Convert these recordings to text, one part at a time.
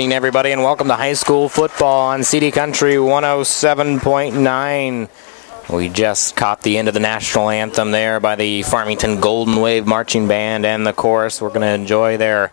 evening, everybody, and welcome to high school football on CD Country 107.9. We just caught the end of the national anthem there by the Farmington Golden Wave Marching Band and the chorus. We're going to enjoy their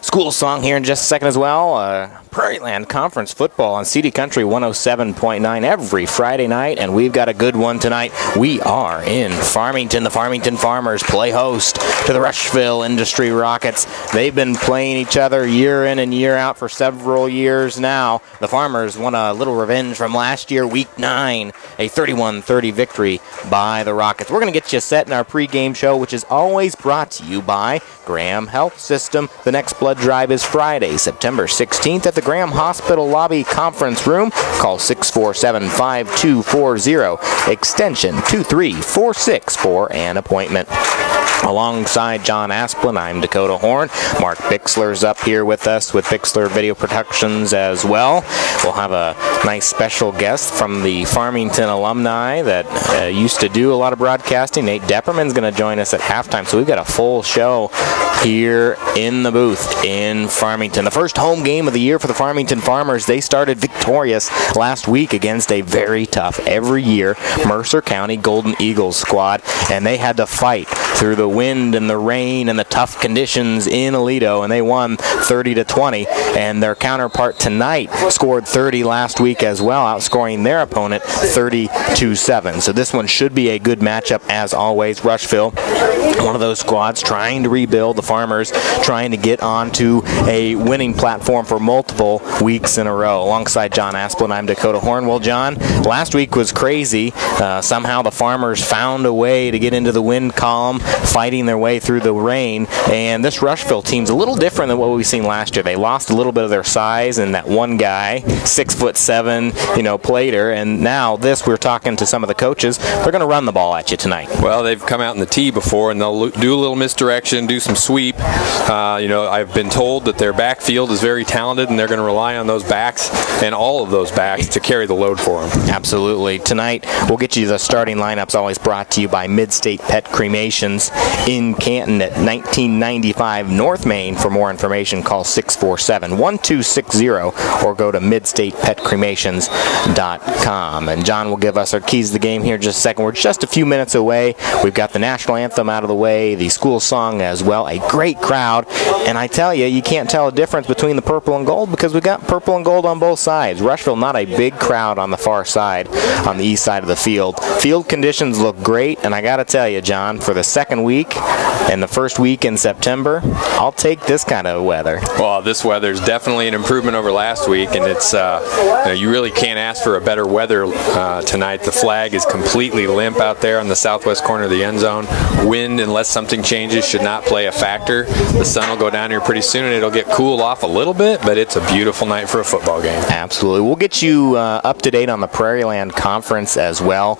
school song here in just a second as well. Prairieland Conference football on CD Country 107.9 every Friday night, and we've got a good one tonight. We are in Farmington. The Farmington Farmers play host to the Rushville Industry Rockets. They've been playing each other year in and year out for several years now. The Farmers won a little revenge from last year, Week 9, a 31-30 victory by the Rockets. We're going to get you set in our pregame show, which is always brought to you by Graham Health System. The next blood drive is Friday, September 16th at the Graham Hospital Lobby Conference Room. Call 647-5240, extension 2346 for an appointment. Alongside John Asplund, I'm Dakota Horn. Mark Bixler's up here with us with Bixler Video Productions as well. We'll have a nice special guest from the Farmington alumni that used to do a lot of broadcasting. Nate Depperman's going to join us at halftime, so we've got a full show here in the booth in Farmington. The first home game of the year for the Farmington Farmers. They started victorious last week against a very tough, every year, Mercer County Golden Eagles squad, and they had to fight through the wind and the rain and the tough conditions in Aledo, and they won 30-20, and their counterpart tonight scored 30 last week as well, outscoring their opponent 30-7. So this one should be a good matchup as always. Rushville, one of those squads trying to rebuild. The Farmers trying to get onto a winning platform for multiple weeks in a row. Alongside John Asplund, I'm Dakota Horn. Well, John, last week was crazy. Somehow the Farmers found a way to get into the win column, fighting their way through the rain, and this Rushville team's a little different than what we've seen last year. They lost a little bit of their size, and that one guy, 6'7", Plater, and now we're talking to some of the coaches. They're going to run the ball at you tonight. Well, they've come out in the tee before, and they'll do a little misdirection, do some sweep. I've been told that their backfield is very talented, and they're going to rely on those backs and all of those backs to carry the load for them. Absolutely. Tonight, we'll get you the starting lineups, always brought to you by Mid-State Pet Cremations in Canton at 1995 North Main. For more information, call 647-1260 or go to midstatepetcremations.com. And John will give us our keys to the game here in just a second. We're just a few minutes away. We've got the national anthem out of the way, the school song as well, a great crowd, and I tell you, you can't tell a difference between the purple and gold because we got purple and gold on both sides. Rushville, not a big crowd on the far side, on the east side of the field. Field conditions look great, and I got to tell you, John, for the second week and the first week in September, I'll take this kind of weather. Well, this weather is definitely an improvement over last week, and it's you really can't ask for a better weather tonight. The flag is completely limp out there on the southwest corner of the end zone. Wind, unless something changes, should not play a factor. The sun will go down here pretty soon, and it'll get cooled off a little bit, but it's a beautiful night for a football game. Absolutely. We'll get you up to date on the Prairieland Conference as well.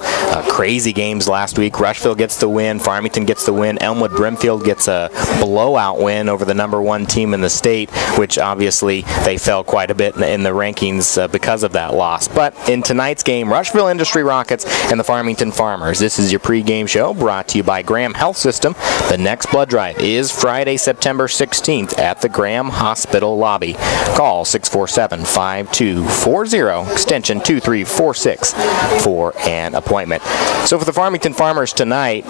Crazy games last week. Rushville gets the win. Farmington gets the win. Elmwood Brimfield gets a blowout win over the #1 team in the state, which obviously they fell quite a bit in the rankings because of that loss. But in tonight's game, Rushville Industry Rockets and the Farmington Farmers. This is your pregame show brought to you by Graham Health System. The next blood drive is Friday, September 16th at the Graham Hospital Lobby. Call 647-5240, extension 2346 for an appointment. So for the Farmington Farmers tonight,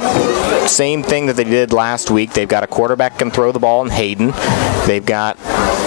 same thing that they did last week. They've got a quarterback who can throw the ball in Hayden. They've got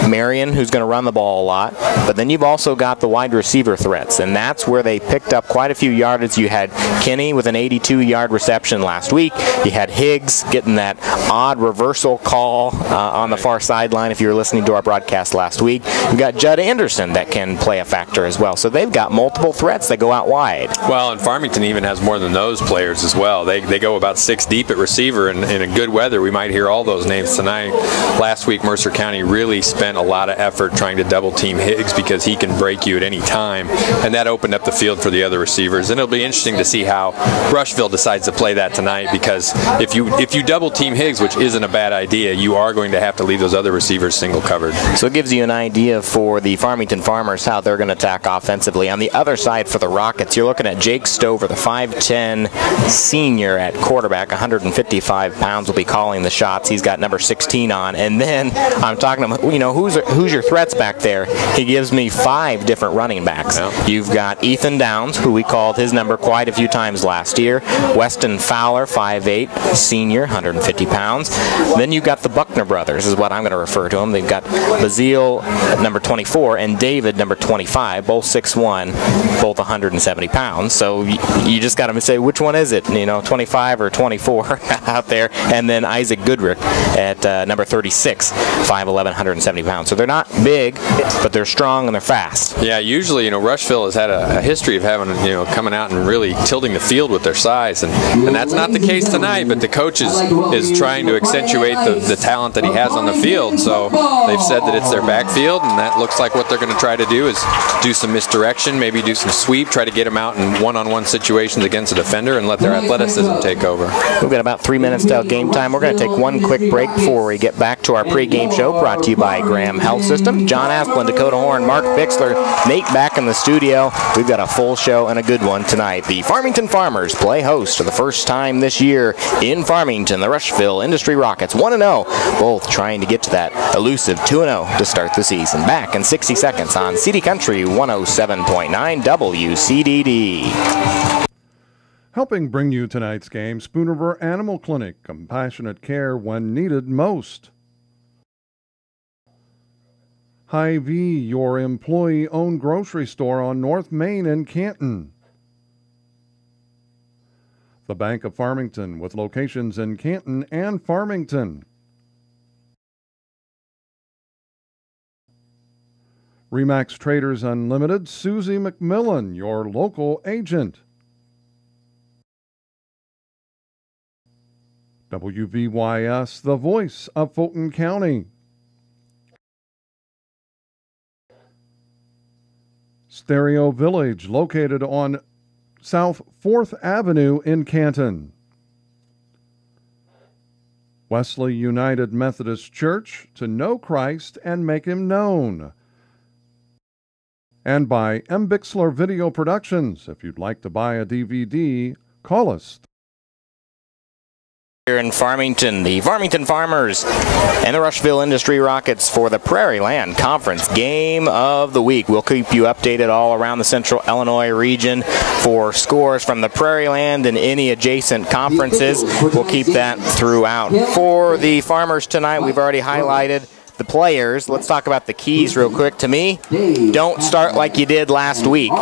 Marion, who's going to run the ball a lot. But then you've also got the wide receiver threats, and that's where they picked up quite a few yardage. You had Kenny with an 82-yard reception last week. You had Higgs getting that odd reversal call on the far sideline if you were listening to our broadcast last week. You've got Judd Anderson that can play a factor as well. So they've got multiple threats that go out wide. Well, and Farmington even has more than those players as well. They go about 6 deep at receiver, and in a good weather, we might hear all those names tonight. Last week, Mercer County really spent a lot of effort trying to double-team Higgs because he can break you at any time, and that opened up the field for the other receivers. And it'll be interesting to see how Rushville decides to play that tonight, because if you double-team Higgs, which isn't a bad idea, you are going to have to leave those other receivers single-covered. So it gives you an idea for the Farmington Farmers how they're going to attack offensively. On the other side for the Rockets, you're looking at Jake Stover, the 5'10 senior at quarterback, 155 pounds, will be calling the shots. He's got number 16 on. And then I'm talking about, who's who's your threats back there, he gives me 5 different running backs. Yeah. You've got Ethan Downs, who we called his number quite a few times last year. Weston Fowler, 5'8", senior, 150 pounds. Then you've got the Buckner brothers, is what I'm going to refer to them. They've got Bazile at number 24 and David, number 25, both 6'1", both 170 pounds. So you just got to say, which one is it? 25 or 24 out there. And then Isaac Goodrich at number 36, 5'11", 170 pounds. So they're not big, but they're strong and they're fast. Yeah, usually, Rushville has had a history of having, coming out and really tilting the field with their size. And that's not the case tonight, but the coach is trying to accentuate the talent that he has on the field. So they've said that it's their backfield, and that looks like what they're going to try to do is do some misdirection, maybe do some sweep, try to get them out in one-on-one situations against a defender and let their athleticism take over. We've got about 3 minutes till game time. We're going to take one quick break before we get back to our pregame show, brought to you by Graham Health System. John Asplund, Dakota Horn, Mark Bixler, Nate back in the studio. We've got a full show and a good one tonight. The Farmington Farmers play host for the first time this year in Farmington. The Rushville Industry Rockets, 1-0, both trying to get to that elusive 2-0 to start the season. Back in 60 seconds on CD Country 107.9 WCDD. Helping bring you tonight's game, Spoon River Animal Clinic, compassionate care when needed most. Hy-Vee, your employee-owned grocery store on North Main in Canton. The Bank of Farmington, with locations in Canton and Farmington. Remax Traders Unlimited, Susie McMillan, your local agent. WVYS, the voice of Fulton County. Stereo Village, located on South 4th Avenue in Canton. Wesley United Methodist Church, to know Christ and make Him known. And by M. Bixler Video Productions. If you'd like to buy a DVD, call us. Here in Farmington, the Farmington Farmers and the Rushville Industry Rockets for the Prairieland Conference Game of the Week. We'll keep you updated all around the Central Illinois region for scores from the Prairieland and any adjacent conferences. We'll keep that throughout. For the Farmers tonight, we've already highlighted the players. Let's talk about the keys real quick. To me, don't start like you did last week.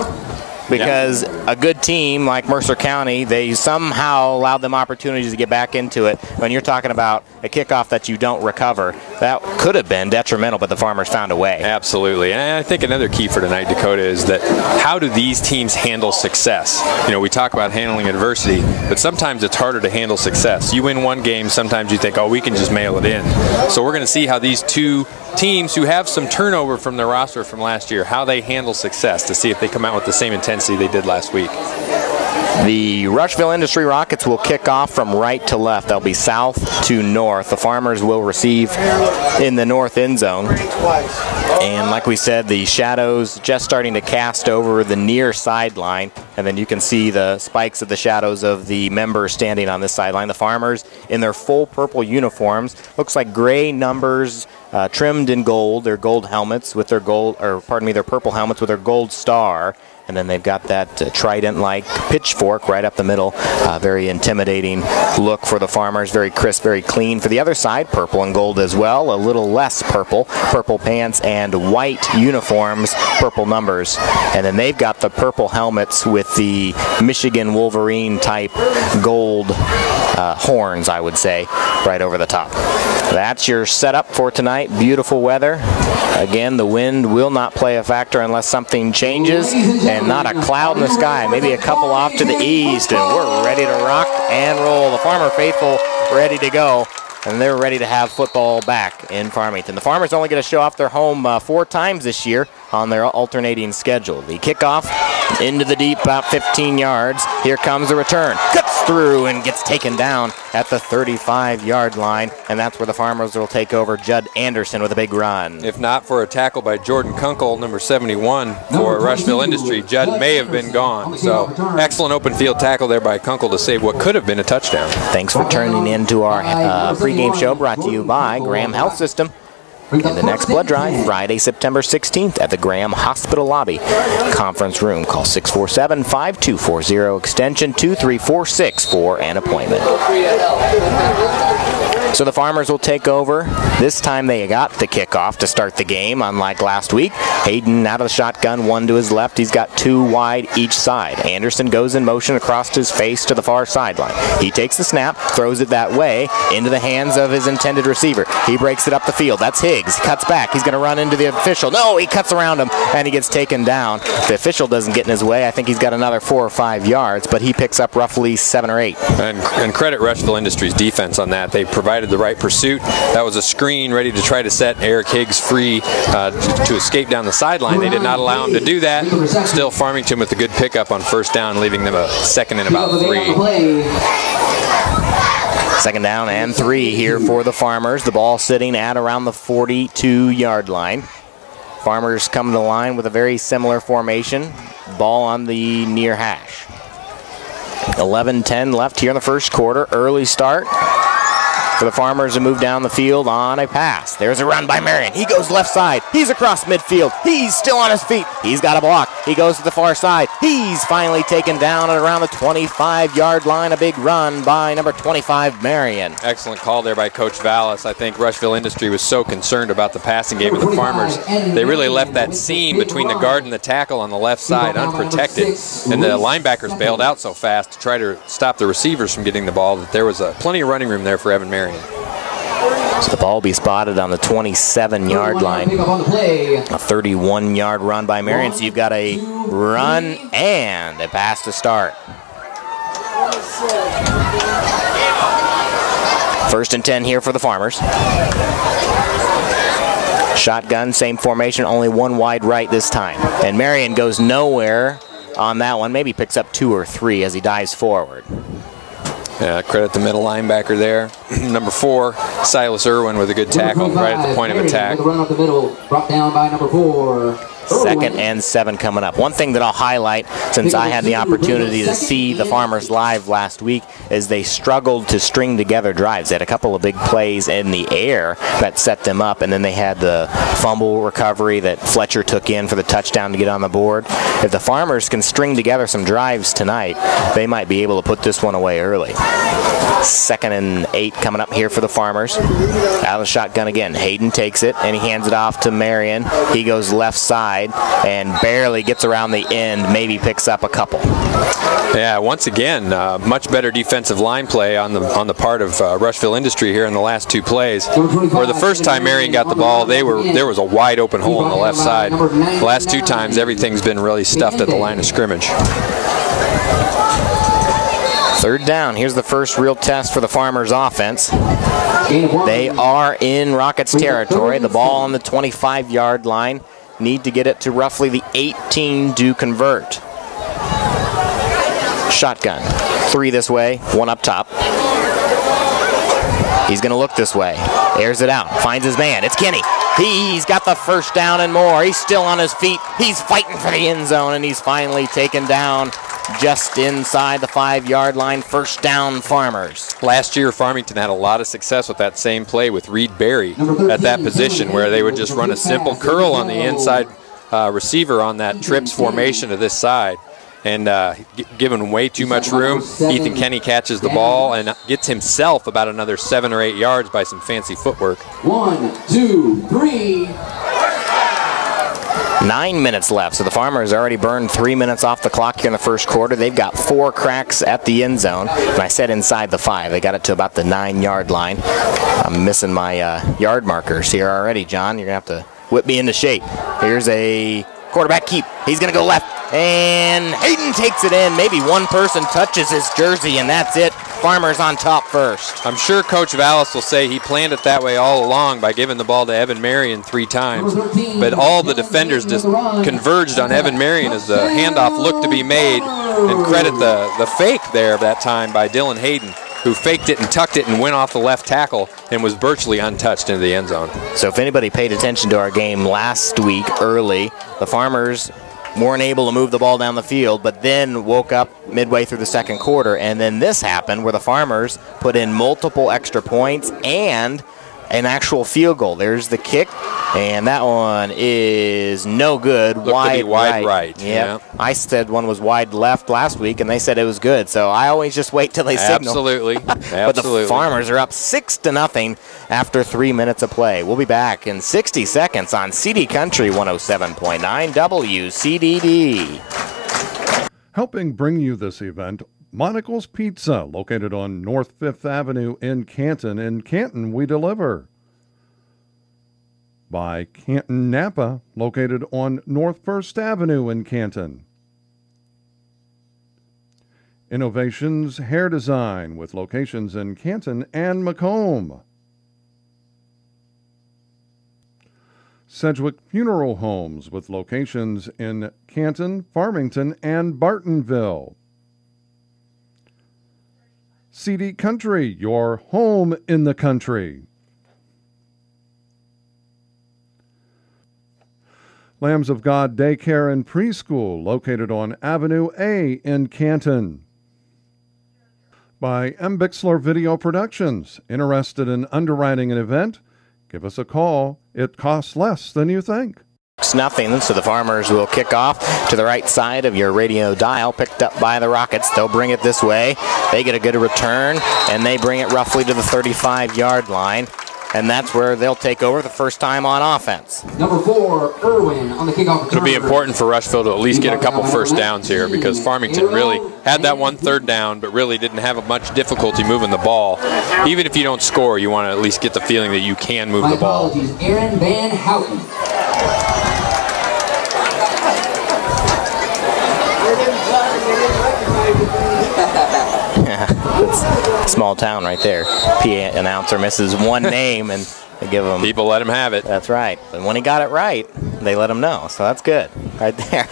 Because a good team like Mercer County, they somehow allowed them opportunities to get back into it. When you're talking about a kickoff that you don't recover, that could have been detrimental, but the Farmers found a way. Absolutely. And I think another key for tonight, Dakota, is that how do these teams handle success? We talk about handling adversity, but sometimes it's harder to handle success. You win one game, sometimes you think, oh, we can just mail it in. So we're going to see how these two teams who have some turnover from their roster from last year, how they handle success, to see if they come out with the same intensity they did last week. The Rushville Industry Rockets will kick off from right to left. They'll be south to north. The Farmers will receive in the north end zone. And like we said, the shadows just starting to cast over the near sideline. And then you can see the spikes of the shadows of the members standing on this sideline. The Farmers in their full purple uniforms. Looks like gray numbers trimmed in gold. Their gold helmets with their their purple helmets with their gold star. And then they've got that trident-like pitchfork right up the middle. Very intimidating look for the Farmers. Very crisp, very clean. For the other side, purple and gold as well. A little less purple. Purple pants and white uniforms, purple numbers. And then they've got the purple helmets with the Michigan Wolverine type gold horns, I would say, right over the top. That's your setup for tonight. Beautiful weather. Again, the wind will not play a factor unless something changes. And not a cloud in the sky. Maybe a couple off to the east. And we're ready to rock and roll. The Farmer faithful ready to go. And they're ready to have football back in Farmington. The Farmers only going to show off their home 4 times this year on their alternating schedule. The kickoff into the deep, about 15 yards. Here comes the return. Cuts through and gets taken down at the 35-yard line. And that's where the Farmers will take over. Judd Anderson with a big run. If not for a tackle by Jordan Kunkel, number 71 for Rushville Industry, Judd may have been gone. So excellent open field tackle there by Kunkel to save what could have been a touchdown. Thanks for turning in to our pregame show, brought to you by Graham Health System. in the next blood drive, Friday, September 16th at the Graham Hospital Lobby Conference Room. Call 647-5240, extension 2346 for an appointment. So the Farmers will take over. This time they got the kickoff to start the game, unlike last week. Hayden out of the shotgun, one to his left. He's got two wide each side. Anderson goes in motion across his face to the far sideline. He takes the snap, throws it that way into the hands of his intended receiver. He breaks it up the field. That's Higgs. Cuts back. He's going to run into the official. No, he cuts around him, and he gets taken down. The official doesn't get in his way. I think he's got another 4 or 5 yards, but he picks up roughly 7 or 8. And credit Rushville Industries defense on that. They provided the right pursuit. That was a screen ready to try to set Eric Higgs free to escape down the sideline. They did not allow him to do that. Still Farmington with a good pickup on first down, leaving them a second and about 3. Second down and 3 here for the Farmers. The ball sitting at around the 42-yard line. Farmers come to the line with a very similar formation. Ball on the near hash. 11-10 left here in the first quarter. Early start for the Farmers to move down the field on a pass. There's a run by Marion. He goes left side. He's across midfield. He's still on his feet. He's got a block. He goes to the far side. He's finally taken down at around the 25-yard line. A big run by number 25, Marion. Excellent call there by Coach Vallis. I think Rushville Industry was so concerned about the passing game of the Farmers. They really left that seam between the guard and the tackle on the left side unprotected. And the linebackers bailed out so fast to try to stop the receivers from getting the ball that there was plenty of running room there for Evan Marion. So the ball will be spotted on the 27-yard line. A 31-yard run by Marion. So you've got a run and a pass to start. First and 10 here for the Farmers. Shotgun, same formation, only one wide right this time. And Marion goes nowhere on that one. Maybe picks up 2 or 3 as he dives forward. Yeah, credit the middle linebacker there. Number 4, Silas Irwin with a good tackle right at the point of attack. Run up the middle, brought down by number 4. Second and 7 coming up. One thing that I'll highlight, since I had the opportunity to see the Farmers live last week, is they struggled to string together drives. They had a couple of big plays in the air that set them up, and then they had the fumble recovery that Fletcher took in for the touchdown to get on the board. If the Farmers can string together some drives tonight, they might be able to put this one away early. Second and 8 coming up here for the Farmers. Out of the shotgun again. Hayden takes it, and he hands it off to Marion. He goes left side and barely gets around the end, maybe picks up a couple. Yeah, once again, much better defensive line play on the part of Rushville Industry here in the last 2 plays. Where the first time Marion got the ball, there was a wide open hole on the left side. The last 2 times, everything's been really stuffed at the line of scrimmage. Third down. Here's the first real test for the Farmers offense. They are in Rockets territory. The ball on the 25-yard line. Need to get it to roughly the 18 to convert. Shotgun. 3 this way, 1 up top. He's going to look this way. Airs it out. Finds his man. It's Kenny. He's got the first down and more. He's still on his feet. He's fighting for the end zone, and he's finally taken down just inside the 5-yard line. First down, Farmers. Last year, Farmington had a lot of success with that same play with Reed Berry at that position, where they would just run a simple curl on the inside receiver on that trips formation to this side. And given way too much room, Ethan Kenny catches the ball and gets himself about another 7 or 8 yards by some fancy footwork. 1, 2, 3. 9 minutes left, so the Farmers already burned 3 minutes off the clock here in the first quarter. They've got 4 cracks at the end zone. And I said inside the 5. They got it to about the 9-yard line. I'm missing my yard markers here already, John. You're going to have to whip me into shape. Here's a quarterback keep. He's going to go left, and Hayden takes it in. Maybe one person touches his jersey, and that's it. Farmers on top first. I'm sure Coach Vallis will say he planned it that way all along by giving the ball to Evan Marion 3 times. But all the defenders just converged on Evan Marion as the handoff looked to be made. And credit the fake there that time by Dylan Hayden, who faked it and tucked it and went off the left tackle and was virtually untouched into the end zone. So if anybody paid attention to our game last week early, the Farmers weren't able to move the ball down the field, but then woke up midway through the second quarter, and then this happened where the Farmers put in multiple extra points and an actual field goal. There's the kick, and that one is no good. Wide right. Yep. Yeah. I said one was wide left last week, and they said it was good. So I always just wait till they signal. Absolutely. But the Farmers are up 6-0 after 3 minutes of play. We'll be back in 60 seconds on CD Country 107.9 WCDD. Helping bring you this event, Monocle's Pizza, located on North 5th Avenue in Canton. In Canton, we deliver. By Canton Napa, located on North 1st Avenue in Canton. Innovations Hair Design, with locations in Canton and Macomb. Sedgwick Funeral Homes, with locations in Canton, Farmington, and Bartonville. CD Country, your home in the country. Lambs of God Daycare and Preschool, located on Avenue A in Canton. By M. Bixler Video Productions. Interested in underwriting an event? Give us a call. It costs less than you think. 6-0, so the Farmers will kick off to the right side of your radio dial, picked up by the Rockets. They'll bring it this way. They get a good return, and they bring it roughly to the 35-yard line, and that's where they'll take over the first time on offense. Number 4, Irwin on the kickoff return. It'll be important for Rushville to at least get a couple first downs here, because Farmington really had that one third down, but really didn't have much difficulty moving the ball. Even if you don't score, you want to at least get the feeling that you can move the ball. My apologies, Aaron Van Houten. It's small town right there. PA announcer misses one name, and they give him. People let him have it. That's right. And when he got it right, they let him know. So that's good right there.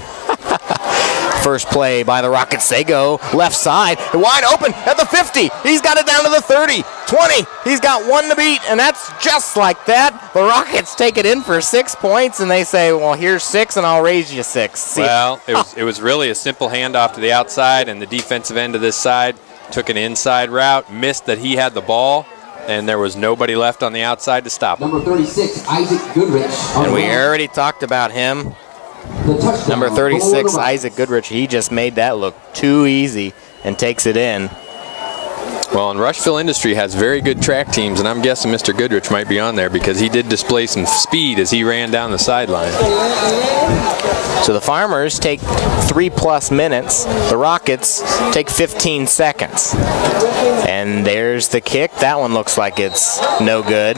First play by the Rockets. They go left side. Wide open at the 50. He's got it down to the 30. 20. He's got one to beat, and that's just like that. The Rockets take it in for 6 points, and they say, well, here's 6, and I'll raise you 6. See? Well, it was really a simple handoff to the outside, and the defensive end of this side took an inside route, missed that he had the ball, and there was nobody left on the outside to stop him. Number 36, Isaac Goodrich. And we already talked about him. Number 36, Isaac Goodrich, he just made that look too easy and takes it in. Well, and Rushville Industry has very good track teams, and I'm guessing Mr. Goodrich might be on there because he did display some speed as he ran down the sideline. So the Farmers take 3+ minutes. The Rockets take 15 seconds. And there's the kick. That one looks like it's no good.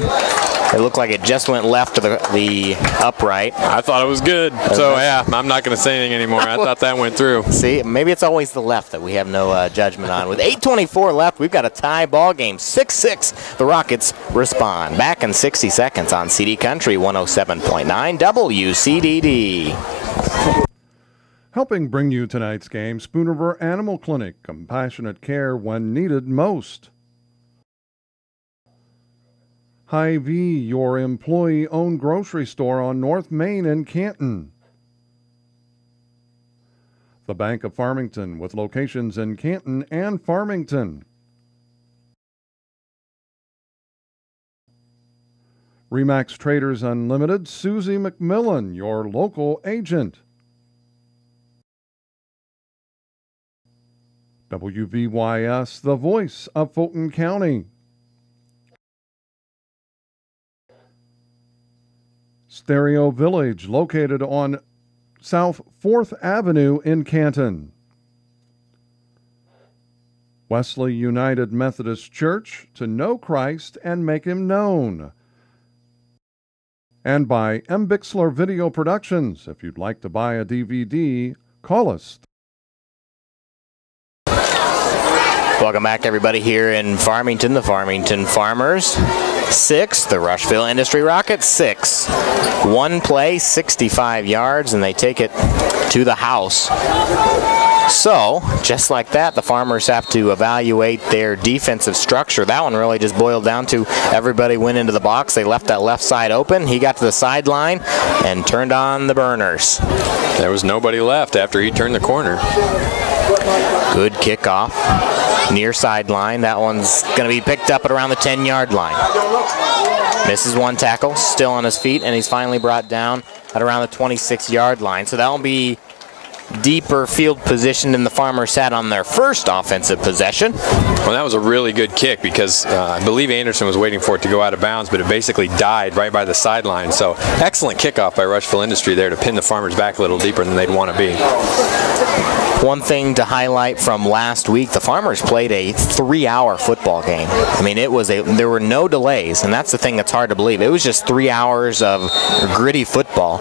It looked like it just went left to the upright. I thought it was good. So, yeah, I'm not going to say anything anymore. I thought that went through. See, maybe it's always the left that we have no judgment on. With 8:24 left, we've got a tie ball game. 6-6. The Rockets respond. Back in 60 seconds on CD Country 107.9 WCDD. Helping bring you tonight's game, Spoon River Animal Clinic. Compassionate care when needed most. Hy-Vee, your employee-owned grocery store on North Main in Canton. The Bank of Farmington, with locations in Canton and Farmington. Remax Traders Unlimited, Susie McMillan, your local agent. WVYS, the voice of Fulton County. Stereo Village, located on South 4th Avenue in Canton. Wesley United Methodist Church, to know Christ and make Him known. And by M. Bixler Video Productions. If you'd like to buy a DVD, call us. Welcome back, everybody, here in Farmington. The Farmington Farmers 6, the Rushville Industry Rockets 6. One play, 65 yards, and they take it to the house. So, just like that, the Farmers have to evaluate their defensive structure. That one really just boiled down to everybody went into the box. They left that left side open. He got to the sideline and turned on the burners. There was nobody left after he turned the corner. Good kickoff. Near sideline. That one's going to be picked up at around the 10-yard line. Misses one tackle, still on his feet, and he's finally brought down at around the 26-yard line. So that'll be deeper field position than the Farmers had on their first offensive possession. Well, that was a really good kick because I believe Anderson was waiting for it to go out of bounds, but it basically died right by the sideline. So excellent kickoff by Rushville Industry there to pin the Farmers back a little deeper than they'd want to be. One thing to highlight from last week, the Farmers played a 3-hour football game. I mean, there were no delays, and that's the thing that's hard to believe. It was just 3 hours of gritty football.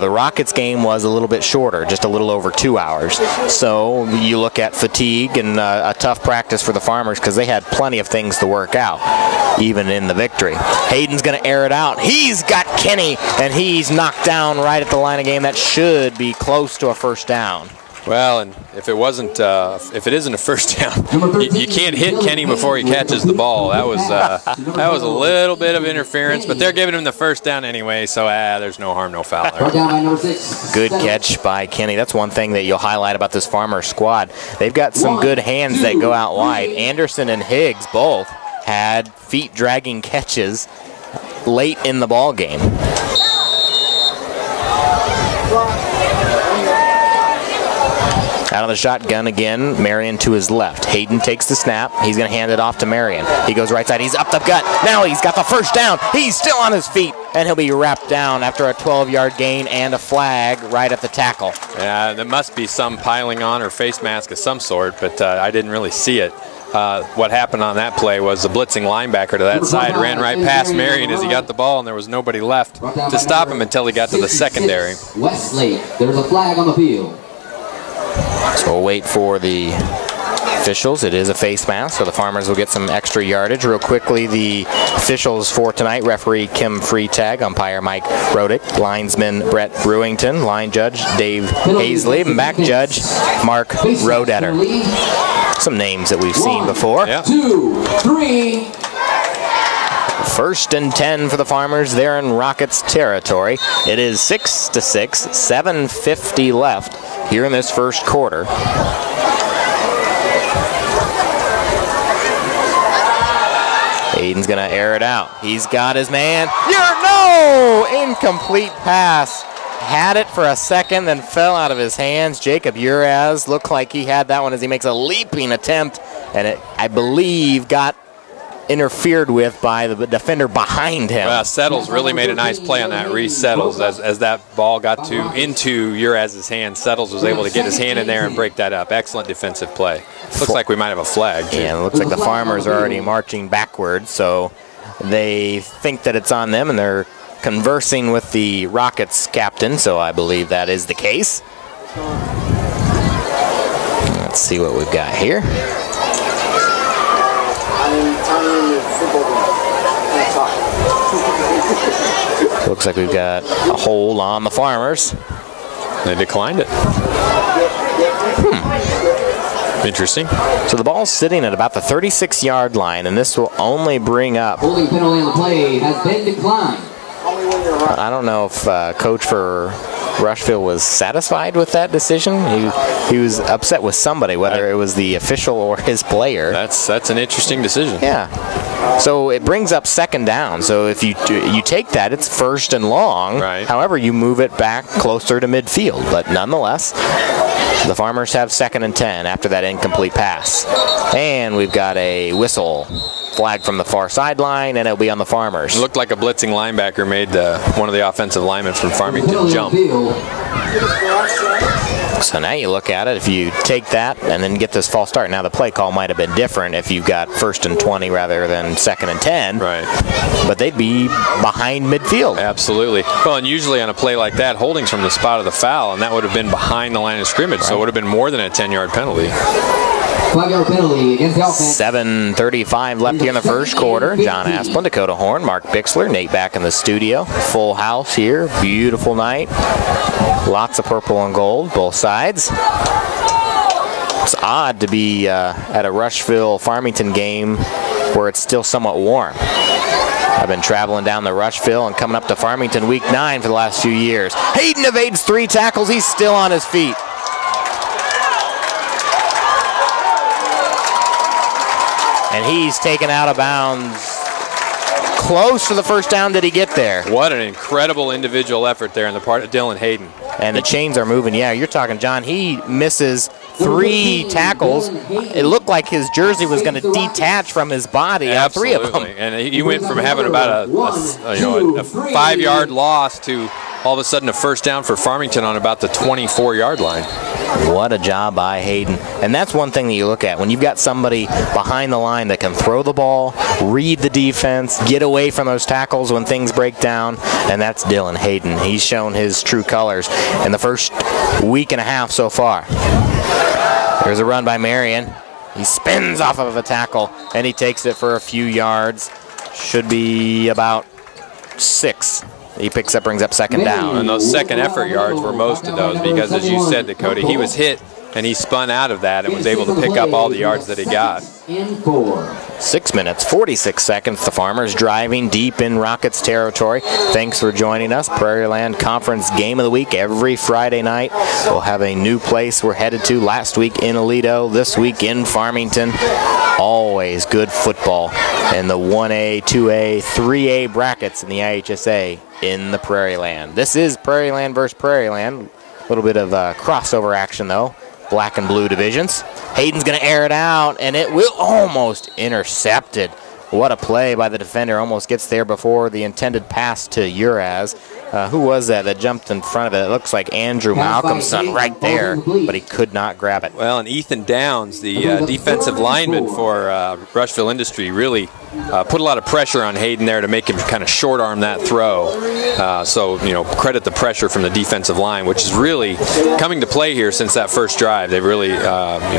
The Rockets game was a little bit shorter, just a little over 2 hours. So you look at fatigue and a tough practice for the Farmers because they had plenty of things to work out, even in the victory. Hayden's going to air it out. He's got Kenny, and he's knocked down right at the line of game. That should be close to a first down. Well, and if it isn't a first down, you can't hit Kenny before he catches the ball. That was a little bit of interference, but they're giving him the first down anyway, so there's no harm, no foul there. Good catch by Kenny. That's one thing that you'll highlight about this Farmer squad. They've got some good hands that go out wide. Anderson and Higgs both had feet-dragging catches late in the ball game. Out of the shotgun again, Marion to his left. Hayden takes the snap. He's going to hand it off to Marion. He goes right side. He's up the gut. Now he's got the first down. He's still on his feet, and he'll be wrapped down after a 12-yard gain and a flag right at the tackle. Yeah, there must be some piling on or face mask of some sort, but I didn't really see it. What happened on that play was the blitzing linebacker to that side ran right past Marion as he got the ball, and there was nobody left to stop him until he got to the secondary. Wesley, there's a flag on the field. So we'll wait for the officials. It is a face mask, so the Farmers will get some extra yardage. Real quickly, the officials for tonight: referee Kim Freetag, umpire Mike Rodick, linesman Brett Brewington, line judge Dave Hazley, and back judge Mark Rodetter. Some names that we've seen before. Yeah. 2, 3. First and 10 for the Farmers there in Rockets territory. It is 6-6, 7:50 left here in this first quarter. Aiden's going to air it out. He's got his man. Incomplete pass. Had it for a second, then fell out of his hands. Jacob Uraz looked like he had that one as he makes a leaping attempt, and it, I believe, got interfered with by the defender behind him. Well, Settles really made a nice play on that. Reese Settles, as that ball got into Uraz's hand, Settles was able to get his hand in there and break that up. Excellent defensive play. Looks like we might have a flag, too. Yeah, it looks like the Farmers are already marching backwards, so they think that it's on them, and they're conversing with the Rockets captain, so I believe that is the case. Let's see what we've got here. Looks like we've got a hold on the Farmers. They declined it. Interesting. So the ball's sitting at about the 36-yard line, and this will only bring up... Holding penalty on the play has been declined. I don't know if coach for Rushville was satisfied with that decision. He was upset with somebody, whether it was the official or his player. That's an interesting decision. Yeah. So it brings up second down. So if you take that, it's first and long. Right. However, you move it back closer to midfield. But nonetheless, the Farmers have 2nd and 10 after that incomplete pass. And we've got a whistle. Flag from the far sideline, and it'll be on the Farmers. It looked like a blitzing linebacker made one of the offensive linemen from Farmington jump. So now you look at it, if you take that and then get this false start, now the play call might have been different if you got 1st and 20 rather than 2nd and 10. Right. But they'd be behind midfield. Absolutely. Well, and usually on a play like that, holding's from the spot of the foul, and that would have been behind the line of scrimmage, so it would have been more than a 10-yard penalty. 5-yard penalty against the offense. 7:35 left here in the first quarter. John Asplund, Dakota Horn, Mark Bixler, Nate back in the studio. Full house here. Beautiful night. Lots of purple and gold, both sides. It's odd to be at a Rushville Farmington game where it's still somewhat warm. I've been traveling down the Rushville and coming up to Farmington week 9 for the last few years. Hayden evades 3 tackles. He's still on his feet. And he's taken out of bounds close to the first down. Did he get there? What an incredible individual effort there on the part of Dylan Hayden. And the chains are moving. Yeah, you're talking, John. He misses 3 tackles. It looked like his jersey was going to detach from his body. Absolutely. 3 of them. And he went from having about a 5-yard loss to all of a sudden a first down for Farmington on about the 24-yard line. What a job by Hayden. And that's one thing that you look at. When you've got somebody behind the line that can throw the ball, read the defense, get away from those tackles when things break down, and that's Dylan Hayden. He's shown his true colors in the first week and a half so far. There's a run by Marion. He spins off of a tackle, and he takes it for a few yards. Should be about 6. He brings up second down. And those second effort yards were most of those because, as you said, Dakota, he was hit and he spun out of that and was able to pick up all the yards that he got. 6 minutes, 46 seconds. The Farmers driving deep in Rockets territory. Thanks for joining us. Prairieland Conference Game of the Week every Friday night. We'll have a new place we're headed to. Last week in Aledo, this week in Farmington. Always good football in the 1A, 2A, 3A brackets in the IHSA in the Prairieland. This is Prairieland versus Prairieland. A little bit of crossover action, though. Black and blue divisions. Hayden's going to air it out, and it will almost intercepted. What a play by the defender. Almost gets there before the intended pass to Uraz. Who was that jumped in front of it? It looks like Andrew Malcolmson right there, but he could not grab it. Well, and Ethan Downs, the defensive lineman for Rushville Industry, really put a lot of pressure on Hayden there to make him kind of short arm that throw. So, credit the pressure from the defensive line, which is really coming to play here since that first drive. They've really,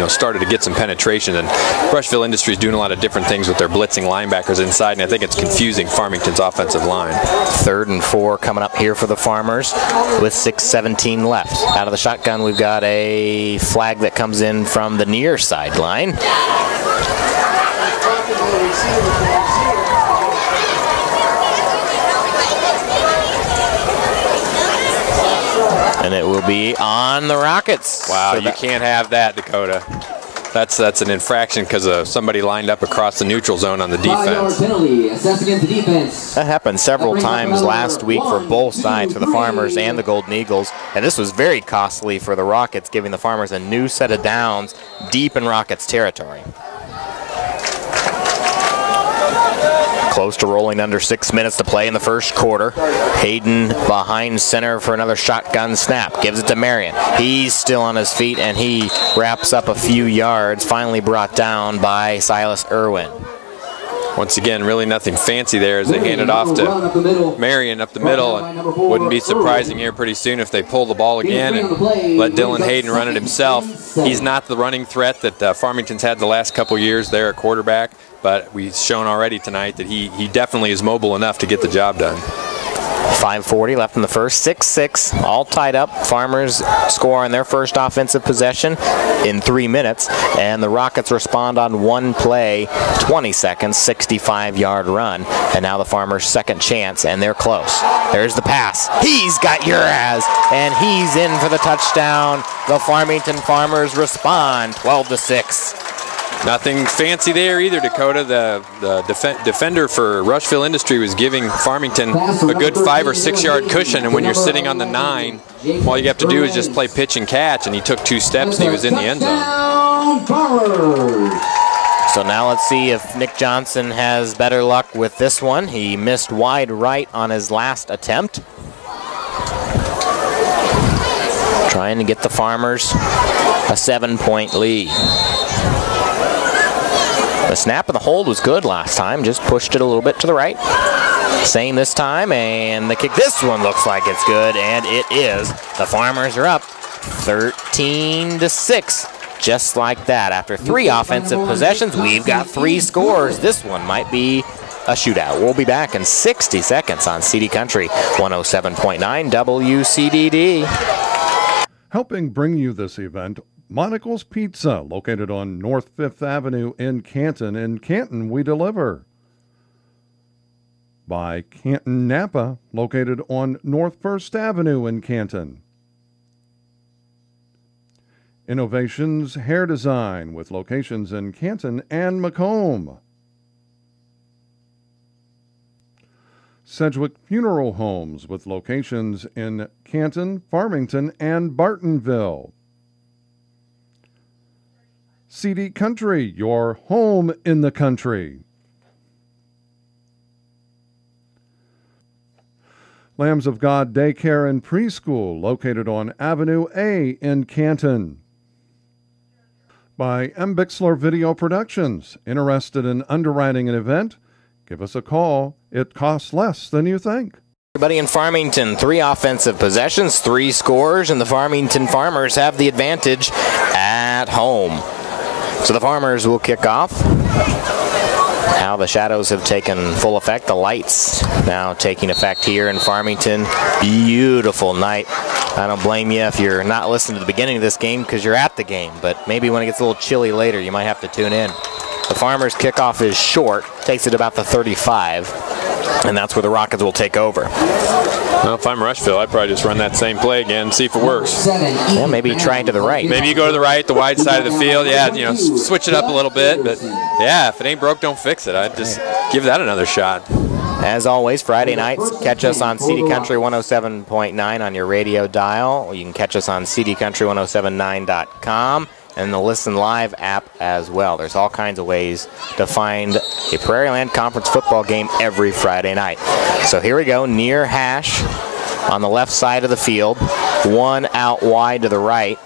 started to get some penetration, and Rushville Industry is doing a lot of different things with their blitzing linebackers inside, and I think it's confusing Farmington's offensive line. 3rd and 4 coming up here for the Farmers with 6:17 left. Out of the shotgun, we've got a flag that comes in from the near sideline. And it will be on the Rockets. Wow, you can't have that, Dakota. That's an infraction because somebody lined up across the neutral zone on the defense. Penalty assessed against the defense. That happened several times last week for both sides, for the Farmers and the Golden Eagles. And this was very costly for the Rockets, giving the Farmers a new set of downs deep in Rockets territory. Close to rolling, under 6 minutes to play in the first quarter. Hayden behind center for another shotgun snap. Gives it to Marion. He's still on his feet, and he wraps up a few yards, finally brought down by Silas Irwin. Once again, really nothing fancy there as they hand it off to Marion up the middle. And wouldn't be surprising here pretty soon if they pull the ball again and let Dylan Hayden run it himself. He's not the running threat that Farmington's had the last couple years there at quarterback, but we've shown already tonight that he definitely is mobile enough to get the job done. 5:40 left in the first, 6-6, all tied up. Farmers score on their first offensive possession in 3 minutes, and the Rockets respond on one play, 20 seconds, 65-yard run, and now the Farmers' second chance, and they're close. There's the pass. He's got Uraz, and he's in for the touchdown. The Farmington Farmers respond 12-6. Nothing fancy there either, Dakota. The defender for Rushville Industry was giving Farmington a good 5 or 6 yard cushion, and when you're sitting on the 9, all you have to do is just play pitch and catch, and he took 2 steps and he was in the end zone. So now let's see if Nick Johnson has better luck with this one. He missed wide right on his last attempt. Trying to get the Farmers a 7-point lead. The snap and the hold was good last time, just pushed it a little bit to the right. Same this time, and the kick, this one looks like it's good, and it is. The Farmers are up 13-6, just like that. After 3 offensive possessions, we've got 3 scores. This one might be a shootout. We'll be back in 60 seconds on CD Country 107.9 WCDD. Helping bring you this event, Monocle's Pizza, located on North 5th Avenue in Canton. In Canton, we deliver. By Canton Napa, located on North 1st Avenue in Canton. Innovations Hair Design, with locations in Canton and Macomb. Sedgwick Funeral Homes with locations in Canton, Farmington, and Bartonville. CD Country, your home in the country. Lambs of God Daycare and Preschool, located on Avenue A in Canton. By M. Bixler Video Productions. Interested in underwriting an event? Give us a call. It costs less than you think. Everybody in Farmington, 3 offensive possessions, 3 scores, and the Farmington Farmers have the advantage at home. So the Farmers will kick off. Now the shadows have taken full effect. The lights now taking effect here in Farmington. Beautiful night. I don't blame you if you're not listening to the beginning of this game because you're at the game, but maybe when it gets a little chilly later, you might have to tune in. The Farmers kickoff is short, takes it about the 35, and that's where the Rockets will take over. Well, if I'm Rushville, I'd probably just run that same play again, see if it works. Yeah, maybe try to the right. Maybe you go to the right, the wide side of the field. Yeah, you know, switch it up a little bit. But yeah, if it ain't broke, don't fix it. I'd just give that another shot. As always, Friday nights, catch us on CD Country 107.9 on your radio dial. You can catch us on cdcountry1079.com and the Listen Live app as well. There's all kinds of ways to find a Prairieland Conference football game every Friday night. So here we go, near hash on the left side of the field. 1 out wide to the right.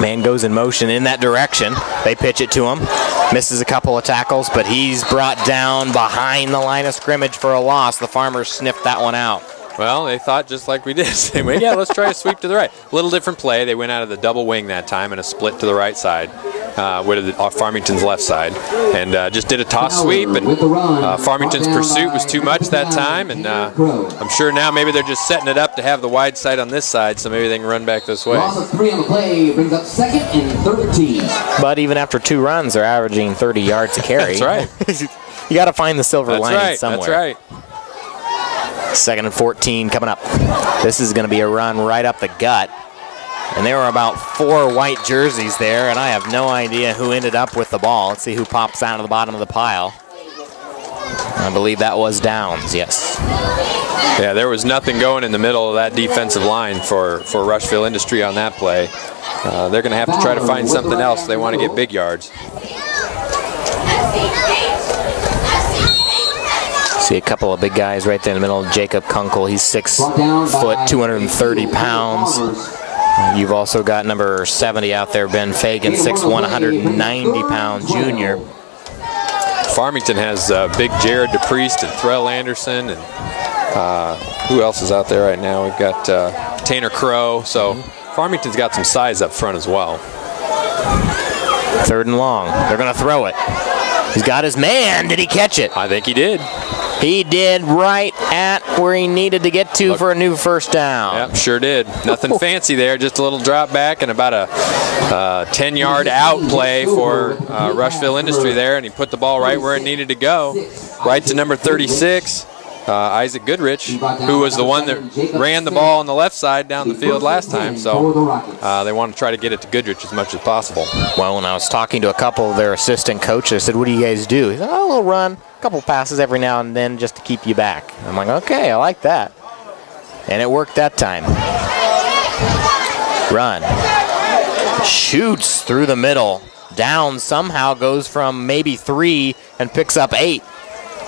Man goes in motion in that direction. They pitch it to him. Misses a couple of tackles, but he's brought down behind the line of scrimmage for a loss. The Farmers sniffed that one out. Well, they thought just like we did. They went, yeah, let's try a sweep to the right. A little different play. They went out of the double wing that time and a split to the right side, with Farmington's left side, and just did a toss sweep. And Farmington's pursuit was too much that time, and I'm sure now maybe they're just setting it up to have the wide side on this side, so maybe they can run back this way. Loss of 3 on the play brings up 2nd and 13. But even after 2 runs, they're averaging 30 yards a carry. That's right. You got to find the silver lining right. somewhere. That's right. 2nd and 14 coming up. This is going to be a run right up the gut. And there were about 4 white jerseys there, and I have no idea who ended up with the ball. Let's see who pops out of the bottom of the pile. I believe that was Downs, yes. Yeah, there was nothing going in the middle of that defensive line for Rushville Industry on that play. They're going to have to try to find something else if they want to get big yards. See a couple of big guys right there in the middle. Jacob Kunkel, he's 6 foot, 230 pounds. You've also got number 70 out there, Ben Fagan, 6'1", 190 pound junior. Farmington has big Jared DePriest and Threll Anderson, and who else is out there right now? We've got Tanner Crow. So Farmington's got some size up front as well. 3rd and long. They're going to throw it. He's got his man. Did he catch it? I think he did. He did right at where he needed to get to for a new first down. Yep, sure did. Nothing fancy there, just a little drop back and about a 10-yard out play for Rushville Industry there, and he put the ball right where it needed to go, right to number 36, Isaac Goodrich, who was the one that ran the ball on the left side down the field last time, so they want to try to get it to Goodrich as much as possible. Well, when I was talking to a couple of their assistant coaches, I said, what do you guys do? He said, oh, we'll run. Couple passes every now and then just to keep you back. I'm like, okay, I like that. And it worked that time. Run. Shoots through the middle. Down somehow goes from maybe 3 and picks up 8.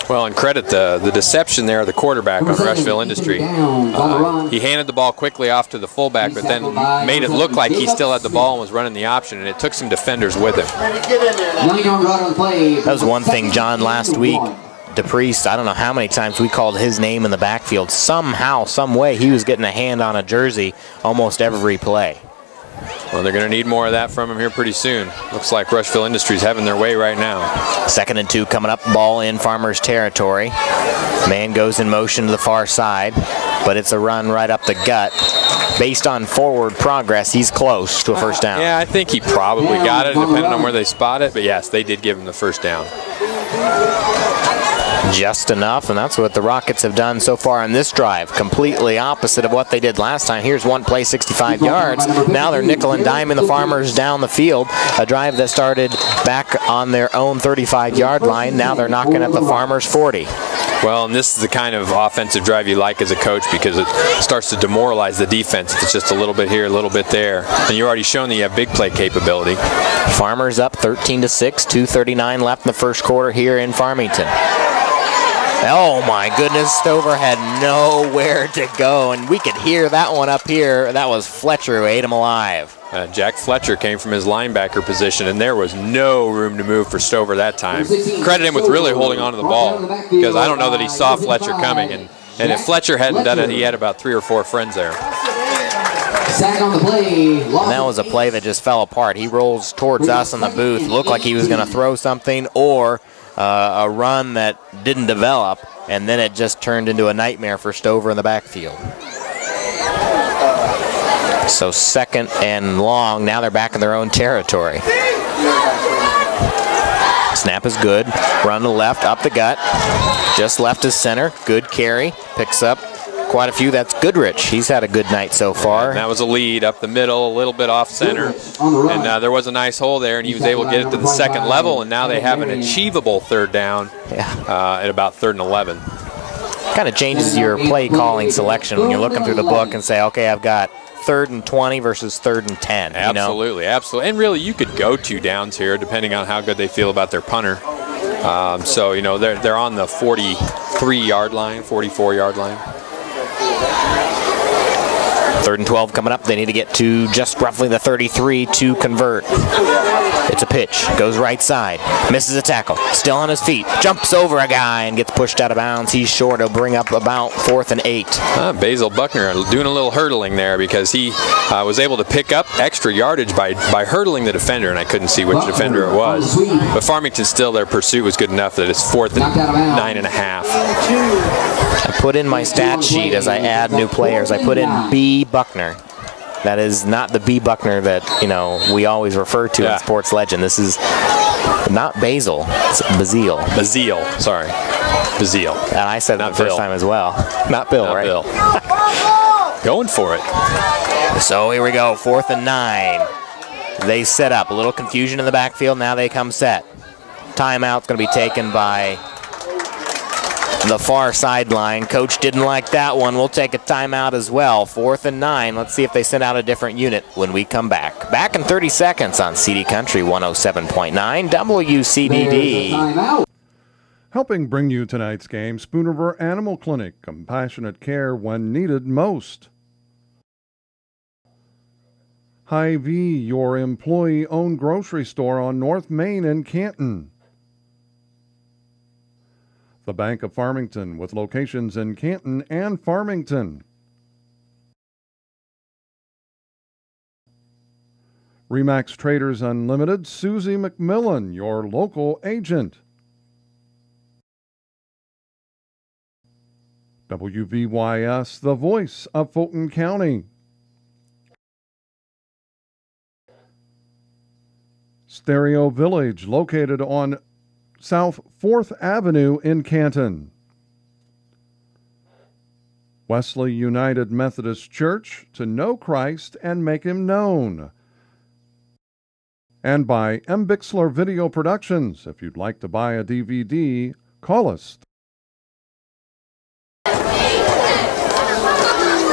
Well, and credit the deception there of the quarterback on Rushville Industry. He handed the ball quickly off to the fullback, but then made it look like he still had the ball and was running the option, and it took some defenders with him. That was one thing, John, last week. DePriest, I don't know how many times we called his name in the backfield. Somehow, some way, he was getting a hand on a jersey almost every play. Well, they're going to need more of that from him here pretty soon. Looks like Rushville Industries having their way right now. 2nd and 2 coming up, ball in Farmers territory. Man goes in motion to the far side, but it's a run right up the gut. Based on forward progress, he's close to a first down. Yeah, I think he probably got it, depending on where they spot it. But yes, they did give him the first down. Just enough, and that's what the Rockets have done so far in this drive. Completely opposite of what they did last time. Here's one play, 65 yards. Now they're nickel and diming the Farmers down the field. A drive that started back on their own 35-yard line. Now they're knocking at the Farmers 40. Well, and this is the kind of offensive drive you like as a coach, because it starts to demoralize the defense. It's just a little bit here, a little bit there. And you've already shown that you have big play capability. Farmers up 13-6, 2:39 left in the first quarter here in Farmington. Oh my goodness, Stover had nowhere to go, and we could hear that one up here. That was Fletcher who ate him alive. Jack Fletcher came from his linebacker position, and there was no room to move for Stover that time. Credit him with really holding on to the ball, because I don't know that he saw Fletcher coming, and if Fletcher hadn't done it, he had about 3 or 4 friends there. Sack on the play. And that was a play that just fell apart. He rolls towards us in the booth, looked like he was going to throw something, or a run that didn't develop, and then it just turned into a nightmare for Stover in the backfield. So 2nd and long. Now they're back in their own territory. Snap is good. Run to the left, up the gut. Just left his center. Good carry. Picks up quite a few. That's Goodrich. He's had a good night so far. And that was a lead up the middle, a little bit off center. And there was a nice hole there, and he was able to get it to the 2nd level, and now they have an achievable 3rd down at about 3rd and 11. Kind of changes your play calling selection when you're looking through the book and say, okay, I've got 3rd and 20 versus 3rd and 10. Absolutely, absolutely. And really, you could go 2 downs here depending on how good they feel about their punter. So, you know, they're on the 43-yard line, 44-yard line. 3rd and 12 coming up. They need to get to just roughly the 33 to convert. It's a pitch. Goes right side. Misses a tackle. Still on his feet. Jumps over a guy and gets pushed out of bounds. He's short. He'll bring up about 4th and 8. Basil Buckner doing a little hurdling there, because he was able to pick up extra yardage by hurdling the defender, and I couldn't see which defender it was. But Farmington still, their pursuit was good enough that it's 4th and 9.5. I put in my stat sheet as I add new players. I put in B. Buckner. That is not the B. Buckner that, you know, we always refer to in Sports Legend. This is not Basil. It's Bazile. Bazile. Sorry. Bazile. And I said that the first time as well. Not Bill, not right? Bill. Going for it. So here we go. 4th and 9. They set up. A little confusion in the backfield. Now they come set. Timeout's going to be taken by the far sideline. Coach didn't like that one. We'll take a timeout as well. 4th and 9. Let's see if they send out a different unit when we come back. Back in 30 seconds on CD Country 107.9 WCDD. Helping bring you tonight's game, Spoon River Animal Clinic. Compassionate care when needed most. Hy-Vee, your employee-owned grocery store on North Main in Canton. The Bank of Farmington, with locations in Canton and Farmington. Remax Traders Unlimited, Susie McMillan, your local agent. WVYS, the voice of Fulton County. Stereo Village, located on South 4th Avenue in Canton. Wesley United Methodist Church, to know Christ and make him known. And by M. Bixler Video Productions. If you'd like to buy a DVD, call us.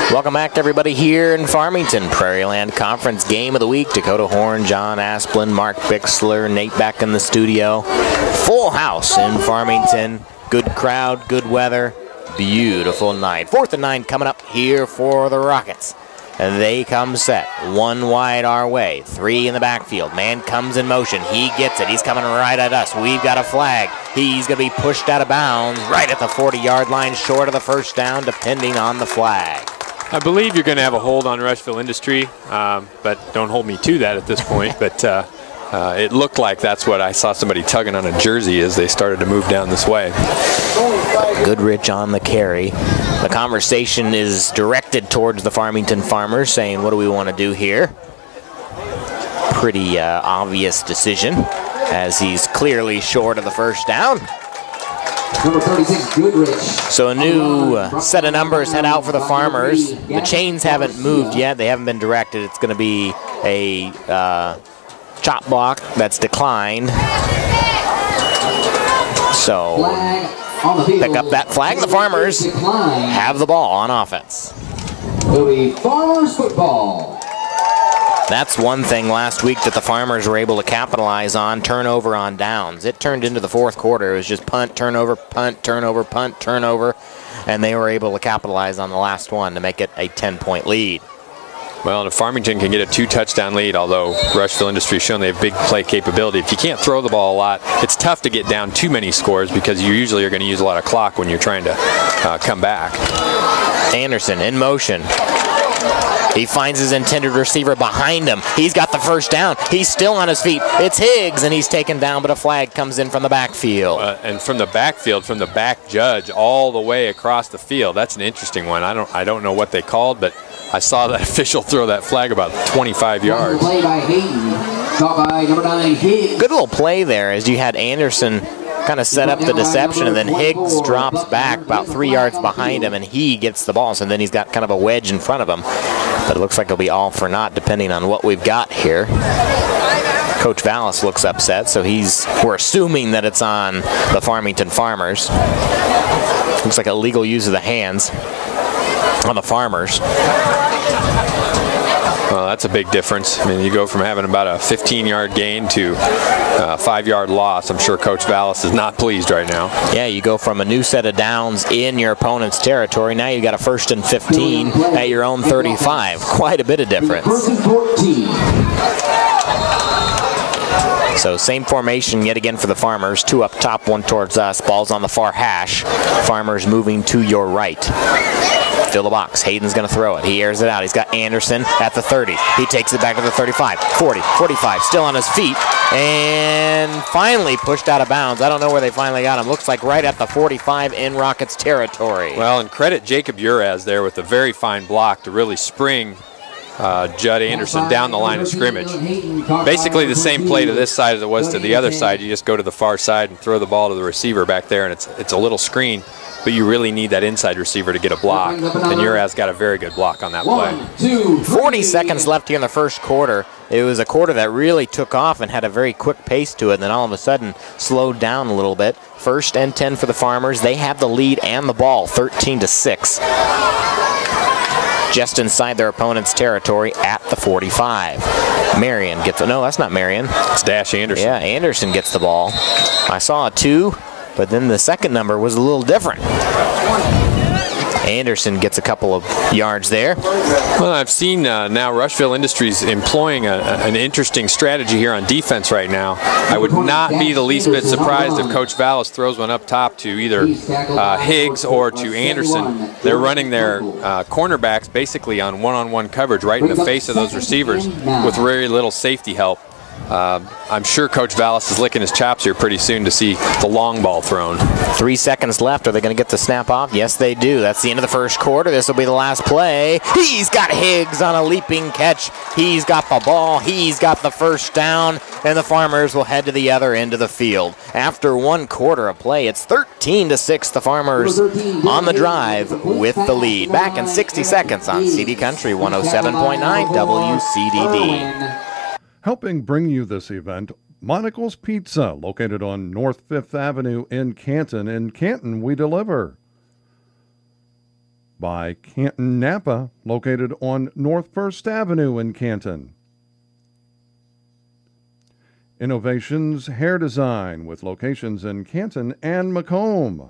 Welcome back to everybody here in Farmington. Prairieland Conference Game of the Week. Dakota Horn, John Asplund, Mark Bixler, Nate back in the studio. Full house in Farmington. Good crowd, good weather, beautiful night. 4th and 9 coming up here for the Rockets. And they come set. 1 wide our way. 3 in the backfield. Man comes in motion. He gets it. He's coming right at us. We've got a flag. He's going to be pushed out of bounds right at the 40-yard line, short of the first down, depending on the flag. I believe you're going to have a hold on Rushville Industry, but don't hold me to that at this point. But it looked like that's what I saw somebody tugging on a jersey as they started to move down this way. Goodrich on the carry. The conversation is directed towards the Farmington Farmers, saying, what do we want to do here? Pretty obvious decision, as he's clearly short of the first down. Number 36, Goodrich. So a new set of numbers head out for the Farmers. The chains haven't moved yet. They haven't been directed. It's going to be a chop block that's declined. So On the field, pick up that flag. The Farmers have the ball on offense. It'll be Farmers football. That's one thing last week that the Farmers were able to capitalize on, turnover on downs. It turned into the fourth quarter. It was just punt, turnover, punt, turnover, punt, turnover, and they were able to capitalize on the last one to make it a 10-point lead. Well, and if Farmington can get a 2-touchdown lead, although Rushville Industry has shown they have big play capability, if you can't throw the ball a lot, it's tough to get down too many scores because you usually are going to use a lot of clock when you're trying to come back. Anderson in motion. He finds his intended receiver behind him. He's got the first down. He's still on his feet. It's Higgs, and he's taken down, but a flag comes in from the backfield. And from the backfield, from the back judge, all the way across the field. That's an interesting one. I don't know what they called, but I saw that official throw that flag about 25 yards. Play by Hayden. Caught by number 9, Higgs. Good little play there as you had Anderson kind of set up the deception, and then Higgs drops back about 3 yards behind him, and he gets the ball. So then he's got kind of a wedge in front of him. But it looks like it'll be all for naught depending on what we've got here. Coach Vallis looks upset, so we're assuming that it's on the Farmington Farmers. Looks like illegal use of the hands on the Farmers. Well, that's a big difference. I mean, you go from having about a 15-yard gain to a 5-yard loss. I'm sure Coach Vallis is not pleased right now. Yeah, you go from a new set of downs in your opponent's territory. Now you've got a 1st and 15 at your own 35. Quite a bit of difference. 1st and 14. So same formation yet again for the Farmers. 2 up top, 1 towards us. Ball's on the far hash. Farmers moving to your right. Fill the box. Hayden's going to throw it. He airs it out. He's got Anderson at the 30. He takes it back to the 35, 40, 45. Still on his feet. And finally pushed out of bounds. I don't know where they finally got him. Looks like right at the 45 in Rockets territory. Well, and credit Jacob Uraz there with a very fine block to really spring Judd Anderson down the line of scrimmage. Basically the same play to this side as it was to the other side. You just go to the far side and throw the ball to the receiver back there, and it's a little screen, but you really need that inside receiver to get a block. And Uraz got a very good block on that play. 40 seconds left here in the first quarter. It was a quarter that really took off and had a very quick pace to it, and then all of a sudden slowed down a little bit. 1st and 10 for the Farmers. They have the lead and the ball, 13-6. Just inside their opponent's territory at the 45. Marion gets no, that's not Marion. It's Dash Anderson. Yeah, Anderson gets the ball. I saw a 2, but then the second number was a little different. Anderson gets a couple of yards there. Well, I've seen now Rushville Industries employing an interesting strategy here on defense right now. I would not be the least bit surprised if Coach Vallis throws one up top to either Higgs or to Anderson. They're running their cornerbacks basically on one-on-one coverage right in the face of those receivers with very little safety help. I'm sure Coach Vallis is licking his chops here pretty soon to see the long ball thrown. 3 seconds left. Are they going to get the snap off? Yes, they do. That's the end of the first quarter. This will be the last play. He's got Higgs on a leaping catch. He's got the ball. He's got the first down. And the Farmers will head to the other end of the field. After 1 quarter of play, it's 13-6. The Farmers on the drive with the lead. Back in 60 seconds on CD Country 107.9 WCDD. Helping bring you this event, Monocle's Pizza, located on North 5th Avenue in Canton. In Canton, we deliver. By Canton Napa, located on North 1st Avenue in Canton. Innovations Hair Design, with locations in Canton and Macomb.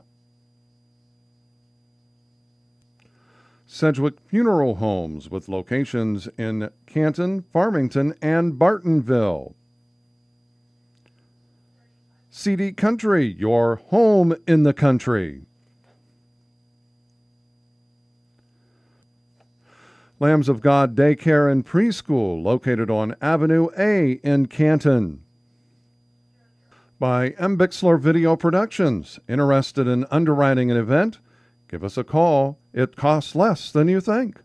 Sedgwick Funeral Homes, with locations in Canton, Farmington, and Bartonville. CD Country, your home in the country. Lambs of God Daycare and Preschool, located on Avenue A in Canton. By M. Bixler Video Productions. Interested in underwriting an event? Give us a call. It costs less than you think.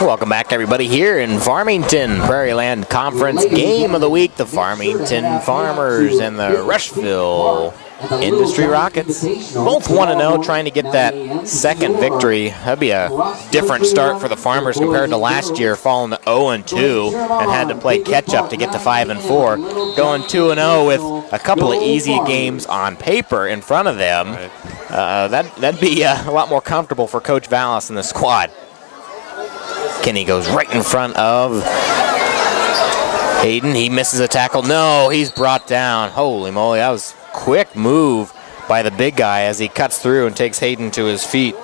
Welcome back, everybody, here in Farmington. Prairieland Conference Game of the Week. The Farmington Farmers and the Rushville Industry Rockets, both 1-0, trying to get that second victory. That'd be a different start for the Farmers compared to last year, falling to 0-2 and had to play catch-up to get to 5-4. Going 2-0 with a couple of easy games on paper in front of them. That'd be a lot more comfortable for Coach Vallis and the squad. Kenny goes right in front of Hayden. He misses a tackle. No, he's brought down. Holy moly, that was a quick move by the big guy as he cuts through and takes Hayden to his feet.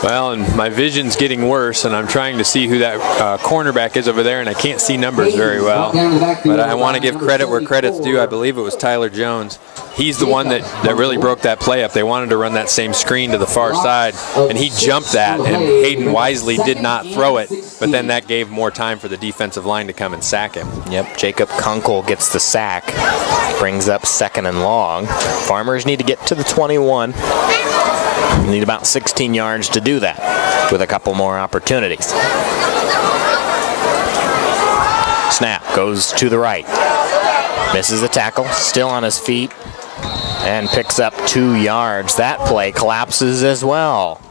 Well, and my vision's getting worse, and I'm trying to see who that cornerback is over there, and I can't see numbers very well. But I want to give credit where credit's due. I believe it was Tyler Jones. He's the one that really broke that play up. They wanted to run that same screen to the far side, and he jumped that, and Hayden wisely did not throw it, but then that gave more time for the defensive line to come and sack him. Yep, Jacob Kunkel gets the sack, brings up 2nd and long. Farmers need to get to the 21. Need about 16 yards to do that with a couple more opportunities. Snap goes to the right. Misses the tackle, still on his feet, and picks up 2 yards. That play collapses as well.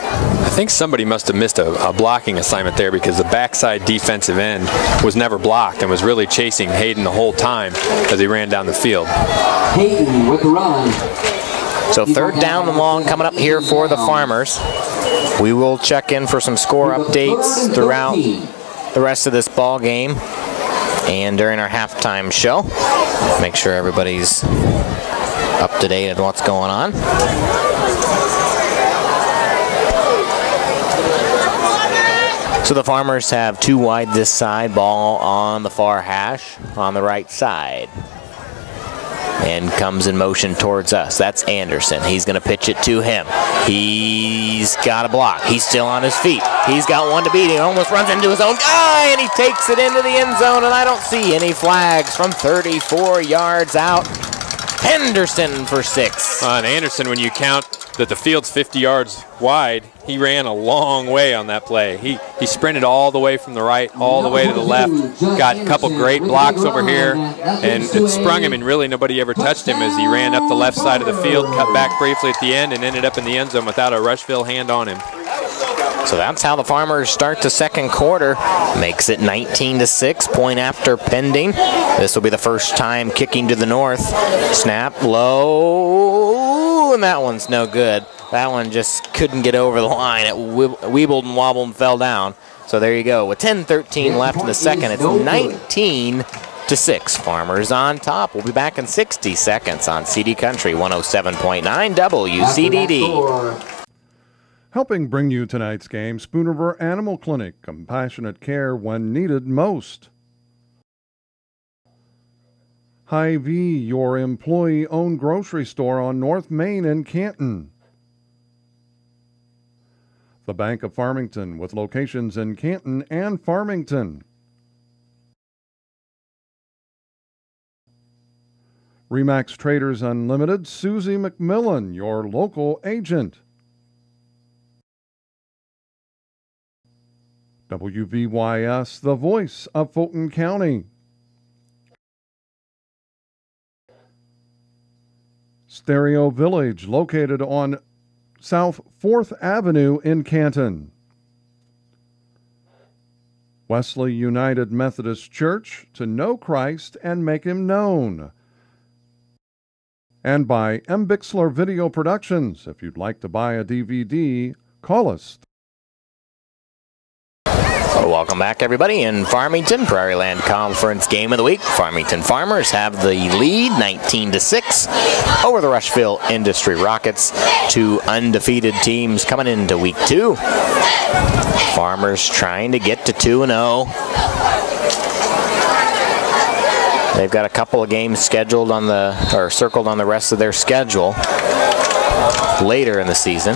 I think somebody must have missed a blocking assignment there, because the backside defensive end was never blocked and was really chasing Hayden the whole time as he ran down the field. Hayden with the run. So 3rd down and long coming up here for the Farmers. We will check in for some score updates throughout the rest of this ball game and during our halftime show. Make sure everybody's up to date on what's going on. So the Farmers have 2 wide this side, ball on the far hash on the right side. And comes in motion towards us. That's Anderson. He's going to pitch it to him. He's got a block. He's still on his feet. He's got one to beat. He almost runs into his own guy, and he takes it into the end zone, and I don't see any flags from 34 yards out. Henderson for 6. And Anderson, when you count that the field's 50 yards wide, he ran a long way on that play. He sprinted all the way from the right, all the way to the left, got a couple great blocks over here, and it sprung him, and really nobody ever touched him as he ran up the left side of the field, cut back briefly at the end, and ended up in the end zone without a Rushville hand on him. So that's how the Farmers start the second quarter. Makes it 19-6, point after pending. This will be the first time kicking to the north. Snap low, and that one's no good. That one just couldn't get over the line. It weebled and wobbled and fell down. So there you go. With 10:13 left in the second, it's 19-6. Farmers on top. We'll be back in 60 seconds on CD Country 107.9 WCDD. Helping bring you tonight's game, Spoon River Animal Clinic, compassionate care when needed most. Hy-Vee, your employee-owned grocery store on North Main in Canton. The Bank of Farmington, with locations in Canton and Farmington. Remax Traders Unlimited, Susie McMillan, your local agent. WVYS, the voice of Fulton County. Stereo Village, located on South 4th Avenue in Canton. Wesley United Methodist Church, to know Christ and make Him known. And by M. Bixler Video Productions. If you'd like to buy a DVD, call us. Welcome back, everybody, in Farmington. Prairieland Conference Game of the Week. Farmington Farmers have the lead, 19-6, over the Rushville Industry Rockets. 2 undefeated teams coming into Week 2. Farmers trying to get to 2-0. They've got a couple of games scheduled on circled on the rest of their schedule later in the season.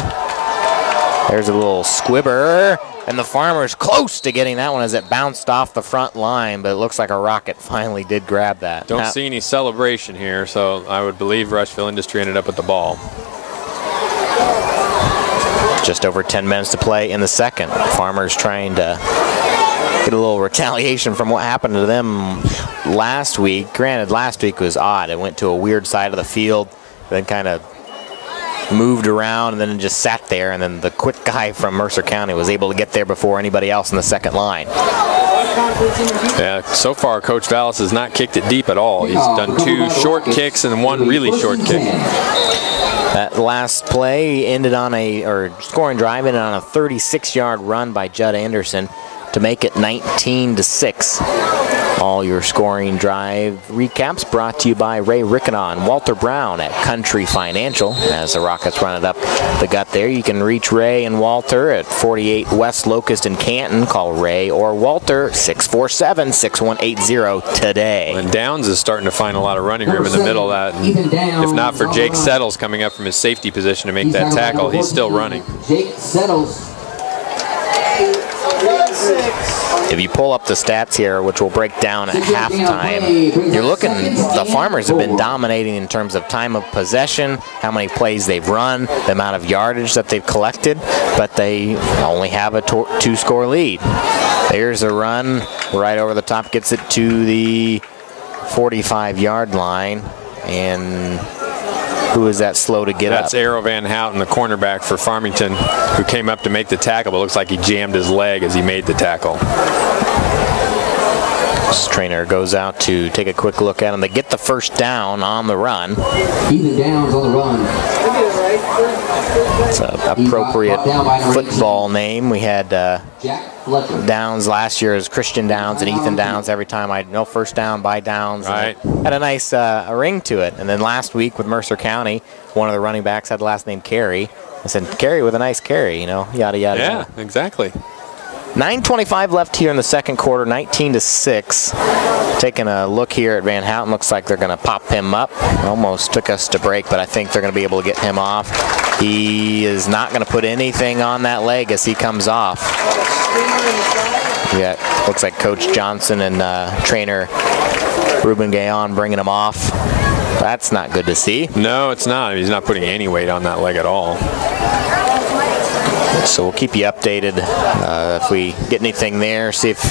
There's a little squibber. And the Farmers close to getting that one as it bounced off the front line, but it looks like a Rocket finally did grab that. Don't see any celebration here, so I would believe Rushville Industry ended up with the ball. Just over 10 minutes to play in the second. Farmers trying to get a little retaliation from what happened to them last week. Granted, last week was odd. It went to a weird side of the field, then kind of moved around and then just sat there, and then the quick guy from Mercer County was able to get there before anybody else in the second line. Yeah, so far Coach Vallis has not kicked it deep at all. He's done 2 short kicks and 1 really short kick. That last play ended on scoring drive ended on a 36-yard run by Judd Anderson to make it 19-6. All your scoring drive recaps brought to you by Ray Rickenau and Walter Brown at Country Financial. As the Rockets run it up the gut there, you can reach Ray and Walter at 48 West Locust in Canton. Call Ray or Walter 647-6180 today. And Downs is starting to find a lot of running room in the middle of that. And if not for Jake Settles coming up from his safety position to make that tackle, he's still running. Jake Settles. If you pull up the stats here, which we'll break down at halftime, you're looking, the Farmers have been dominating in terms of time of possession, how many plays they've run, the amount of yardage that they've collected, but they only have a 2-score lead. There's a run right over the top, gets it to the 45-yard line, and who is that slow to get up? That's Arrow Van Houten, the cornerback for Farmington, who came up to make the tackle, but looks like he jammed his leg as he made the tackle. This trainer goes out to take a quick look at him. They get the first down on the run. Ethan Downs on the run. It's an appropriate football name. We had Downs last year as Christian Downs and Ethan Downs. Every time I know first down by Downs. Right. Had a nice ring to it. And then last week with Mercer County, one of the running backs had the last name Carey. I said, Carey with a nice carry, you know, yada, yada. Yeah, exactly. 9:25 left here in the second quarter, 19-6. Taking a look here at Van Houten, looks like they're going to pop him up. Almost took us to break, but I think they're going to be able to get him off. He is not going to put anything on that leg as he comes off. Yeah, looks like Coach Johnson and trainer Ruben Gayon bringing him off. That's not good to see. No, it's not. He's not putting any weight on that leg at all. So we'll keep you updated if we get anything there, see if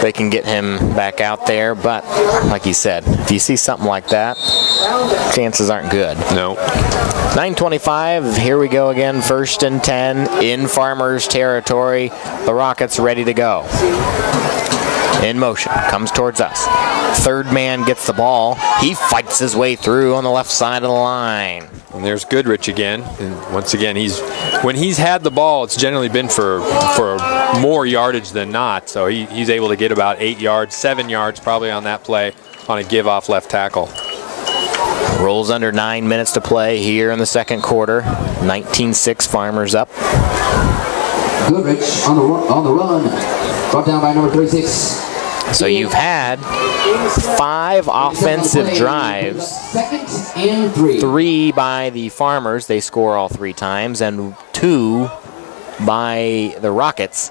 they can get him back out there. But like you said, if you see something like that, chances aren't good. No. 9:25, here we go again, 1st and 10 in Farmers territory. The Rockets ready to go. In motion, comes towards us. Third man gets the ball. He fights his way through on the left side of the line. And there's Goodrich again. And once again, when he's had the ball, it's generally been for more yardage than not. So he's able to get about 8 yards, 7 yards probably on that play on a give-off left tackle. Rolls under 9 minutes to play here in the second quarter. 19-6, Farmers up. Goodrich on the run. Brought down by number 36. So you've had 5 offensive drives. 2nd and 3. 3 by the Farmers. They score all 3 times. And 2 by the Rockets.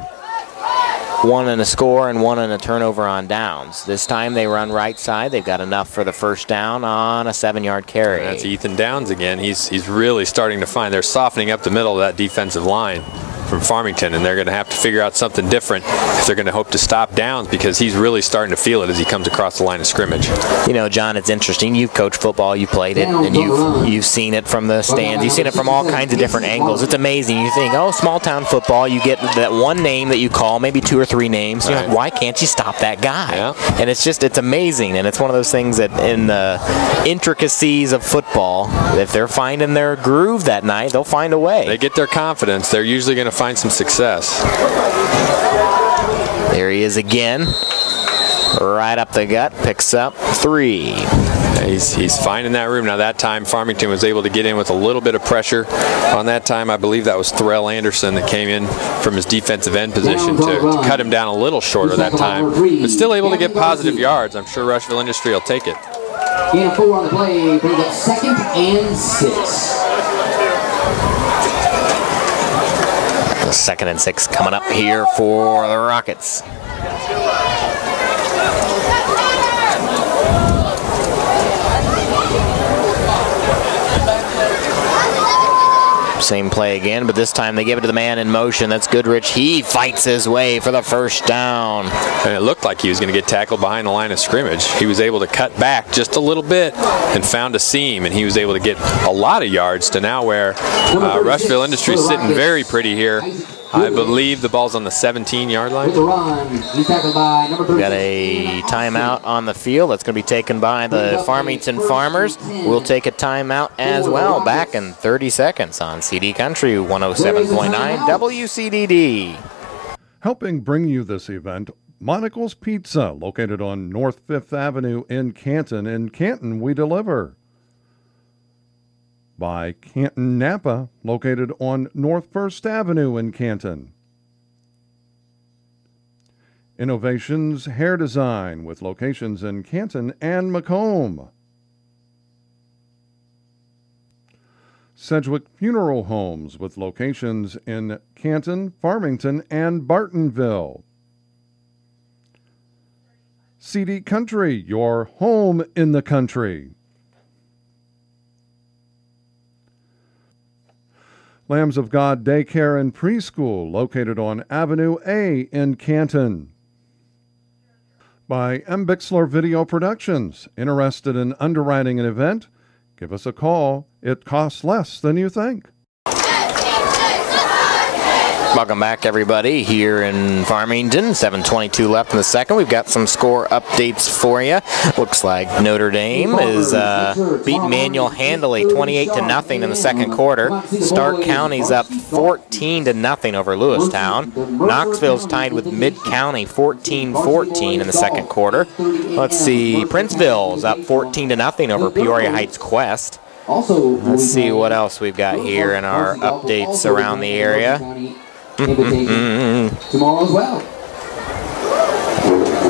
1 in a score and 1 in a turnover on downs. This time they run right side. They've got enough for the first down on a 7-yard carry. That's Ethan Downs again. He's really starting to find they're softening up the middle of that defensive line from Farmington, and they're going to have to figure out something different if they're going to hope to stop Downs, because he's really starting to feel it as he comes across the line of scrimmage. You know, John, it's interesting. You've coached football, you played it, and you've seen it from the stands. You've seen it from all kinds of different angles. It's amazing. You think, oh, small town football, you get that one name that you call, maybe 2 or 3 names. Right. You're like, why can't you stop that guy? Yeah. And it's amazing. And it's one of those things that in the intricacies of football, if they're finding their groove that night, they'll find a way. They get their confidence. They're usually going to find some success. There he is again. Right up the gut, picks up 3. He's finding that room. Now that time Farmington was able to get in with a little bit of pressure. On that time, I believe that was Threll Anderson that came in from his defensive end position to cut him down a little shorter that time. But still able to get positive yards. I'm sure Rushville Industry will take it. Gain of 4 on the play, brings up 2nd and 6. The 2nd and 6 coming up here for the Rockets. Same play again, but this time they give it to the man in motion. That's Goodrich. He fights his way for the first down. And it looked like he was going to get tackled behind the line of scrimmage. He was able to cut back just a little bit and found a seam, and he was able to get a lot of yards to now where Rushville Industry is sitting very pretty here. I believe the ball's on the 17-yard line. We got a timeout on the field. That's going to be taken by the Farmington Farmers. We'll take a timeout as well. Back in 30 seconds on CD Country 107.9 WCDD. Helping bring you this event, Monocle's Pizza, located on North 5th Avenue in Canton. In Canton, we deliver. By Canton Napa, located on North 1st Avenue in Canton. Innovations Hair Design, with locations in Canton and Macomb. Sedgwick Funeral Homes, with locations in Canton, Farmington, and Bartonville. CD Country, your home in the country. Lambs of God Daycare and Preschool, located on Avenue A in Canton. By M. Bixler Video Productions. Interested in underwriting an event? Give us a call. It costs less than you think. Welcome back, everybody, here in Farmington. 7:22 left in the second. We've got some score updates for you. Looks like Notre Dame is beating Manual handily 28-0 in the second quarter. Stark County's up 14-0 over Lewistown. Knoxville's tied with Mid-County 14-14 in the second quarter. Let's see, Princeville's up 14-0 over Peoria Heights Quest. Let's see what else we've got here in our updates around the area. Tomorrow as well.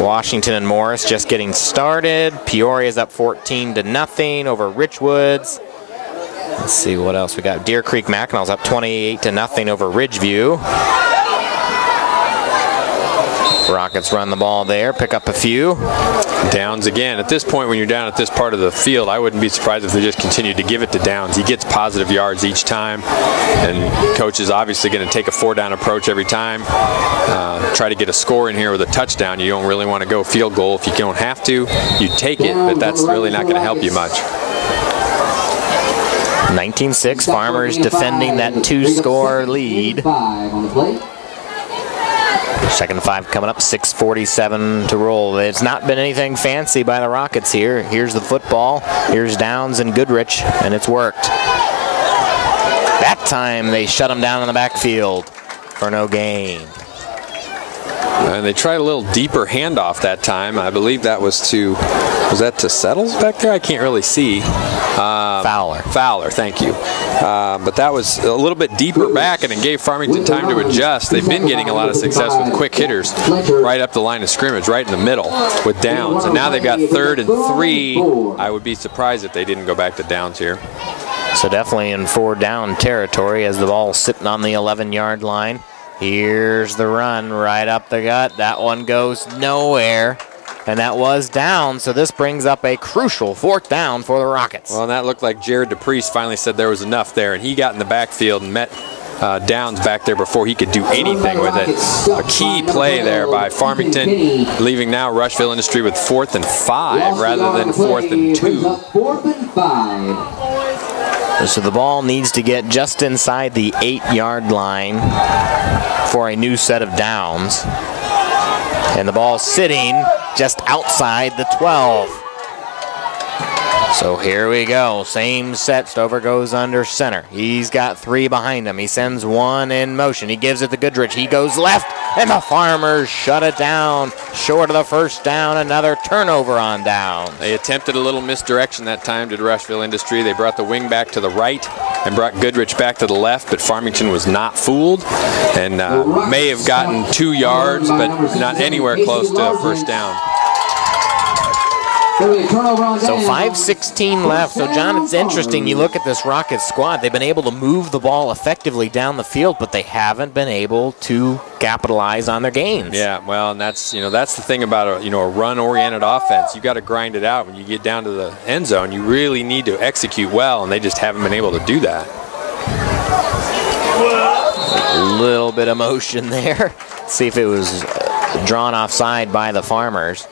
Washington and Morris just getting started. Peoria's up 14-0 over Richwoods. Let's see what else we got. Deer Creek Mackinac up 28-0 over Ridgeview. Rockets run the ball there, pick up a few. Downs again. At this point, when you're down at this part of the field, I wouldn't be surprised if they just continue to give it to Downs. He gets positive yards each time, and coach is obviously going to take a 4-down approach every time. Try to get a score in here with a touchdown. You don't really want to go field goal. If you don't have to, you take it, but that's really not going to help you much. 19-6, Farmers defending that 2-score lead. Second 5 coming up, 6:47 to roll. It's not been anything fancy by the Rockets here. Here's the football. Here's Downs and Goodrich, and it's worked. That time they shut him down in the backfield for no gain. And they tried a little deeper handoff that time. I believe that was that to Settles back there? I can't really see. Fowler. Fowler, thank you. But that was a little bit deeper back, and it gave Farmington time to adjust. They've been getting a lot of success with quick hitters right up the line of scrimmage, right in the middle with Downs. And now they've got 3rd and 3. I would be surprised if they didn't go back to Downs here. So definitely in 4-down territory as the ball's sitting on the 11-yard line. Here's the run right up the gut. That one goes nowhere. And that was down, so this brings up a crucial 4th down for the Rockets. Well, and that looked like Jared DePriest finally said there was enough there, and he got in the backfield and met Downs back there before he could do anything with it. A key play there by Farmington, leaving now Rushville Industry with 4th and 5 rather than 4th and 2. 4th and 5. So the ball needs to get just inside the 8-yard line for a new set of downs. And the ball's sitting just outside the 12. So here we go. Same set. Stover goes under center. He's got 3 behind him. He sends 1 in motion. He gives it to Goodrich. He goes left, and the Farmers shut it down. Short of the 1st down. Another turnover on down. They attempted a little misdirection that time, did Rushville Industry. They brought the wing back to the right and brought Goodrich back to the left, but Farmington was not fooled and may have gotten 2 yards, but not anywhere close to a 1st down. So 5:16 left. So, John, it's interesting. You look at this Rockets squad. They've been able to move the ball effectively down the field, but they haven't been able to capitalize on their gains. Yeah, well, and that's the thing about a run-oriented offense. You got to grind it out when you get down to the end zone. You really need to execute well, and they just haven't been able to do that. little bit of motion there. See if it was drawn offside by the Farmers.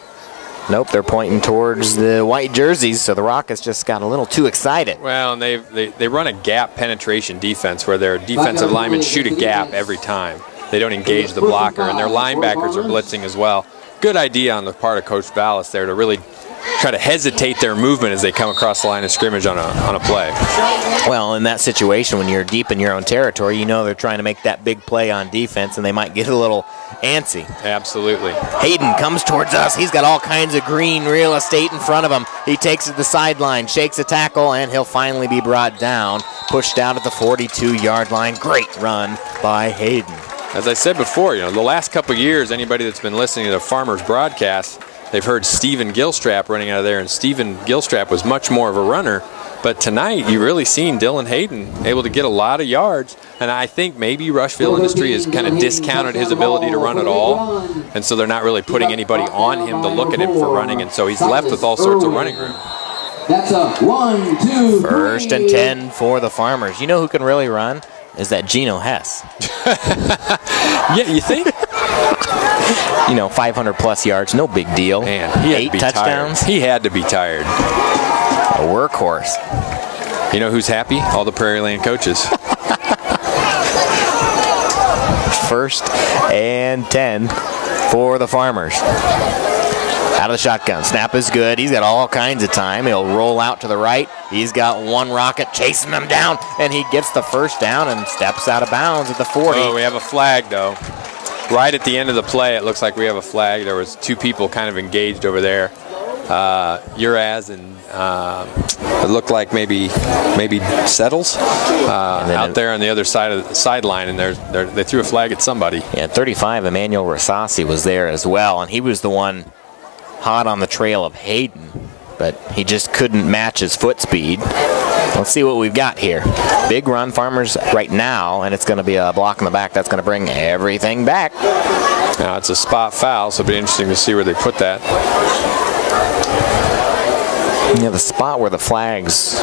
Nope, they're pointing towards the white jerseys, so the Rockets just got a little too excited. Well, and they run a gap penetration defense where their defensive linemen shoot a gap every time. They don't engage the blocker, and their linebackers are blitzing as well. Good idea on the part of Coach Vallis there to really try to hesitate their movement as they come across the line of scrimmage on a play. Well, in that situation, when you're deep in your own territory, you know they're trying to make that big play on defense, and they might get a little antsy. Absolutely. Hayden comes towards us. He's got all kinds of green real estate in front of him. He takes it to the sideline, shakes a tackle, and he'll finally be brought down, pushed out at the 42-yard line. Great run by Hayden. As I said before, the last couple of years, anybody that's been listening to the Farmers broadcast, they've heard Stephen Gilstrap running out of there, and Stephen Gilstrap was much more of a runner. But tonight, you've really seen Dylan Hayden able to get a lot of yards, and I think maybe Rushville Industry has kind of discounted his ability to run at all, and so they're not really putting anybody on him to look at him for running, and so he's left with all sorts of running room. That's a 1, 2, 3. First and 10 for the Farmers. You know who can really run? Is that Geno Hess. Yeah, you think? 500-plus yards, no big deal. Man, he had 8 to be touchdowns. Tired. He had to be tired. A workhorse. You know who's happy? All the Prairieland coaches. First and 10 for the Farmers. Out of the shotgun. Snap is good. He's got all kinds of time. He'll roll out to the right. He's got one Rocket chasing him down, and he gets the first down and steps out of bounds at the 40. Oh, we have a flag, though. Right at the end of the play, it looks like we have a flag. There was 2 people kind of engaged over there. Uraz and it looked like maybe Settles out there on the other side of the sideline, and they threw a flag at somebody. Yeah, 35, Emmanuel Rasasi was there as well, and he was the one hot on the trail of Hayden, but he just couldn't match his foot speed. Let's see what we've got here. Big run, Farmers right now, and it's going to be a block in the back. That's going to bring everything back. Now it's a spot foul, so it'll be interesting to see where they put that. The spot where the flags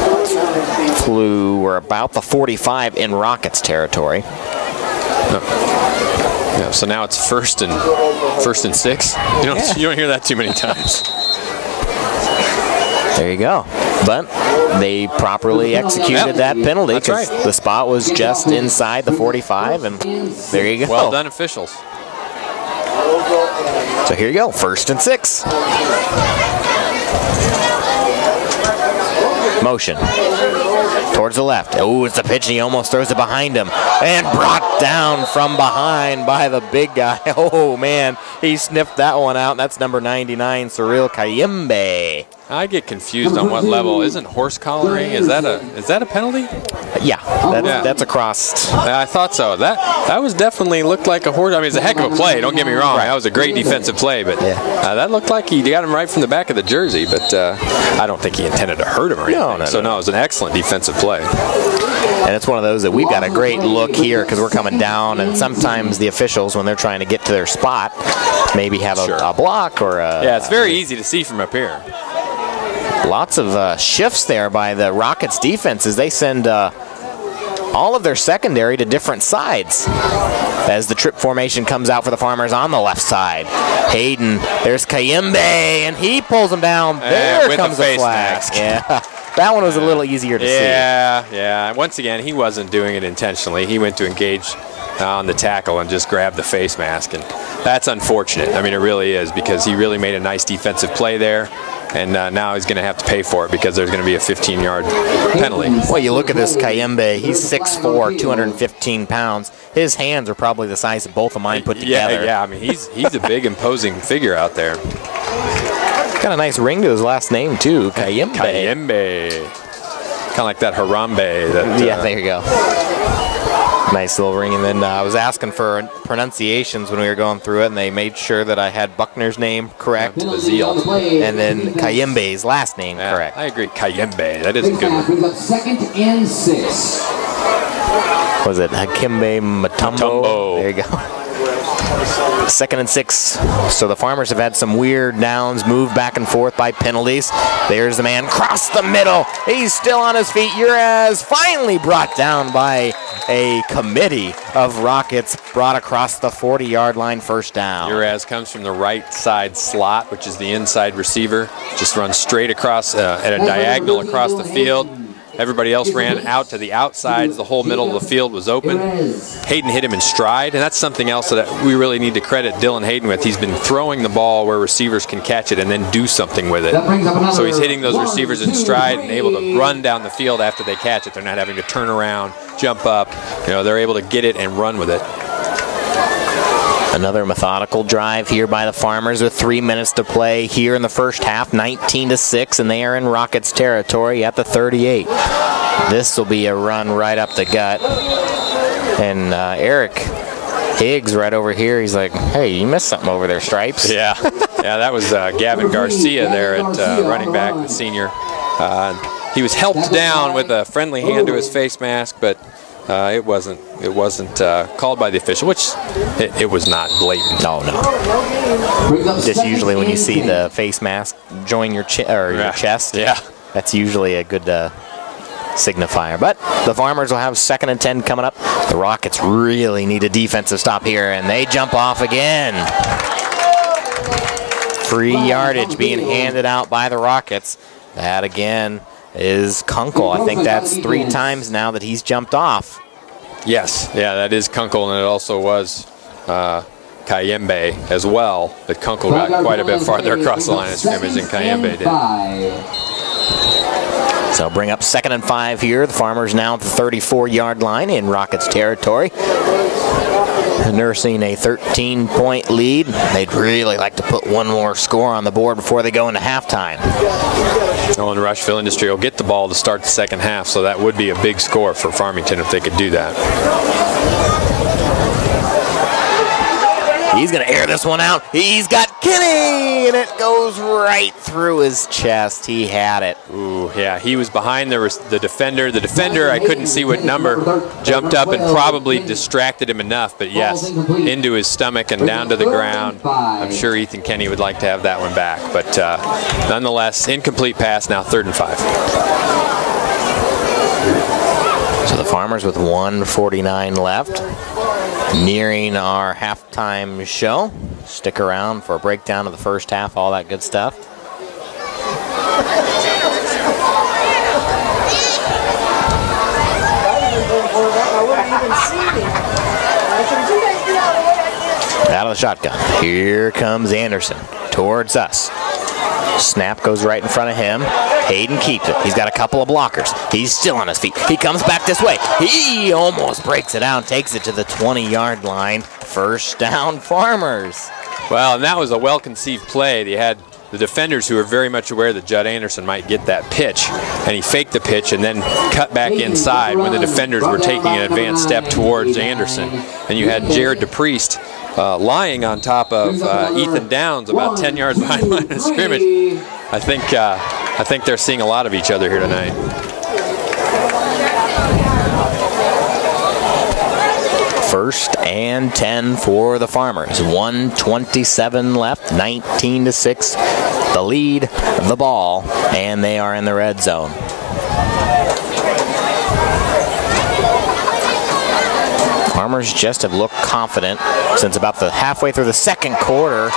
flew were about the 45 in Rockets territory. Yeah, so now it's first and 6. You don't hear that too many times. There you go. But they properly executed that penalty because the spot was just inside the 45, and there you go. Well done, officials. So here you go, first and 6. Motion towards the left. Oh, it's a pitch. He almost throws it behind him. And brought down from behind by the big guy. Oh, man. He sniffed that one out. That's number 99, Cyril Kayembe. I get confused on what level. Isn't horse collaring? Is that a penalty? Yeah, that's a crossed. I thought so. That was definitely looked like a horse. I mean, it's a heck of a play. Don't get me wrong. That was a great defensive play, but that looked like he got him right from the back of the jersey. But I don't think he intended to hurt him or anything. No, it was an excellent defensive play. And it's one of those that we've got a great look here because we're coming down, and sometimes the officials, when they're trying to get to their spot, maybe have a block or a... Yeah, it's very easy to see from up here. Lots of shifts there by the Rockets defense as they send all of their secondary to different sides. As the trip formation comes out for the Farmers on the left side. Hayden, there's Kayembe, and he pulls him down. There comes the flag. Mask. Yeah, that one was a little easier to see. Yeah. Once again, he wasn't doing it intentionally. He went to engage on the tackle and just grabbed the face mask, and that's unfortunate. I mean, it really is, because he really made a nice defensive play there. And now he's going to have to pay for it because there's going to be a 15-yard penalty. Well, you look at this Kayembe. He's 6'4", 215 pounds. His hands are probably the size of both of mine put together. Yeah. I mean, he's a big, imposing figure out there. Got a nice ring to his last name, too, Kayembe. Kayembe. Kind of like that Harambe. Yeah, there you go. Nice little ring. And then I was asking for pronunciations when we were going through it, and they made sure that I had Buckner's name correct, Bazile, and then Kayembe's last name correct. I agree. Kayembe. That is a good one. Second and 6. Was it Hakimbe Mutombo? There you go. 2nd and 6. So the Farmers have had some weird downs, moved back and forth by penalties. There's the man across the middle. He's still on his feet. Uraz finally brought down by a committee of Rockets brought across the 40-yard line, first down. Uraz comes from the right side slot, which is the inside receiver. Just runs straight across at a diagonal across the field. Everybody else ran out to the outsides. The whole middle of the field was open. Hayden hit him in stride, and that's something else that we really need to credit Dylan Hayden with. He's been throwing the ball where receivers can catch it and then do something with it. So he's hitting those receivers in stride and able to run down the field after they catch it. They're not having to turn around, jump up. You know, they're able to get it and run with it. Another methodical drive here by the Farmers with 3 minutes to play here in the first half, 19-6, and they are in Rockets territory at the 38. This will be a run right up the gut. And Eric Higgs right over here, he's like, hey, you missed something over there, Stripes. Yeah, yeah, that was Gavin Garcia there at running back, the senior. He was helped down with a friendly hand to his face mask, but it wasn't called by the official, which it was not blatant. No. Just usually when you see the face mask join your your chest, yeah, that's usually a good signifier. But the Farmers will have 2nd and 10 coming up. The Rockets really need a defensive stop here, and they jump off again. Free yardage being handed out by the Rockets. That again is Kunkel. I think that's 3 times now that he's jumped off. Yes, yeah, that is Kunkel, and it also was Kayembe as well. But Kunkel got quite a bit farther across the line of scrimmage than Kayembe did. So bring up 2nd and 5 here. The Farmers now at the 34-yard line in Rockets territory. Nursing a 13-point lead. They'd really like to put one more score on the board before they go into halftime. Oh, and Rushville Industry will get the ball to start the second half, so that would be a big score for Farmington if they could do that. He's going to air this one out. He's got Kenny, and it goes right through his chest. He had it. Ooh, yeah, he was behind the defender. The defender, I couldn't see what number, jumped up and probably distracted him enough, but yes, into his stomach and down to the ground. I'm sure Ethan Kenny would like to have that one back, but nonetheless, incomplete pass, now 3rd and 5. So the Farmers with 1:49 left. Nearing our halftime show. Stick around for a breakdown of the first half, all that good stuff. Out of the shotgun. Here comes Anderson towards us. Snap goes right in front of him. Hayden keeps it. He's got a couple of blockers. He's still on his feet. He comes back this way. He almost breaks it out, takes it to the 20-yard line. First down, Farmers. Well, and that was a well-conceived play. They had the defenders who were very much aware that Judd Anderson might get that pitch, and he faked the pitch and then cut back inside when the defenders were taking an advanced step towards Anderson. And you had Jared DePriest lying on top of Ethan Downs about 10 yards behind line of scrimmage. I think they're seeing a lot of each other here tonight. First and 10 for the Farmers. 1:27 left, 19-6. The lead, the ball, and they are in the red zone. Farmers just have looked confident since about the halfway through the second quarter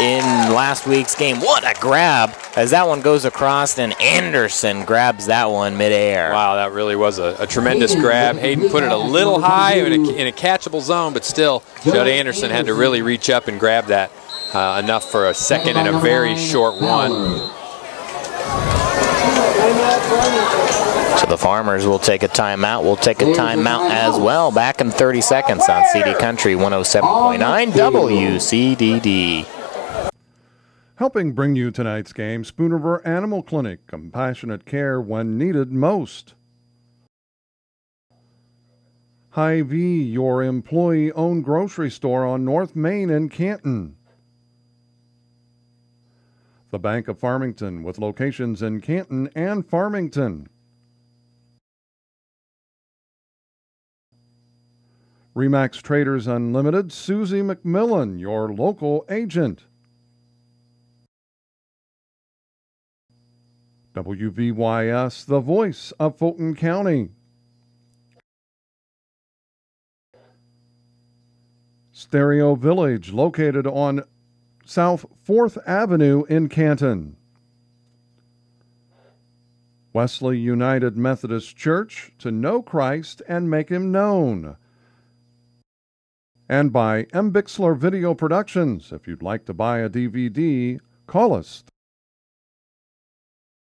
in last week's game. What a grab as that one goes across, and Anderson grabs that one midair. Wow, that really was a tremendous grab. Hayden put it a little high in a catchable zone, but still, Judd Anderson had to really reach up and grab that enough for a second and a very short one. So the Farmers will take a timeout. We'll take a timeout as well. Back in 30 seconds on CD Country 107.9 WCDD. Helping bring you tonight's game, Spoon River Animal Clinic, compassionate care when needed most. Hy-Vee, your employee-owned grocery store on North Main in Canton. The Bank of Farmington, with locations in Canton and Farmington. Remax Traders Unlimited, Susie McMillan, your local agent. WVYS, the voice of Fulton County. Stereo Village, located on South 4th Avenue in Canton. Wesley United Methodist Church, to know Christ and make Him known. And by M. Bixler Video Productions. If you'd like to buy a DVD, call us.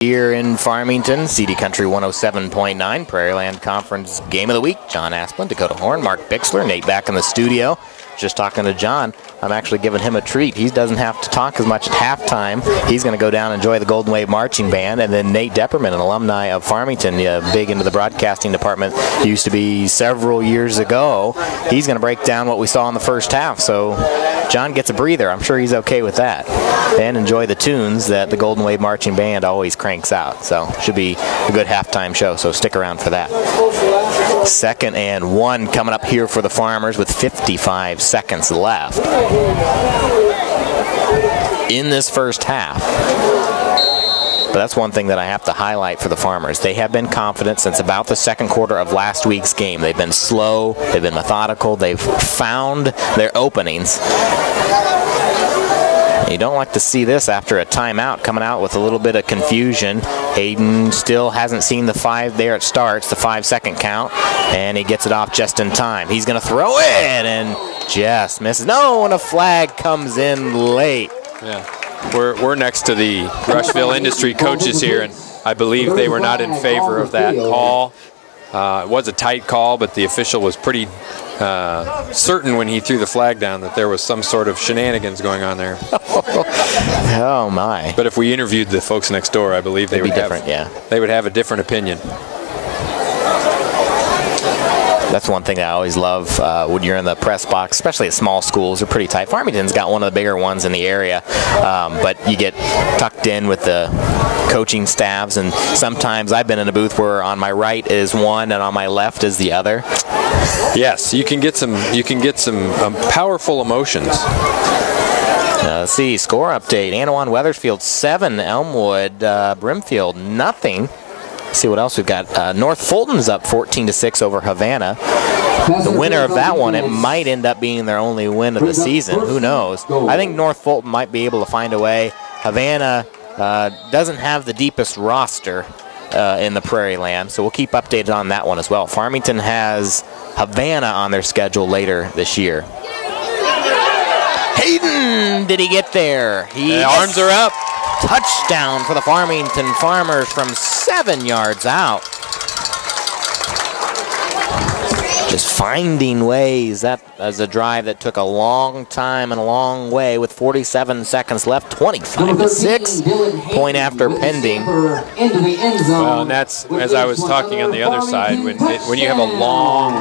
Here in Farmington, CD Country 107.9, Prairieland Conference Game of the Week. John Asplund, Dakota Horn, Mark Bixler, Nate back in the studio. Just talking to John, I'm actually giving him a treat. He doesn't have to talk as much at halftime. He's going to go down and enjoy the Golden Wave Marching Band. And then Nate Depperman, an alumni of Farmington, big into the broadcasting department, used to be several years ago. He's going to break down what we saw in the first half. So John gets a breather. I'm sure he's okay with that. And enjoy the tunes that the Golden Wave Marching Band always cranks out. So should be a good halftime show, so stick around for that. 2nd and 1 coming up here for the Farmers with 55 seconds left in this first half. But that's one thing that I have to highlight for the Farmers. They have been confident since about the second quarter of last week's game. They've been slow, they've been methodical, they've found their openings. You don't like to see this after a timeout, coming out with a little bit of confusion. Hayden still hasn't seen the 5 there. It starts, the 5-second count, and he gets it off just in time. He's going to throw it and just misses. No, and a flag comes in late. Yeah, we're next to the Rushville Industry coaches here, and I believe they were not in favor of that call. It was a tight call, but the official was pretty certain when he threw the flag down that there was some sort of shenanigans going on there. Oh my! But if we interviewed the folks next door, I believe they would they would have a different opinion. That's one thing that I always love when you're in the press box, especially at small schools. They're pretty tight. Farmington's got one of the bigger ones in the area, but you get tucked in with the coaching staffs, and sometimes I've been in a booth where on my right is one and on my left is the other. Yes, you can get some powerful emotions. Let's see, score update. Anawan Wethersfield 7, Elmwood Brimfield nothing. See what else we've got. North Fulton's up 14-6 over Havana. The winner of that one, it might end up being their only win of the season. Who knows? I think North Fulton might be able to find a way. Havana doesn't have the deepest roster in the Prairieland, so we'll keep updated on that one as well. Farmington has Havana on their schedule later this year. Hayden, did he get there? The arms are up. Touchdown for the Farmington Farmers from 7 yards out. Just finding ways. That was a drive that took a long time and a long way with 47 seconds left, 25-6, point after pending. Well, and that's, as I was talking on the other side, when you have a long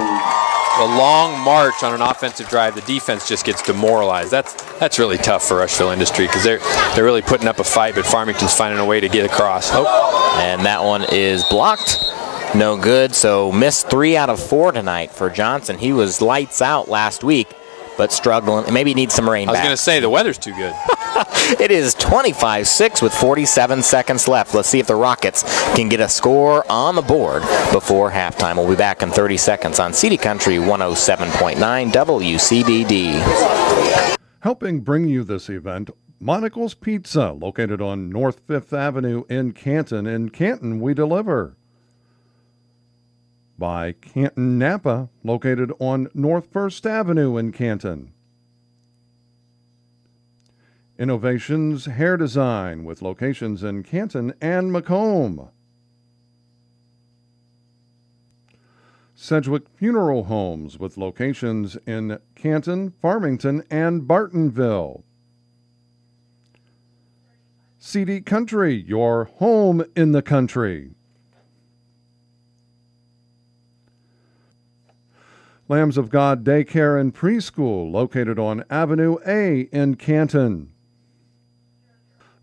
march on an offensive drive, the defense just gets demoralized. That's really tough for Rushville Industry because they're really putting up a fight, but Farmington's finding a way to get across. Oh. And that one is blocked. No good, so missed 3 out of 4 tonight for Johnson. He was lights out last week, but struggling. Maybe he needs some rain back. I was going to say, the weather's too good. It is 25-6 with 47 seconds left. Let's see if the Rockets can get a score on the board before halftime. We'll be back in 30 seconds on CD Country 107.9 WCDD. Helping bring you this event, Monocle's Pizza, located on North 5th Avenue in Canton. In Canton, we deliver. By Canton Napa, located on North 1st Avenue in Canton. Innovations Hair Design, with locations in Canton and Macomb. Sedgwick Funeral Homes, with locations in Canton, Farmington, and Bartonville. CD Country, your home in the country. Lambs of God Daycare and Preschool, located on Avenue A in Canton.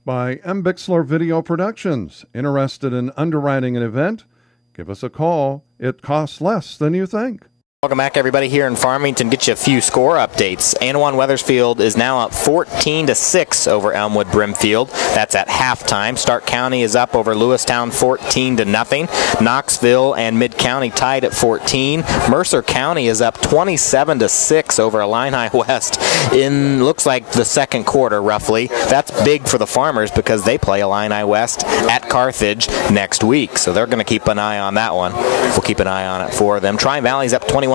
By M. Bixler Video Productions. Interested in underwriting an event? Give us a call. It costs less than you think. Welcome back, everybody, here in Farmington. Get you a few score updates. Anawan Wethersfield is now up 14-6 over Elmwood Brimfield. That's at halftime. Stark County is up over Lewistown 14-0. Knoxville and Mid-County tied at 14. Mercer County is up 27-6 over Illini West in, looks like, the second quarter, roughly. That's big for the Farmers because they play Illini West at Carthage next week. So they're going to keep an eye on that one. We'll keep an eye on it for them. Tri-Valley's up 21-0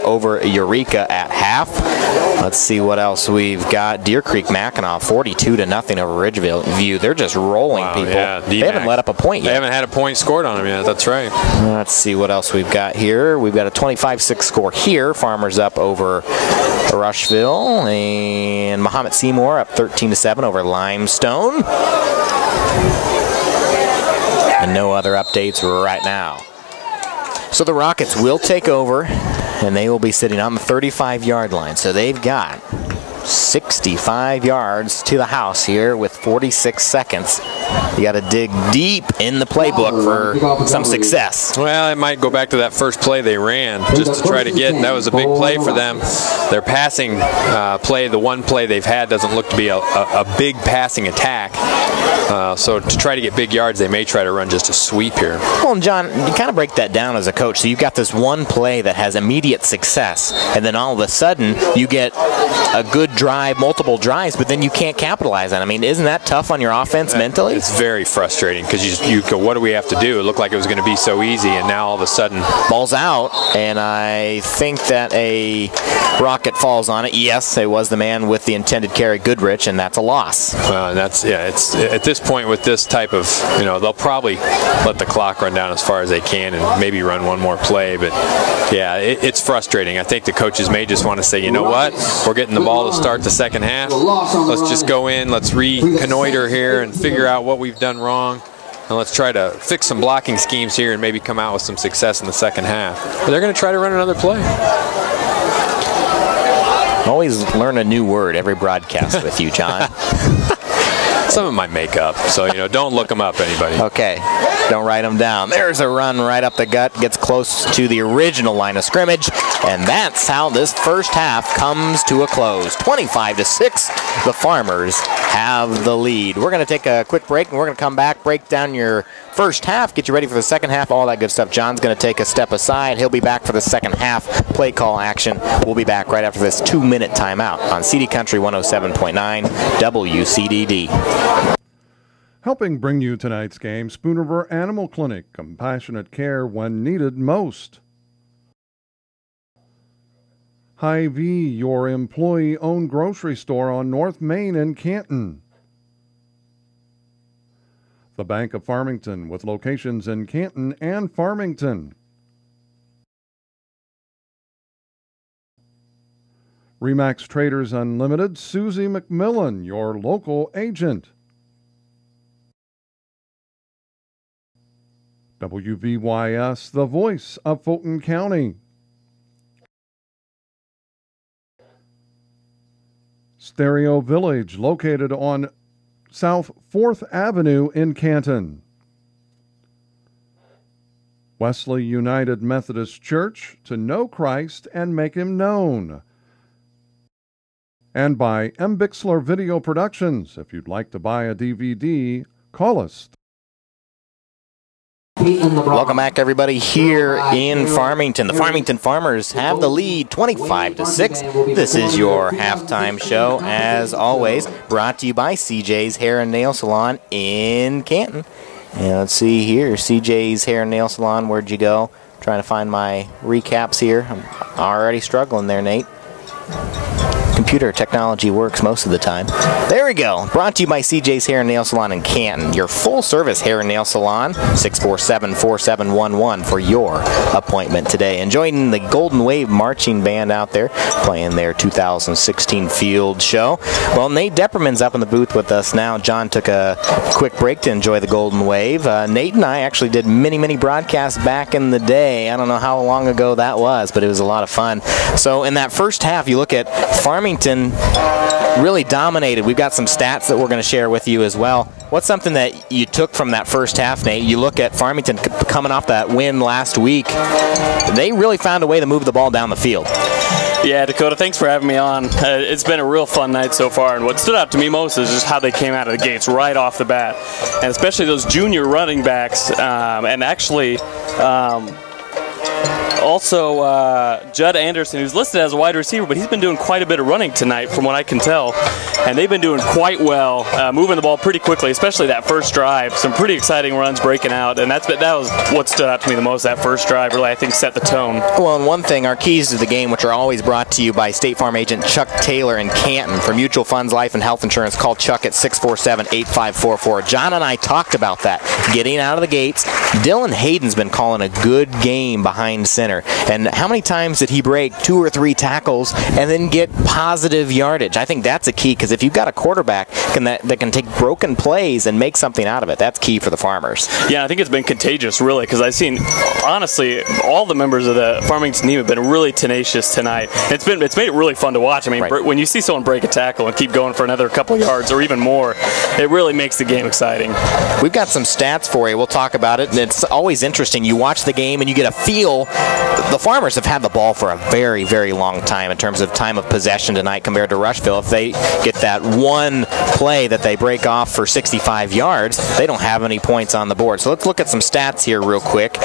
over Eureka at half. Let's see what else we've got. Deer Creek Mackinac 42-0 over Ridgeville View. They're just rolling people. Yeah, they haven't let up a point yet. They haven't had a point scored on them yet. That's right. Let's see what else we've got here. We've got a 25-6 score here. Farmers up over Rushville, and Mahomet Seymour up 13-7 over Limestone. And no other updates right now. So the Rockets will take over, and they will be sitting on the 35-yard line. So they've got 65 yards to the house here with 46 seconds. You got to dig deep in the playbook for some success. Well, it might go back to that first play they ran just to try to get. That was a big play for them. Their passing play, the one play they've had, doesn't look to be a big passing attack. So to try to get big yards, they may try to run just a sweep here. Well, and John, you kind of break that down as a coach. So you've got this one play that has immediate success, and then all of a sudden you get a good drive, multiple drives, but then you can't capitalize on it. I mean, isn't that tough on your offense mentally? It's very frustrating because you go, what do we have to do? It looked like it was going to be so easy, and now all of a sudden, ball's out, and I think that a Rocket falls on it. Yes, it was the man with the intended carry, Goodrich, and that's a loss. Well, that's, yeah, it's at this point with this type of, they'll probably let the clock run down as far as they can and maybe run one more play, but yeah, it's frustrating. I think the coaches may just want to say, you know what, we're getting the ball to start the second half. Let's just go in, let's reconnoiter here and figure out what we've done wrong, and let's try to fix some blocking schemes here and maybe come out with some success in the second half. But they're going to try to run another play. Always learn a new word every broadcast with you, John. Some of them might make up, so don't look them up, anybody. Okay, don't write them down. There's a run right up the gut, gets close to the original line of scrimmage, and that's how this first half comes to a close. 25-6, the Farmers have the lead. We're going to take a quick break, and we're going to come back, break down your first half, get you ready for the second half, all that good stuff. John's going to take a step aside. He'll be back for the second half play call action. We'll be back right after this 2-minute timeout on CD Country 107.9 WCDD. Helping bring you tonight's game, Spoon River Animal Clinic, compassionate care when needed most. Hy-Vee, your employee-owned grocery store on North Main in Canton. The Bank of Farmington, with locations in Canton and Farmington. Remax Traders Unlimited, Susie McMillan, your local agent. WVYS, the voice of Fulton County. Stereo Village, located on South 4th Avenue in Canton. Wesley United Methodist Church, to know Christ and make Him known. And by M. Bixler Video Productions. If you'd like to buy a DVD, call us. Welcome back, everybody, here in Farmington. The Farmington Farmers have the lead 25-6. This is your halftime show, as always, brought to you by CJ's Hair and Nail Salon in Canton. And let's see here, CJ's Hair and Nail Salon, where'd you go? I'm trying to find my recaps here. I'm already struggling there, Nate. Computer technology works most of the time. There we go. Brought to you by CJ's Hair and Nail Salon in Canton. Your full-service hair and nail salon, 647-4711 for your appointment today. And joining the Golden Wave Marching Band out there, playing their 2016 field show. Well, Nate Depperman's up in the booth with us now. John took a quick break to enjoy the Golden Wave. Nate and I actually did many broadcasts back in the day. I don't know how long ago that was, but it was a lot of fun. So in that first half, you look at Farmington Farmington really dominated. We've got some stats that we're going to share with you as well. What's something that you took from that first half, Nate? You look at Farmington coming off that win last week. They really found a way to move the ball down the field. Yeah, Dakota, thanks for having me on. It's been a real fun night so far, and what stood out to me most is just how they came out of the gates right off the bat, and especially those junior running backs, and actually also Judd Anderson, who's listed as a wide receiver, but he's been doing quite a bit of running tonight from what I can tell, and they've been doing quite well, moving the ball pretty quickly, especially that first drive. Some pretty exciting runs breaking out, and that was what stood out to me the most. That first drive really, I think, set the tone. Well, and one thing, our keys to the game, which are always brought to you by State Farm agent Chuck Taylor in Canton. For mutual funds, life, and health insurance, call Chuck at 647-8544. John and I talked about that, getting out of the gates. Dylan Hayden's been calling a good game behind center. And how many times did he break 2 or 3 tackles and then get positive yardage? I think that's a key, because if you've got a quarterback that can take broken plays and make something out of it, that's key for the Farmers. Yeah, I think it's been contagious, really, because I've seen, honestly, all the members of the Farmington team have been really tenacious tonight. It's made it really fun to watch. I mean, right. When you see someone break a tackle and keep going for another couple yards or even more, it really makes the game exciting. We've got some stats for you. We'll talk about it, and it's always interesting. You watch the game and you get a feel. The Farmers have had the ball for a very, very long time in terms of time of possession tonight compared to Rushville. If they get that one play that they break off for 65 yards, they don't have any points on the board. So let's look at some stats here real quick.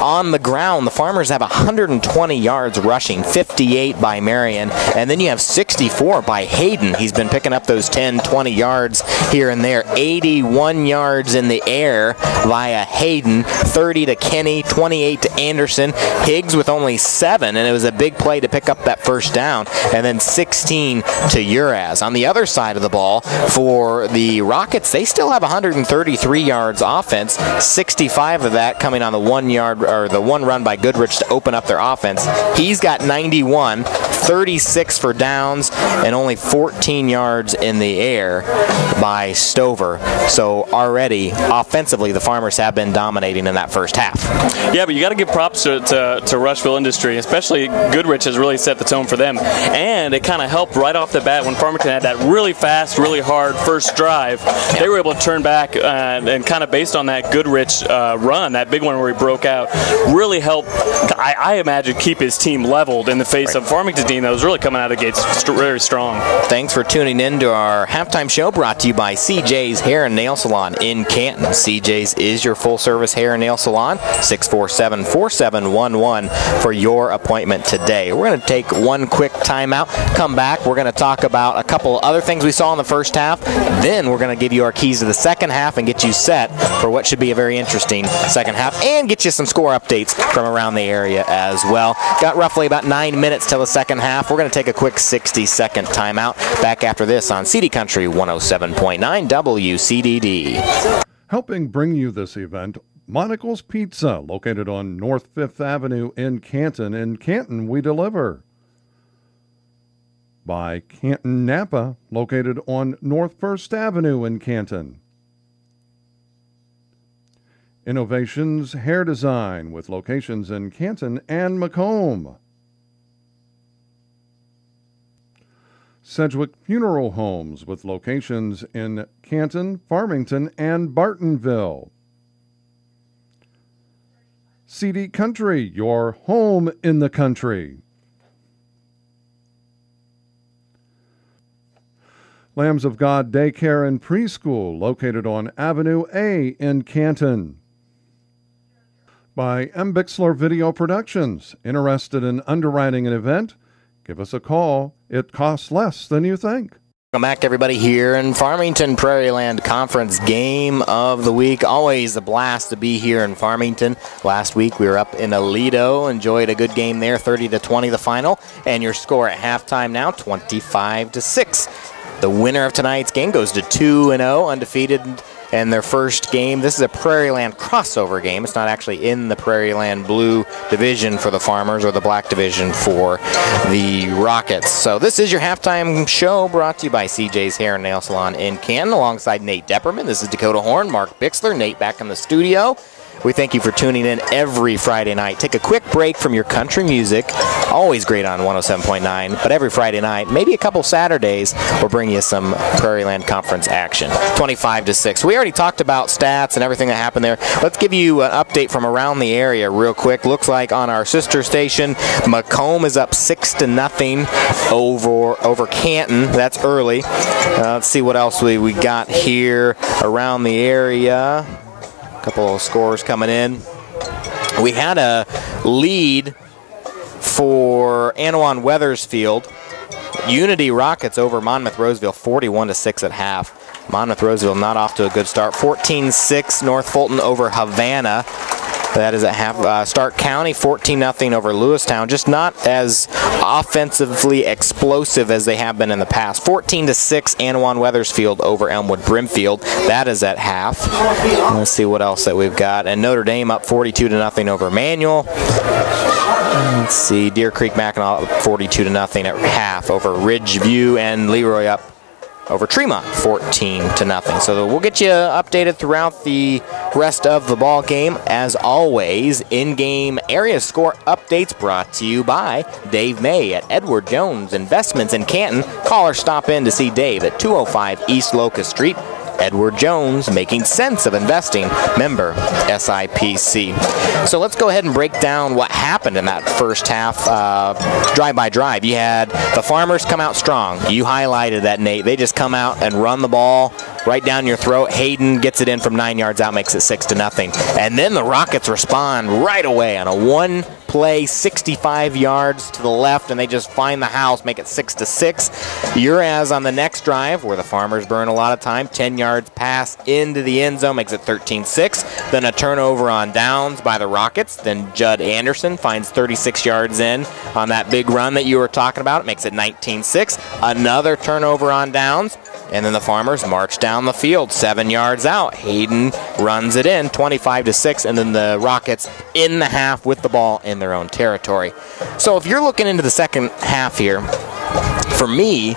On the ground, the Farmers have 120 yards rushing, 58 by Marion, and then you have 64 by Hayden. He's been picking up those 10, 20 yards here and there. 81 yards in the air via Hayden, 30 to Kenny, 28 to Anderson. Higgs with only 7, and it was a big play to pick up that first down, and then 16 to Uraz. On the other side of the ball, for the Rockets, they still have 133 yards offense, 65 of that coming on the 1 run by Goodrich to open up their offense. He's got 91, 36 for downs, and only 14 yards in the air by Stover. So already, offensively, the Farmers have been dominating in that first half. Yeah, but you got to give props to Rushville Industry, especially Goodrich has really set the tone for them. And it kind of helped right off the bat when Farmington had that really fast, really hard first drive. They were able to turn back and kind of based on that Goodrich run, that big one where he broke out, really helped, I imagine, keep his team leveled in the face of Farmington team that was really coming out of the gates very strong. Thanks for tuning in to our halftime show, brought to you by CJ's Hair and Nail Salon in Canton. CJ's is your full-service hair and nail salon. 647-4711 for your appointment today. We're going to take one quick timeout. Come back. We're going to talk about a couple other things we saw in the first half. Then we're going to give you our keys to the second half and get you set for what should be a very interesting second half, and get you some score updates from around the area as well. Got roughly about 9 minutes till the second half. We're going to take a quick 60-second timeout. Back after this on CD Country 107.9 WCDD. Helping bring you this event, Monocle's Pizza, located on North 5th Avenue in Canton. In Canton, we deliver. By Canton Napa, located on North 1st Avenue in Canton. Innovations Hair Design, with locations in Canton and Macomb. Sedgwick Funeral Homes, with locations in Canton, Farmington, and Bartonville. CD Country, your home in the country. Lambs of God Daycare and Preschool, located on Avenue A in Canton. By M. Bixler Video Productions. Interested in underwriting an event? Give us a call. It costs less than you think. Welcome back, everybody, here in Farmington. Prairieland Conference Game of the Week. Always a blast to be here in Farmington. Last week we were up in Aledo. Enjoyed a good game there, 30-20 the final. And your score at halftime now, 25-6. The winner of tonight's game goes to 2-0, undefeated in their first game. This is a Prairieland crossover game. It's not actually in the Prairieland Blue division for the Farmers or the Black division for the Rockets. So this is your halftime show, brought to you by CJ's Hair and Nail Salon in Canton, alongside Nate Depperman. This is Dakota Horn, Mark Bixler. Nate back in the studio. We thank you for tuning in every Friday night. Take a quick break from your country music, always great on 107.9, but every Friday night, maybe a couple Saturdays, we'll bring you some Prairieland Conference action. 25-6. We already talked about stats and everything that happened there. Let's give you an update from around the area real quick. Looks like on our sister station, Macomb is up 6-0 over Canton. That's early. Let's see what else we got here around the area. A couple of scores coming in. We had a lead for Anawan Weathersfield. Unity Rockets over Monmouth Roseville 41-6 at half. Monmouth Roseville not off to a good start. 14-6 North Fulton over Havana. That is at half. Stark County 14-0 over Lewistown. Just not as offensively explosive as they have been in the past. 14-6 Anawan Weathersfield over Elmwood Brimfield. That is at half. Let's see what else that we've got. And Notre Dame up 42-0 over Manual. Let's see, Deer Creek Mackinac up 42-0 at half over Ridgeview, and Leroy up over Tremont 14-0. So we'll get you updated throughout the rest of the ball game. As always, in-game area score updates brought to you by Dave May at Edward Jones Investments in Canton. Call or stop in to see Dave at 205 East Locust Street. Edward Jones, making sense of investing, member SIPC. So let's go ahead and break down what happened in that first half drive-by-drive. You had the Farmers come out strong. You highlighted that, Nate. They just come out and run the ball right down your throat. Hayden gets it in from 9 yards out, makes it 6-0. And then the Rockets respond right away on a one-play, 65 yards to the left, and they just find the house, make it 6-6. Whereas on the next drive, where the Farmers burn a lot of time, 10 yards pass into the end zone, makes it 13-6. Then a turnover on downs by the Rockets. Then Judd Anderson finds 36 yards in on that big run that you were talking about. It makes it 19-6. Another turnover on downs. And then the Farmers march down the field 7 yards out. Hayden runs it in 25-6, and then the Rockets in the half with the ball in their own territory. So if you're looking into the second half here, for me,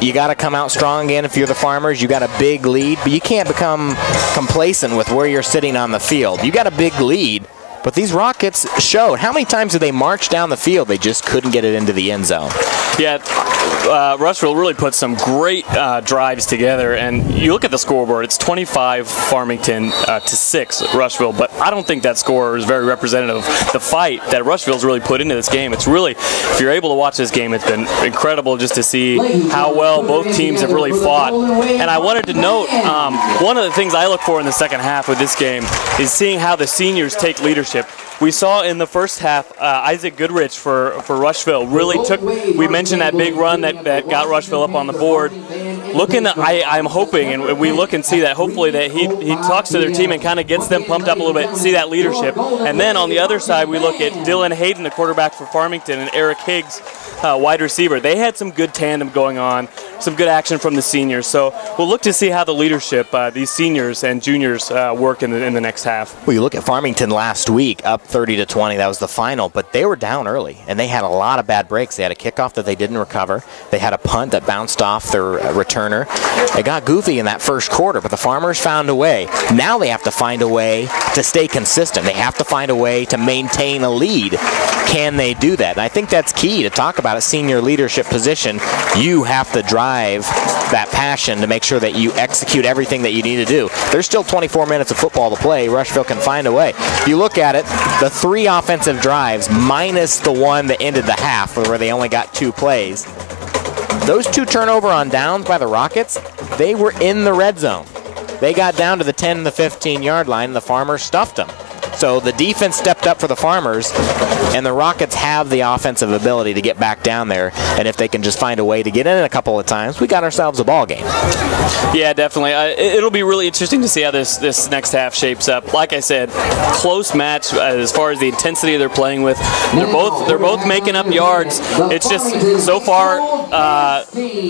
you got to come out strong again. If you're the Farmers, you got a big lead, but you can't become complacent with where you're sitting on the field. You got a big lead, but these Rockets showed. How many times did they march down the field? They just couldn't get it into the end zone. Yeah, Rushville really put some great drives together, and you look at the scoreboard, it's 25 Farmington to 6 Rushville, but I don't think that score is very representative of the fight that Rushville's really put into this game. It's really, if you're able to watch this game, it's been incredible just to see how well both teams have really fought. And I wanted to note, one of the things I look for in the second half with this game is seeing how the seniors take leadership. We saw in the first half, Isaac Goodrich for Rushville really took, we mentioned that big run that got Rushville up on the board. I'm hoping, and we look and see that hopefully that he talks to their team and kind of gets them pumped up a little bit, see that leadership. And then on the other side, we look at Dylan Hayden, the quarterback for Farmington, and Eric Higgs, wide receiver. They had some good tandem going on, some good action from the seniors. So we'll look to see how the leadership, these seniors and juniors, work in the next half. Well, you look at Farmington last week, up 30-20. That was the final, but they were down early, and they had a lot of bad breaks. They had a kickoff that they didn't recover. They had a punt that bounced off their returner. They got goofy in that first quarter, but the Farmers found a way. Now they have to find a way to stay consistent. They have to find a way to maintain a lead. Can they do that? And I think that's key to talk about a senior leadership position. You have to drive that passion to make sure that you execute everything that you need to do. There's still 24 minutes of football to play. Rushville can find a way. If you look at it, the 3 offensive drives minus the one that ended the half where they only got 2 plays. Those 2 turnover on downs by the Rockets, they were in the red zone. They got down to the 10 and the 15-yard line, and the Farmers stuffed them. So the defense stepped up for the Farmers, and the Rockets have the offensive ability to get back down there. And if they can just find a way to get in a couple of times, we got ourselves a ball game. Yeah, definitely. It'll be really interesting to see how this next half shapes up. Like I said, close match as far as the intensity they're playing with. They're both making up yards. It's just so far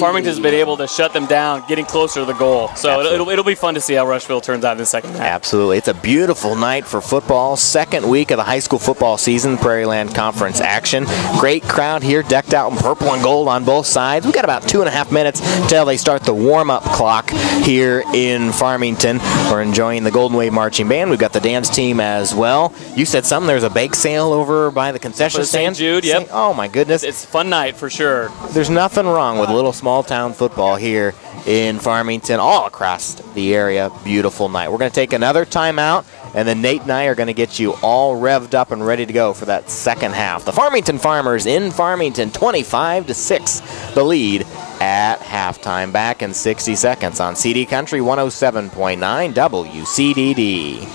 Farmington's been able to shut them down, getting closer to the goal. So it'll be fun to see how Rushville turns out in the second half. Absolutely. It's a beautiful night for football. Second week of the the high school football season, Prairieland Conference action. Great crowd here, decked out in purple and gold on both sides. We've got about 2.5 minutes till they start the warm-up clock here in Farmington. We're enjoying the Golden Wave Marching Band. We've got the dance team as well. You said something, there's a bake sale over by the concession stand. St. Jude, yep. Oh, my goodness. It's a fun night for sure. There's nothing wrong with little small-town football here in Farmington, all across the area. Beautiful night. We're going to take another timeout, and then Nate and I are going to get you all revved up and ready to go for that second half. The Farmington Farmers in Farmington, 25-6, the lead at halftime. Back in 60 seconds on CD Country 107.9 WCDD.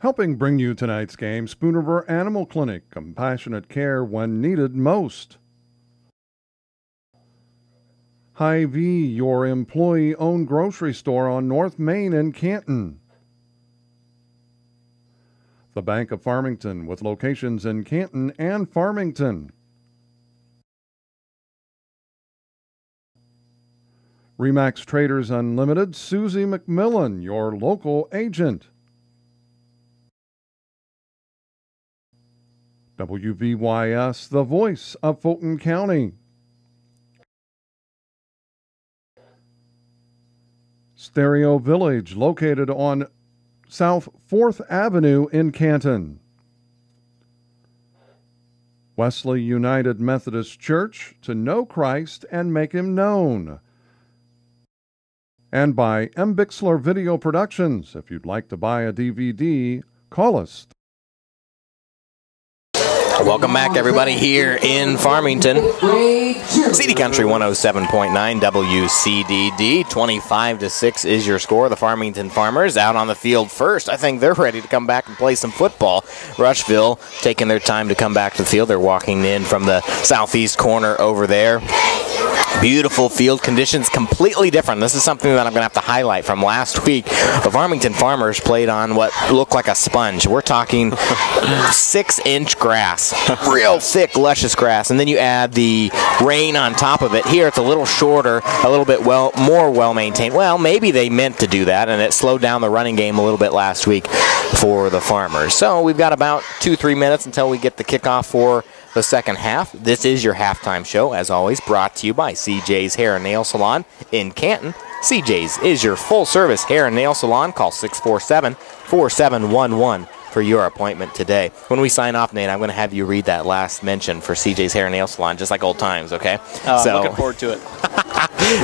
Helping bring you tonight's game, Spoon River Animal Clinic, compassionate care when needed most. Hy-Vee, your employee-owned grocery store on North Main in Canton. The Bank of Farmington, with locations in Canton and Farmington. Remax Traders Unlimited, Susie McMillan, your local agent. WVYS, the voice of Fulton County. Stereo Village, located on South 4th Avenue in Canton. Wesley United Methodist Church, to know Christ and make him known. And by M. Bixler Video Productions. If you'd like to buy a DVD, call us. Welcome back, everybody, here in Farmington. CD Country 107.9 WCDD. 25-6 is your score. The Farmington Farmers out on the field first. I think they're ready to come back and play some football. Rushville taking their time to come back to the field. They're walking in from the southeast corner over there. Beautiful field conditions, completely different. This is something that I'm going to have to highlight from last week. The Farmington Farmers played on what looked like a sponge. We're talking 6-inch grass, real thick, luscious grass, and then you add the rain on top of it. Here it's a little shorter, a little bit more well-maintained. Well, maybe they meant to do that, and it slowed down the running game a little bit last week for the Farmers. So we've got about 2-3 minutes until we get the kickoff for the second half. This is your halftime show, as always, brought to you by CJ's Hair and Nail Salon in Canton. CJ's is your full-service hair and nail salon. Call 647-4711 for your appointment today. When we sign off, Nate, I'm going to have you read that last mention for CJ's Hair and Nail Salon, just like old times, okay? Looking forward to it.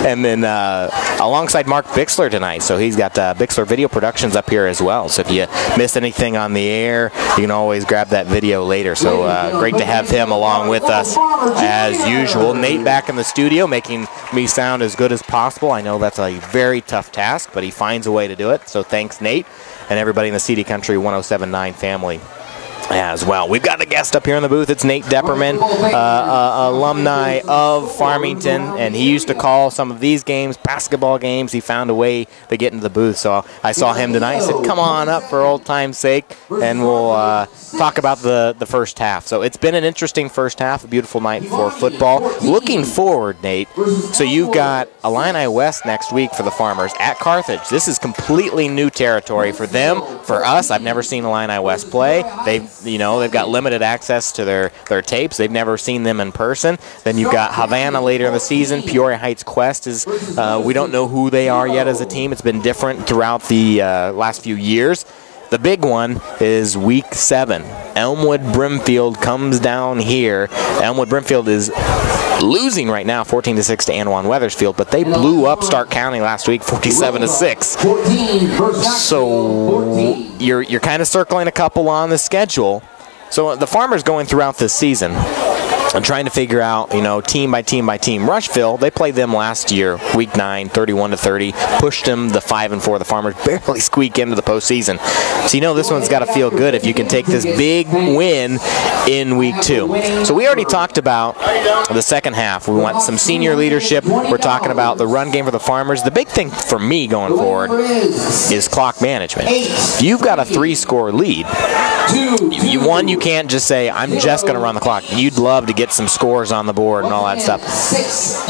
And then alongside Mark Bixler tonight, so he's got Bixler Video Productions up here as well. So if you miss anything on the air, you can always grab that video later. So great to have him along with us as usual. Nate back in the studio, making me sound as good as possible. I know that's a very tough task, but he finds a way to do it. So thanks, Nate, and everybody in the CD Country 107.9 family as well. We've got a guest up here in the booth. It's Nate Depperman, alumni of Farmington, and he used to call some of these games, basketball games. He found a way to get into the booth, so I saw him tonight. I said, come on up for old time's sake, and we'll talk about the first half. So it's been an interesting first half, a beautiful night for football. Looking forward, Nate, so you've got Illini West next week for the Farmers at Carthage. This is completely new territory for them. For us, I've never seen Illini West play. They've got limited access to their tapes. They've never seen them in person. Then you've got Havana later in the season. Peoria Heights Quest is, we don't know who they are yet as a team. It's been different throughout the last few years. The big one is Week 7. Elmwood Brimfield comes down here. Elmwood Brimfield is losing right now 14-6 to Anwan Wethersfield, but they blew up Stark County last week 47-6. So you're kind of circling a couple on the schedule. So the Farmers going throughout this season and trying to figure out, team by team by team. Rushville, they played them last year, Week 9, 31-30, pushed them the 5-4. The Farmers barely squeak into the postseason. So this one's got to feel good if you can take this big win in Week 2. So we already talked about the second half. We want some senior leadership. We're talking about the run game for the Farmers. The big thing for me going forward is clock management. If you've got a 3-score lead, you can't just say, I'm just going to run the clock. You'd love to get some scores on the board and all that stuff.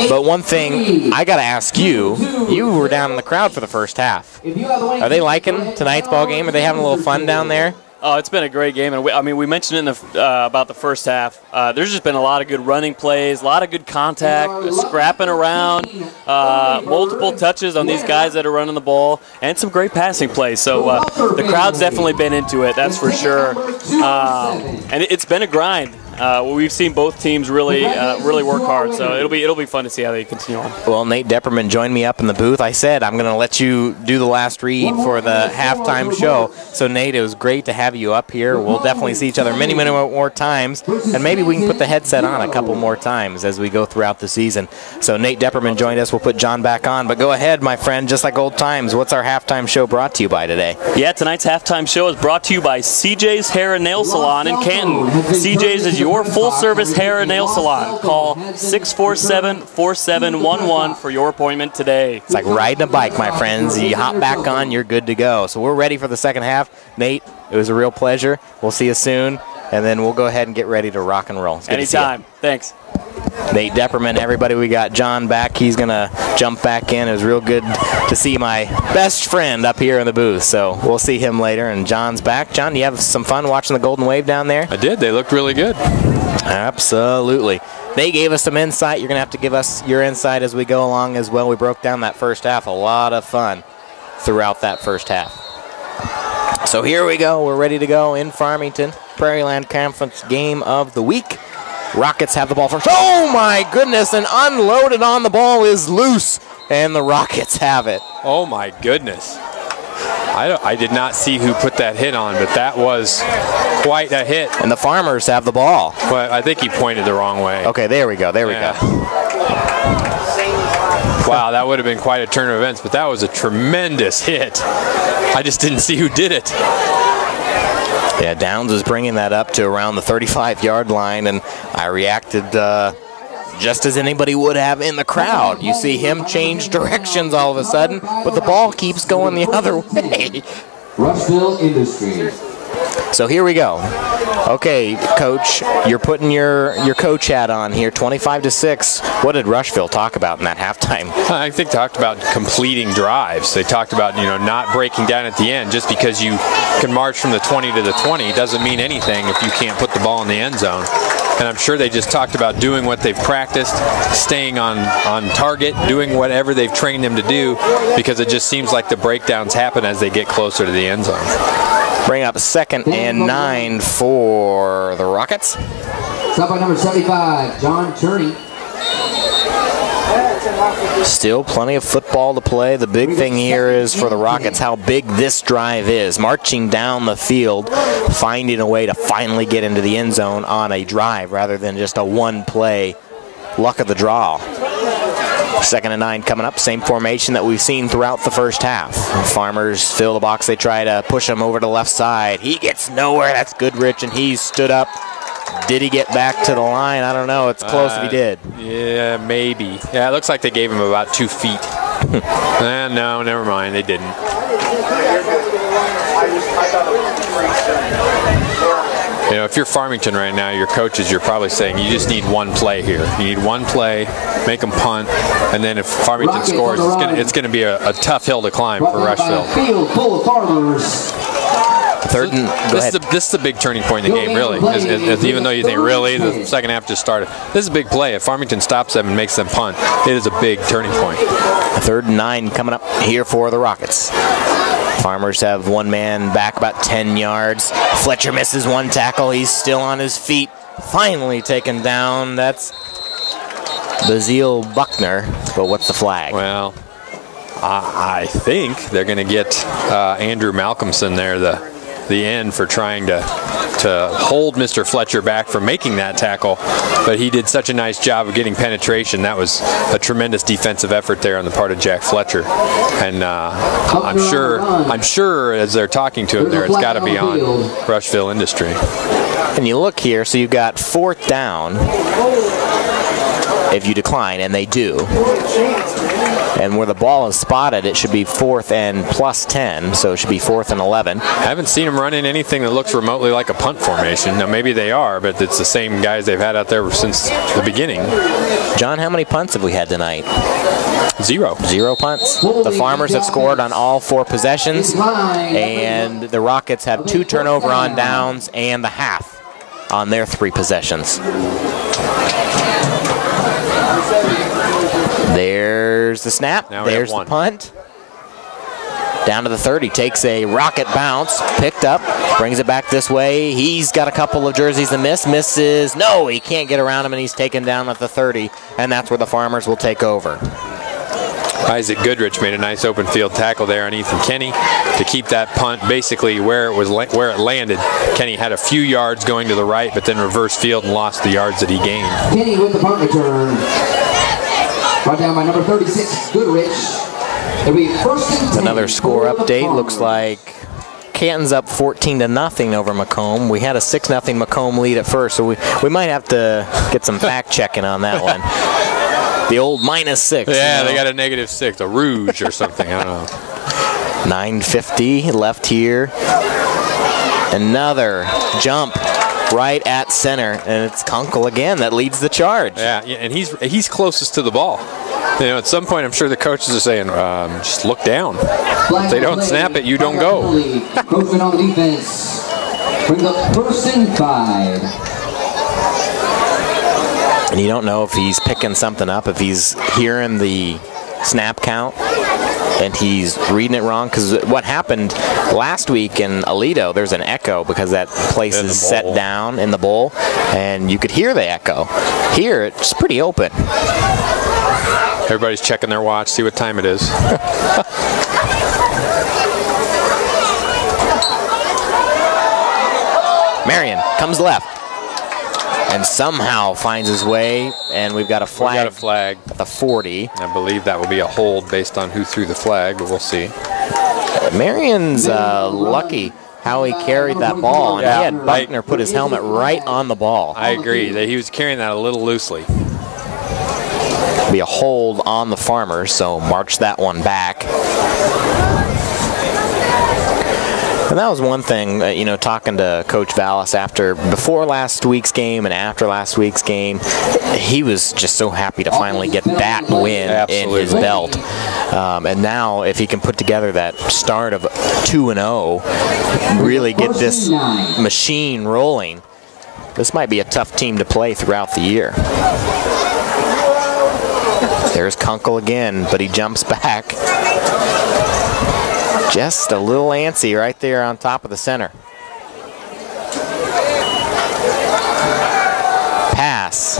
But one thing I got to ask you were down in the crowd for the first half. Are they liking tonight's ball game? Are they having a little fun down there? Oh, it's been a great game, and we mentioned in the about the first half. There's just been a lot of good running plays, a lot of good contact, scrapping around, multiple touches on these guys that are running the ball, and some great passing plays. So the crowd's definitely been into it, that's for sure. And it's been a grind. We've seen both teams really work hard, so it'll be fun to see how they continue on. Well, Nate Depperman joined me up in the booth. I said I'm going to let you do the last read for the halftime show. So, Nate, it was great to have you up here. We'll definitely see each other many more times, and maybe we can put the headset on a couple more times as we go throughout the season. So, Nate Depperman joined us. We'll put John back on, but go ahead, my friend, just like old times. What's our halftime show brought to you by today? Yeah, tonight's halftime show is brought to you by CJ's Hair and Nail Salon in Canton. CJ's is your full-service hair and nail salon. Call 647-4711 for your appointment today. It's like riding a bike, my friends. You hop back on, you're good to go. So we're ready for the second half. Nate, it was a real pleasure. We'll see you soon, and then we'll go ahead and get ready to rock and roll. Anytime. Thanks. Nate Depperman, everybody, we got John back. He's going to jump back in. It was real good to see my best friend up here in the booth, so we'll see him later, and John's back. John, do you have some fun watching the Golden Wave down there? I did. They looked really good. Absolutely. They gave us some insight. You're going to have to give us your insight as we go along as well. We broke down that first half. A lot of fun throughout that first half. So here we go. We're ready to go in Farmington. Prairieland Conference Game of the Week. Rockets have the ball first. Oh, my goodness. And unloaded on the ball is loose. And the Rockets have it. Oh, my goodness. I did not see who put that hit on, but that was quite a hit. And the Farmers have the ball. But I think he pointed the wrong way. Okay, there we go. There we go. Wow, that would have been quite a turn of events, but that was a tremendous hit. I just didn't see who did it. Yeah, Downs is bringing that up to around the 35-yard line, and I reacted just as anybody would have in the crowd. You see him change directions all of a sudden, but the ball keeps going the other way. Rushville Industry. So here we go. Okay, Coach, you're putting your coach hat on here, 25-6. What did Rushville talk about in that halftime? I think talked about completing drives. They talked about, not breaking down at the end. Just because you can march from the 20 to the 20 doesn't mean anything if you can't put the ball in the end zone. And I'm sure they just talked about doing what they've practiced, staying on target, doing whatever they've trained them to do, because it just seems like the breakdowns happen as they get closer to the end zone. Bring up 2nd and 9 for the Rockets. Stop by number 75, John Turney. Still plenty of football to play. The big thing here is for the Rockets how big this drive is. Marching down the field, finding a way to finally get into the end zone on a drive rather than just a one-play luck of the draw. 2nd and 9 coming up. Same formation that we've seen throughout the first half. Farmers fill the box. They try to push him over to the left side. He gets nowhere. That's Goodrich, and he's stood up. Did he get back to the line? I don't know. It's close if he did. Yeah, maybe. Yeah, it looks like they gave him about 2 feet. No, never mind. They didn't. If you're Farmington right now, your coaches, you're probably saying you just need one play here. You need one play, make them punt, and then if Farmington scores, it's going to be a tough hill to climb for Rushville. Field full of Farmers. Third and this is a big turning point in the game, really. Even though you think, really, the second half just started. This is a big play. If Farmington stops them and makes them punt, it is a big turning point. 3rd and 9 coming up here for the Rockets. Farmers have one man back about 10 yards. Fletcher misses one tackle. He's still on his feet. Finally taken down. That's Bazile Buckner. But what's the flag? Well, I think they're going to get Andrew Malcolmson there, the end, for trying to hold Mr. Fletcher back from making that tackle, but he did such a nice job of getting penetration. That was a tremendous defensive effort there on the part of Jack Fletcher, and I'm sure as they're talking to him there, it's got to be on Rushville Industry. And you look here, so you've got 4th down if you decline, and they do. And where the ball is spotted, it should be 4th and plus 10, so it should be 4th and 11. I haven't seen them run in anything that looks remotely like a punt formation. Now, maybe they are, but it's the same guys they've had out there since the beginning. John, how many punts have we had tonight? Zero. 0 punts. The Farmers have scored on all 4 possessions, and the Rockets have 2 turnover on downs and the half on their 3 possessions. There's the snap. There's the punt. Down to the 30, takes a rocket bounce, picked up, brings it back this way. He's got a couple of jerseys to miss, misses. No, he can't get around him, and he's taken down at the 30, and that's where the Farmers will take over. Isaac Goodrich made a nice open field tackle there on Ethan Kenny to keep that punt basically where it landed. Kenny had a few yards going to the right, but then reversed field and lost the yards that he gained. Kenny with the punt return. Brought down by number 36, Goodrich. It'll be first and 10. Another score update. Looks like Canton's up 14-0 over Macomb. We had a 6-0 Macomb lead at first, so we might have to get some fact checking on that one. The old -6. Yeah, they got a -6, a rouge or something. I don't know. 9:50 left here. Another jump right at center, and it's Kunkel again that leads the charge. Yeah, and he's closest to the ball. You know, at some point, I'm sure the coaches are saying, just look down. If they don't snap it, you don't go. Coachman on the defense. Brings up first and 5. And you don't know if he's picking something up, if he's hearing the snap count and he's reading it wrong. Because what happened last week in Aledo, there's an echo because that place is set down in the bowl, and you could hear the echo. Here, it's pretty open. Everybody's checking their watch, see what time it is. Marion comes left and somehow finds his way, and we've got a flag. We got a flag at the 40. I believe that will be a hold based on who threw the flag, but we'll see. Marion's lucky how he carried that ball, and he had Buckner put his helmet right on the ball. I agree that he was carrying that a little loosely. Be a hold on the Farmers, so march that one back. And that was one thing, you know, talking to Coach Vallis before last week's game and after last week's game, he was just so happy to finally get that win in his belt. And now, if he can put together that start of 2-0, really get this machine rolling, this might be a tough team to play throughout the year. There's Kunkel again, but he jumps back. Just a little antsy right there on top of the center. Pass.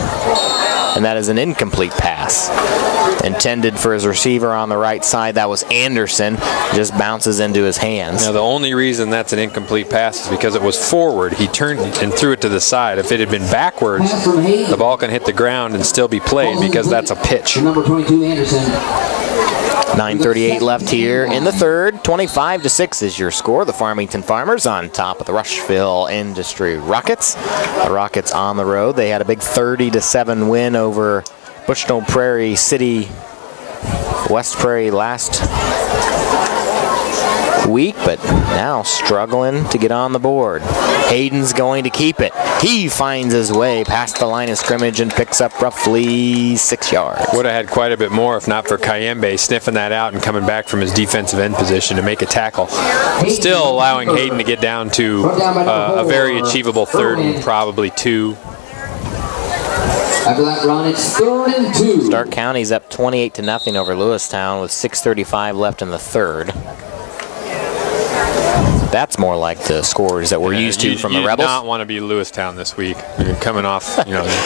And that is an incomplete pass. Intended for his receiver on the right side. That was Anderson. Just bounces into his hands. Now, the only reason that's an incomplete pass is because it was forward. He turned and threw it to the side. If it had been backwards, the ball can hit the ground and still be played because that's a pitch. Number 22, Anderson. 9:38 left here in the third. 25-6 is your score. The Farmington Farmers on top of the Rushville Industry Rockets. The Rockets on the road. They had a big 30-7 win over Bushnell Prairie City, West Prairie last week, but now struggling to get on the board. Hayden's going to keep it. He finds his way past the line of scrimmage and picks up roughly 6 yards. Would have had quite a bit more if not for Kayembe sniffing that out and coming back from his defensive end position to make a tackle. But still allowing Hayden to get down to a very achievable 3rd and probably 2. After that run, it's 3rd and 2. Stark County's up 28-0 over Lewistown with 6:35 left in the third. That's more like the scores that we're used to from the Rebels. You do not want to be Lewistown this week. You're coming off,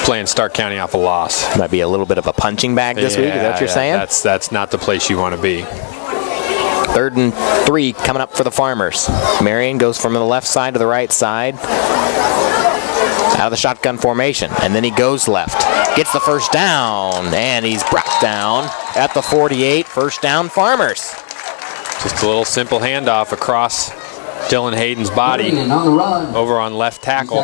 playing Stark County off a loss. Might be a little bit of a punching bag this week. Is that what you're saying? That's not the place you want to be. 3rd and 3 coming up for the Farmers. Marion goes from the left side to the right side. Out of the shotgun formation, and then he goes left. Gets the first down, and he's brought down at the 48. First down, Farmers. Just a little simple handoff across Dylan Hayden's body over on left tackle.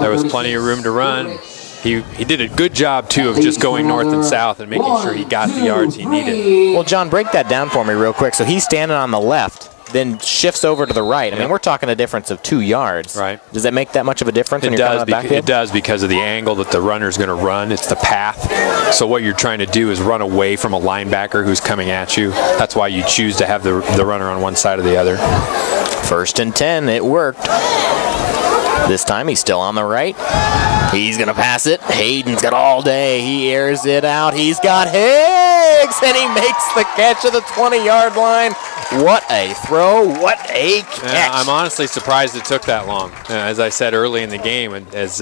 There was plenty of room to run. He did a good job, too, of just going north and south and making sure he got the yards he needed. Well, John, break that down for me real quick. So he's standing on the left. then shifts over to the right. I mean, we're talking a difference of 2 yards. Right. Does that make that much of a difference when It you're does. coming out of the backfield? It does because of the angle that the runner's going to run. It's the path. So what you're trying to do is run away from a linebacker who's coming at you. That's why you choose to have the runner on one side or the other. 1st and 10. It worked. This time he's still on the right. He's going to pass it. Hayden's got all day. He airs it out. He's got Higgs, and he makes the catch at the 20-yard line. What a throw. What a catch. I'm honestly surprised it took that long. As I said early in the game, as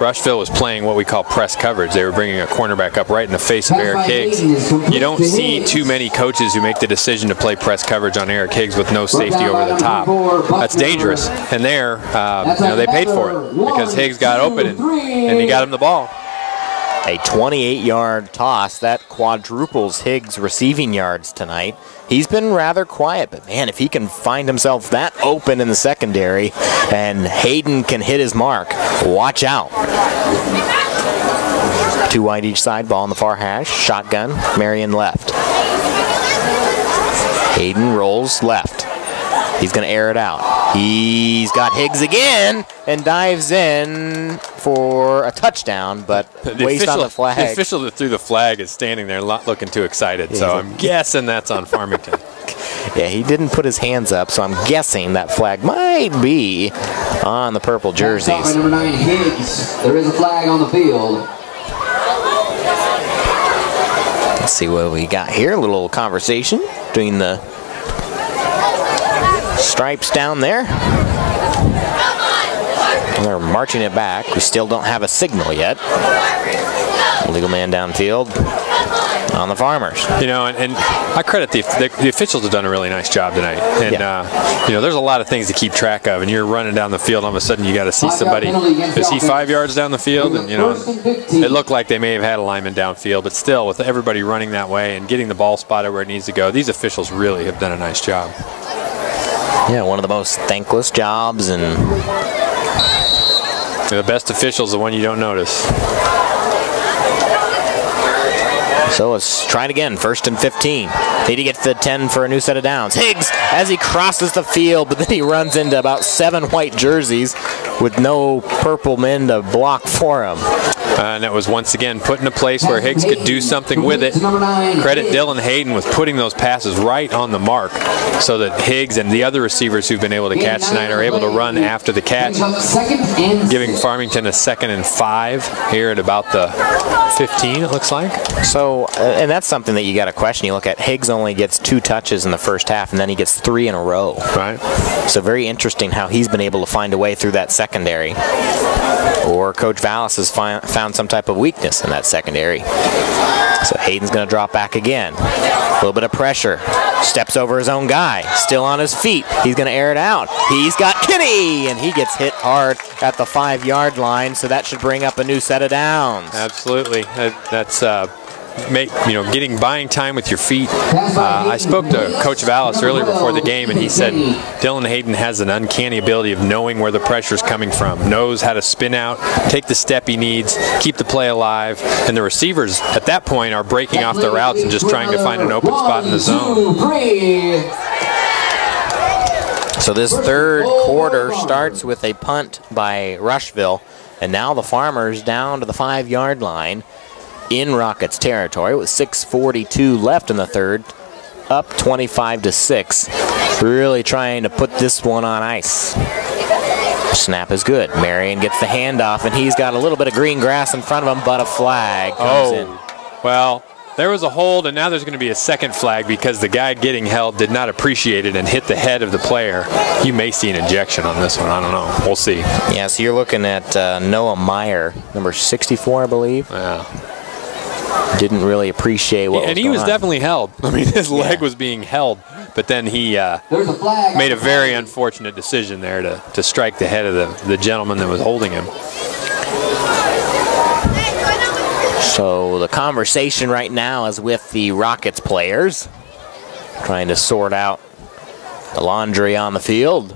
Rushville was playing what we call press coverage, they were bringing a cornerback up right in the face of Eric Higgs. You don't see too many coaches who make the decision to play press coverage on Eric Higgs with no safety over the top. That's dangerous. And there, they paid for it because Higgs got open and he got him the ball. A 28-yard toss. That quadruples Higgs' receiving yards tonight. He's been rather quiet, but man, if he can find himself that open in the secondary and Hayden can hit his mark, watch out. 2 wide each side, ball in the far hash, shotgun, Marion left. Hayden rolls left. He's going to air it out. He's got Higgs again and dives in for a touchdown, but waste on the flag. The official that threw the flag is standing there looking too excited, Yeah, so I'm guessing that's on Farmington. Yeah, he didn't put his hands up, so I'm guessing that flag might be on the purple jerseys. Number 9, Higgs. There is a flag on the field. Let's see what we got here. A little conversation between the stripes down there. They're marching it back. We still don't have a signal yet. Legal man downfield on the Farmers. And I credit the officials have done a really nice job tonight. And, there's a lot of things to keep track of. And you're running down the field, all of a sudden you got to see somebody. Is he 5 yards down the field? And, it looked like they may have had a lineman downfield. But still, with everybody running that way and getting the ball spotted where it needs to go, these officials really have done a nice job. Yeah, one of the most thankless jobs. And the best official's the one you don't notice. So let's try it again. 1st and 15. Need to get to the 10 for a new set of downs. Higgs as he crosses the field, but then he runs into about 7 white jerseys with no purple men to block for him. And it was once again put in a place where Higgs could do something with it. Credit Dylan Hayden with putting those passes right on the mark so that Higgs and the other receivers who've been able to catch tonight are able to run after the catch, giving Farmington a 2nd and 5 here at about the 15, it looks like. So, and that's something that you got to question. You look at Higgs only gets 2 touches in the first half, and then he gets 3 in a row. Right. So very interesting how he's been able to find a way through that secondary. Or Coach Vallis has found some type of weakness in that secondary. So Hayden's going to drop back again. A little bit of pressure. Steps over his own guy. Still on his feet. He's going to air it out. He's got Kinney, and he gets hit hard at the 5-yard line, so that should bring up a new set of downs. Absolutely. That's getting buying time with your feet. I spoke to Coach Vallis earlier before the game, and he said Dylan Hayden has an uncanny ability of knowing where the pressure is coming from, knows how to spin out, take the step he needs, keep the play alive, and the receivers at that point are breaking off their routes and just trying to find an open spot in the zone. So this third quarter starts with a punt by Rushville, and now the Farmers down to the 5-yard line in Rockets territory with 6:42 left in the third, up 25-6. Really trying to put this one on ice. Snap is good. Marion gets the handoff, and he's got a little bit of green grass in front of him, but a flag comes in. Well, there was a hold, and now there's going to be a second flag because the guy getting held did not appreciate it and hit the head of the player. You may see an ejection on this one. I don't know. We'll see. Yeah, so you're looking at Noah Meyer, number 64, I believe. Yeah. Didn't really appreciate what was going on. And he was definitely held. I mean, his leg was being held, but then he made a very unfortunate decision there to strike the head of the gentleman that was holding him. So the conversation right now is with the Rockets players, trying to sort out the laundry on the field.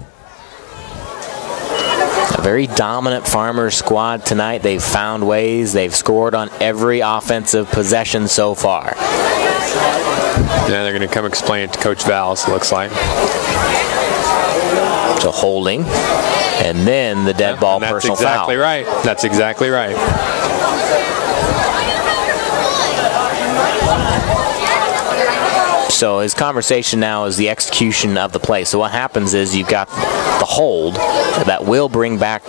A very dominant Farmers squad tonight. They've found ways. They've scored on every offensive possession so far. Yeah, they're going to come explain it to Coach Valls, it looks like. So holding, and then the dead ball personal foul. That's exactly right. That's exactly right. So his conversation now is the execution of the play. So what happens is you've got the hold that will bring back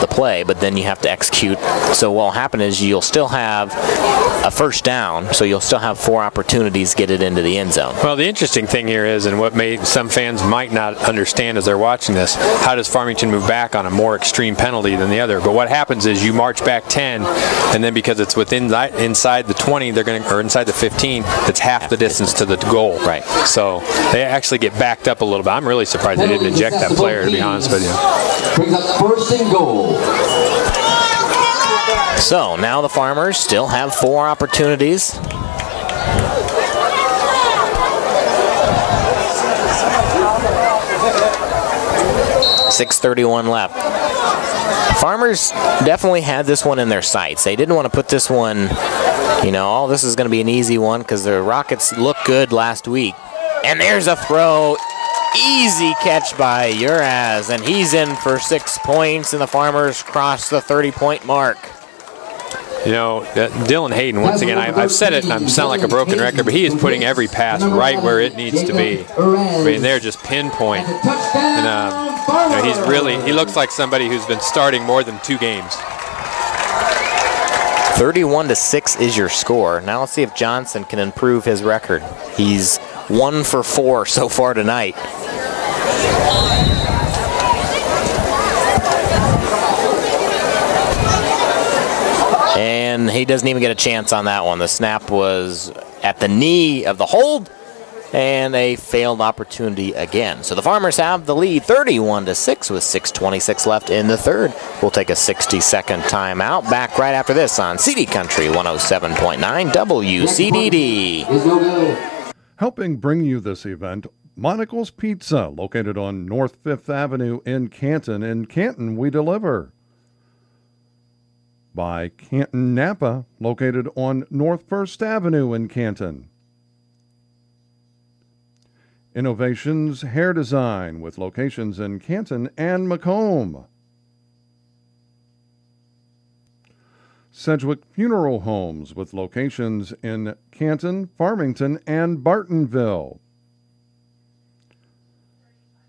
the play, but then you have to execute. So what will happen is you'll still have a first down, so you'll still have 4 opportunities to get it into the end zone. Well, the interesting thing here is, and what some fans might not understand as they're watching this, how does Farmington move back on a more extreme penalty than the other? But what happens is you march back 10, and then because it's inside the 20, they're going to, or inside the 15, it's half the distance to the goal. Right. So they actually get backed up a little bit. I'm really surprised they didn't eject that player, to be honest with you. Brings up first and goal. So now the Farmers still have 4 opportunities. .6:31 left. Farmers definitely had this one in their sights. They didn't want to put this one, you know, oh, this is going to be an easy one because the Rockets looked good last week. And there's a throw. Easy catch by Uraz, and he's in for 6 points, and the Farmers cross the 30-point mark. You know, Dylan Hayden, once again, I've said it and I sound like a broken record, but he is putting every pass right where it needs to be. I mean, they're just pinpoint. And you know, he looks like somebody who's been starting more than 2 games. 31-6 is your score. Now let's see if Johnson can improve his record. He's 1 for 4 so far tonight. And he doesn't even get a chance on that one. The snap was at the knee of the hold, and a failed opportunity again. So the Farmers have the lead 31-6 with 6:26 left in the third. We'll take a 60-second timeout. Back right after this on CD Country 107.9 WCDD. Helping bring you this event, Monocle's Pizza, located on North 5th Avenue in Canton. In Canton, we deliver. By Canton Napa, located on North 1st Avenue in Canton. Innovations Hair Design, with locations in Canton and Macomb. Sedgwick Funeral Homes, with locations in Canton, Farmington, and Bartonville.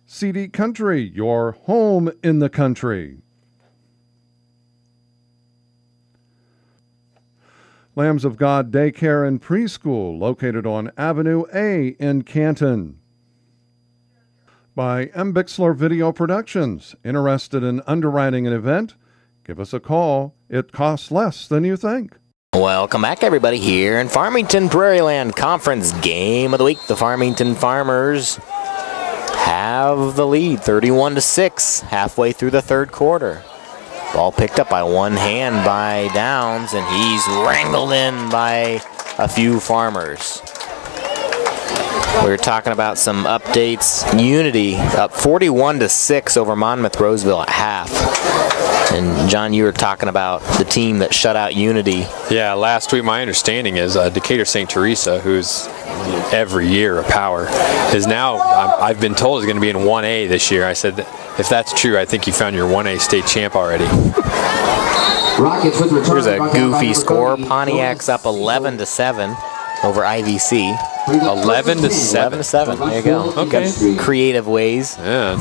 CD Country, your home in the country. Lambs of God Daycare and Preschool, located on Avenue A in Canton. By M. Bixler Video Productions. Interested in underwriting an event? Give us a call. It costs less than you think. Welcome back, everybody, here in Farmington Prairieland Conference Game of the Week. The Farmington Farmers have the lead, 31-6, halfway through the third quarter. Ball picked up by one hand by Downs, and he's wrangled in by a few Farmers. We were talking about some updates. Unity up 41-6 over Monmouth Roseville at half. And John, you were talking about the team that shut out Unity. Yeah, last week my understanding is Decatur St. Teresa, who's every year a power, is now, I've been told, is going to be in 1A this year. I said, if that's true, I think you found your 1A state champ already. Here's a goofy score. Pontiac's up 11-7 over IVC. 11-7. 11-7. There you go. Okay. Creative ways. Yeah.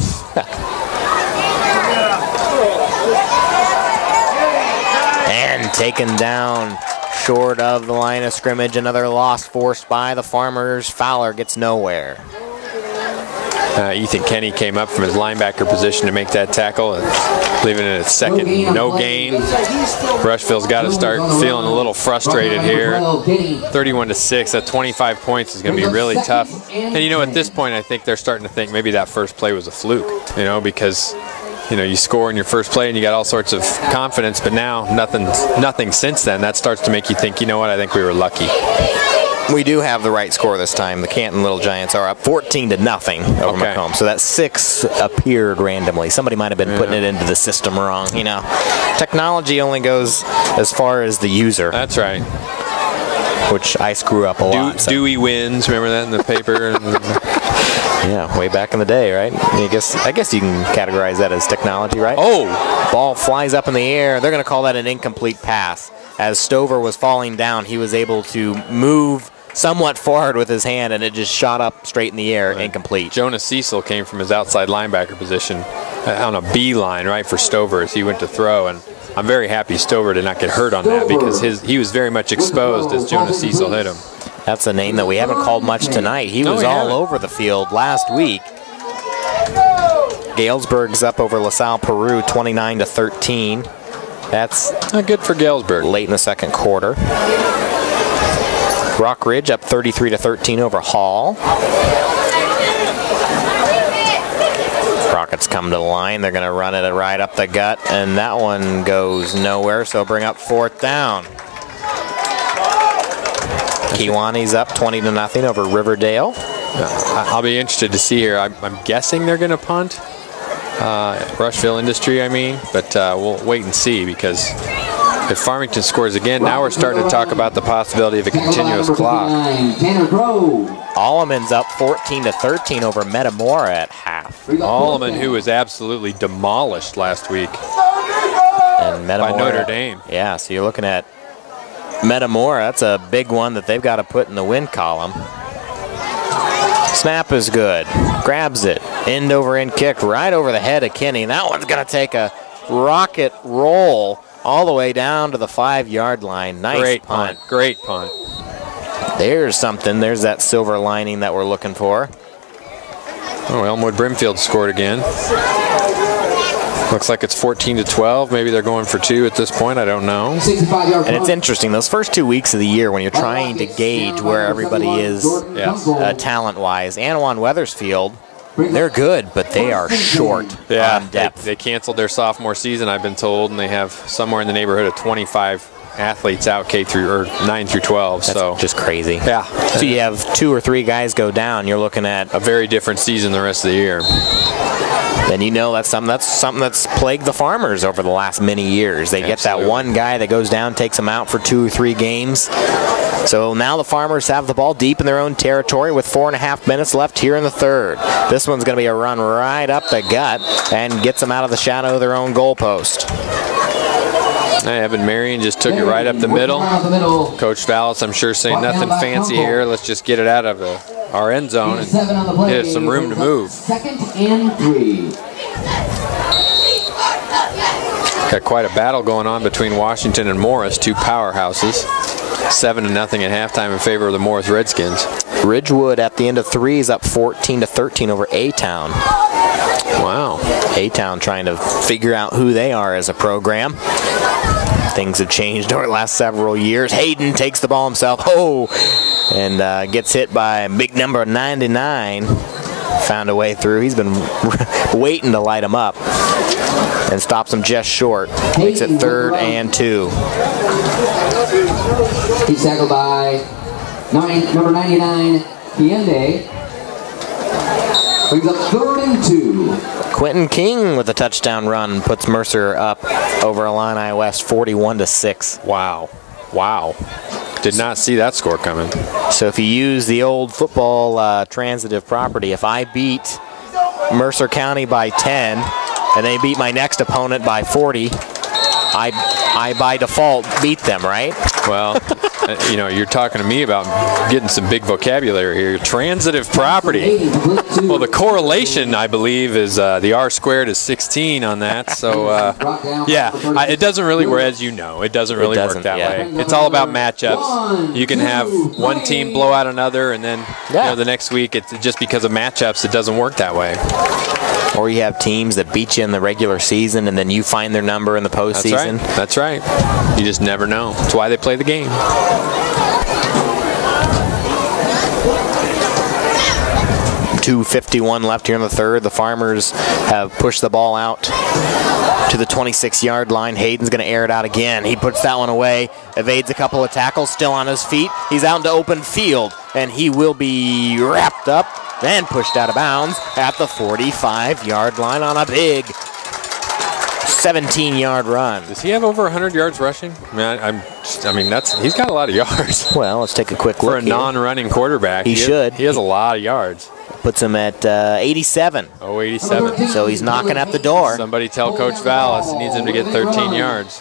And taken down short of the line of scrimmage. Another loss forced by the Farmers. Fowler gets nowhere. Ethan Kenny came up from his linebacker position to make that tackle, leaving it at second, no gain. Rushville's got to start feeling a little frustrated here. 31-6, that 25 points is going to be really tough. And you know, at this point, I think they're starting to think maybe that first play was a fluke, you know, because you know, you score in your first play and you got all sorts of confidence, but now nothing since then. That starts to make you think, you know what, I think we were lucky. We do have the right score this time. The Canton Little Giants are up 14-0 over Macomb. So that 6 appeared randomly. Somebody might have been putting it into the system wrong. You know, technology only goes as far as the user. That's right. which I screw up a lot. So. Dewey wins. Remember that in the paper? Yeah, way back in the day, right? I guess you can categorize that as technology, right? Oh! Ball flies up in the air. They're going to call that an incomplete pass. As Stover was falling down, he was able to move somewhat forward with his hand, and it just shot up straight in the air, incomplete. Jonas Cecil came from his outside linebacker position on a B line, right, for Stover as he went to throw, and I'm very happy Stover did not get hurt on that because he was very much exposed as Jonas Cecil hit him. That's a name that we haven't called much tonight. He was all over the field last week. Galesburg's up over LaSalle Peru 29-13. That's good for Galesburg. Late in the second quarter. Rock Ridge up 33-13 over Hall. Rockets come to the line. They're going to run it right up the gut, and that one goes nowhere, so bring up fourth down. Kiwani's up 20-0 over Riverdale. I'll be interested to see here. I'm guessing they're going to punt. Rushville Industry, I mean, but we'll wait and see, because if Farmington scores again, now we're starting to talk about the possibility of a continuous clock. Alleman's up 14-13 over Metamora at half. Alleman, who was absolutely demolished last week and Metamora, by Notre Dame. Yeah, so you're looking at Metamora. That's a big one that they've got to put in the win column. Snap is good. Grabs it. End over end kick right over the head of Kinney. That one's going to take a rocket roll all the way down to the 5-yard line. Nice Great punt. Great punt. There's something. There's that silver lining that we're looking for. Oh, Elmwood Brimfield scored again. Looks like it's 14-12. Maybe they're going for 2 at this point. I don't know. And it's interesting. Those first 2 weeks of the year when you're trying to gauge where everybody is talent-wise. Anawan Wethersfield, they're good, but they are short on depth. They canceled their sophomore season, I've been told, and they have somewhere in the neighborhood of 25 athletes out 9 through 12. That's just crazy. Yeah. So you have 2 or 3 guys go down. You're looking at a very different season the rest of the year. Then you know that's something that's plagued the Farmers over the last many years. They get that one guy that goes down, takes them out for 2 or 3 games. So now the Farmers have the ball deep in their own territory with 4.5 minutes left here in the third. This one's going to be a run right up the gut and gets them out of the shadow of their own goalpost. Evan Marion just took it right up the middle. Coach Vallis, I'm sure, saying nothing fancy here. Let's just get it out of our end zone and get it some room to move. 2nd and 3. Got quite a battle going on between Washington and Morris, 2 powerhouses. 7-0 at halftime in favor of the Morris Redskins. Ridgewood at the end of 3 is up 14-13 over A-Town. Wow. A-Town trying to figure out who they are as a program. Things have changed over the last several years. Hayden takes the ball himself. And gets hit by big number 99. Found a way through. He's been waiting to light him up. And stops him just short. Makes it 3rd and 2. He's tackled by number 99, Hiende. Brings up 3rd and 2. Quentin King with a touchdown run puts Mercer up over Illini West 41-6. Wow. Did not see that score coming. So if you use the old football transitive property, if I beat Mercer County by 10 and they beat my next opponent by 40, I by default beat them, right? Well, you're talking to me about getting some big vocabulary here. Transitive property. Well, the correlation, I believe, is the R squared is 16 on that. So, it doesn't really, whereas it doesn't really work that way. It's all about matchups. You can have one team blow out another, and then the next week, it's just because of matchups, it doesn't work that way. Or you have teams that beat you in the regular season, and then you find their number in the postseason. That's right. You just never know. That's why they play the game. .251 left here in the third. The Farmers have pushed the ball out to the 26-yard line. Hayden's going to air it out again. He puts that one away, evades a couple of tackles, still on his feet. He's out into open field, and he will be wrapped up, then pushed out of bounds at the 45-yard line on a big 17-yard run. Does he have over 100 yards rushing? I mean, I mean, he's got a lot of yards. Well, let's take a quick look for a non-running quarterback. He should. He has a lot of yards. Puts him at 87. Oh, 87. So he's knocking at the door. Somebody tell Coach Vallis he needs him to get 13 yards.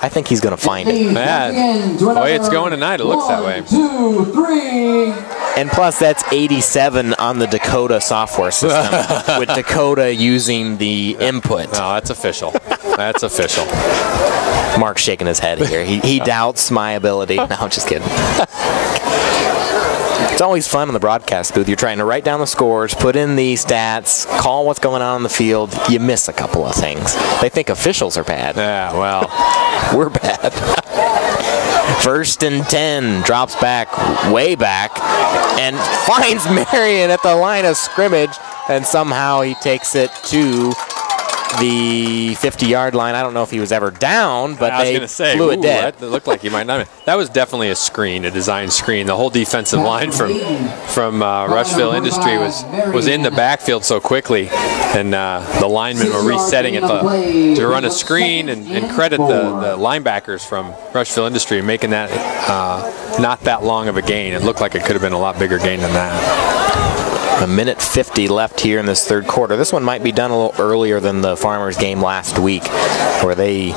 I think he's going to find it. Man, the way it's going tonight, it looks that way. 1, 2, 3. And plus, that's 87 on the Dakota software system, with Dakota using the input. No, that's official. That's official. Mark's shaking his head here. He doubts my ability. No, I'm just kidding. It's always fun in the broadcast booth. You're trying to write down the scores, put in the stats, call what's going on in the field. You miss a couple of things. They think officials are bad. Yeah, well, we're bad. 1st and 10, drops back, way back, and finds Marion at the line of scrimmage, and somehow he takes it to the 50-yard line. I don't know if he was ever down, but they flew it dead. That looked like he might not. That was definitely a screen, a designed screen. The whole defensive line from Rushville Industry was in the backfield so quickly, and the linemen were resetting it to run a screen, and credit the linebackers from Rushville Industry making that not that long of a gain. It looked like it could have been a lot bigger gain than that. A minute 50 left here in this third quarter. This one might be done a little earlier than the Farmers game last week, where they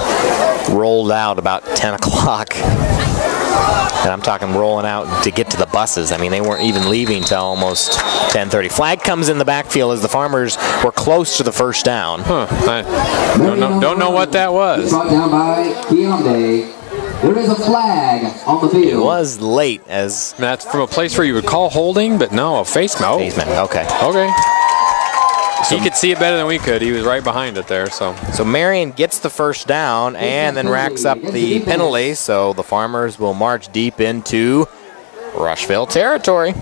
rolled out about 10 o'clock. And I'm talking rolling out to get to the buses. I mean, they weren't even leaving till almost 10:30. Flag comes in the backfield as the Farmers were close to the first down. I don't know what that was. Brought down by Keonde. There is a flag on the field. It was late as... That's from a place where you would call holding, but no, a face mount. Face mount, okay. Okay. He could see it better than we could. He was right behind it there. So Marion gets the first down and then racks up the penalty, so the Farmers will march deep into Rushville territory.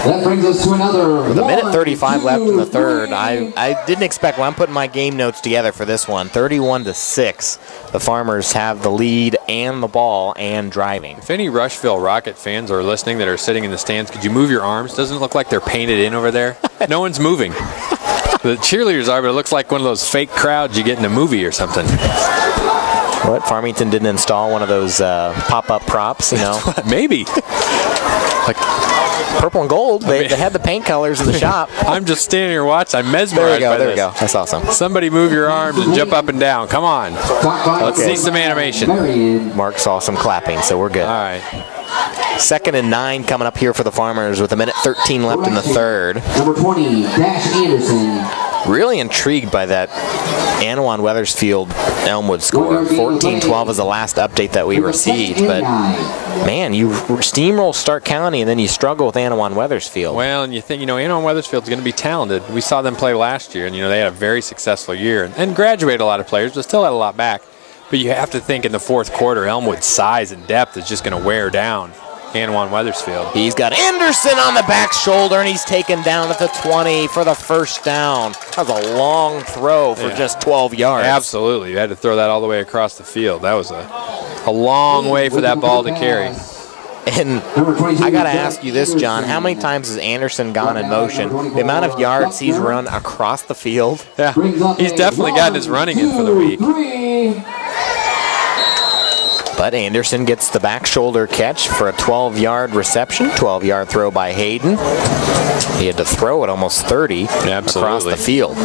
That brings us to another. With a minute 35 left in the third, I didn't expect, when I'm putting my game notes together for this one, 31-6. The Farmers have the lead and the ball and driving. If any Rushville Rocket fans are listening that are sitting in the stands, could you move your arms? Doesn't it look like they're painted in over there? No one's moving. The cheerleaders are, but it looks like one of those fake crowds you get in a movie or something. What, Farmington didn't install one of those pop-up props, you know? Maybe. Like purple and gold. They had the paint colors in the shop. I'm just standing here watching. I'm mesmerized by this. There we go. That's awesome. Somebody move your arms and jump up and down. Come on. Let's see some animation. Mark saw some clapping, so we're good. All right. 2nd and 9 coming up here for the Farmers with a minute 13 left in the third. Number 20, Dash Anderson. Really intrigued by that Anawan Weathersfield Elmwood score. 14-12 is the last update that we received. But, man, you steamroll Stark County and then you struggle with Anawan Weathersfield. Well, and you think, Anawan Weathersfield's going to be talented. We saw them play last year, and, they had a very successful year and graduated a lot of players, but still had a lot back. But you have to think in the fourth quarter, Elmwood's size and depth is just going to wear down Anawan Weathersfield. He's got Anderson on the back shoulder, and he's taken down at the 20 for the first down. That was a long throw for just 12 yards. Absolutely. You had to throw that all the way across the field. That was a long way for that ball to carry. And I got to ask you this, John. How many times has Anderson gone in motion? The amount of yards he's run across the field. Yeah, he's definitely gotten his running in for the week. But Anderson gets the back shoulder catch for a 12-yard reception, 12-yard throw by Hayden. He had to throw it almost 30 across the field.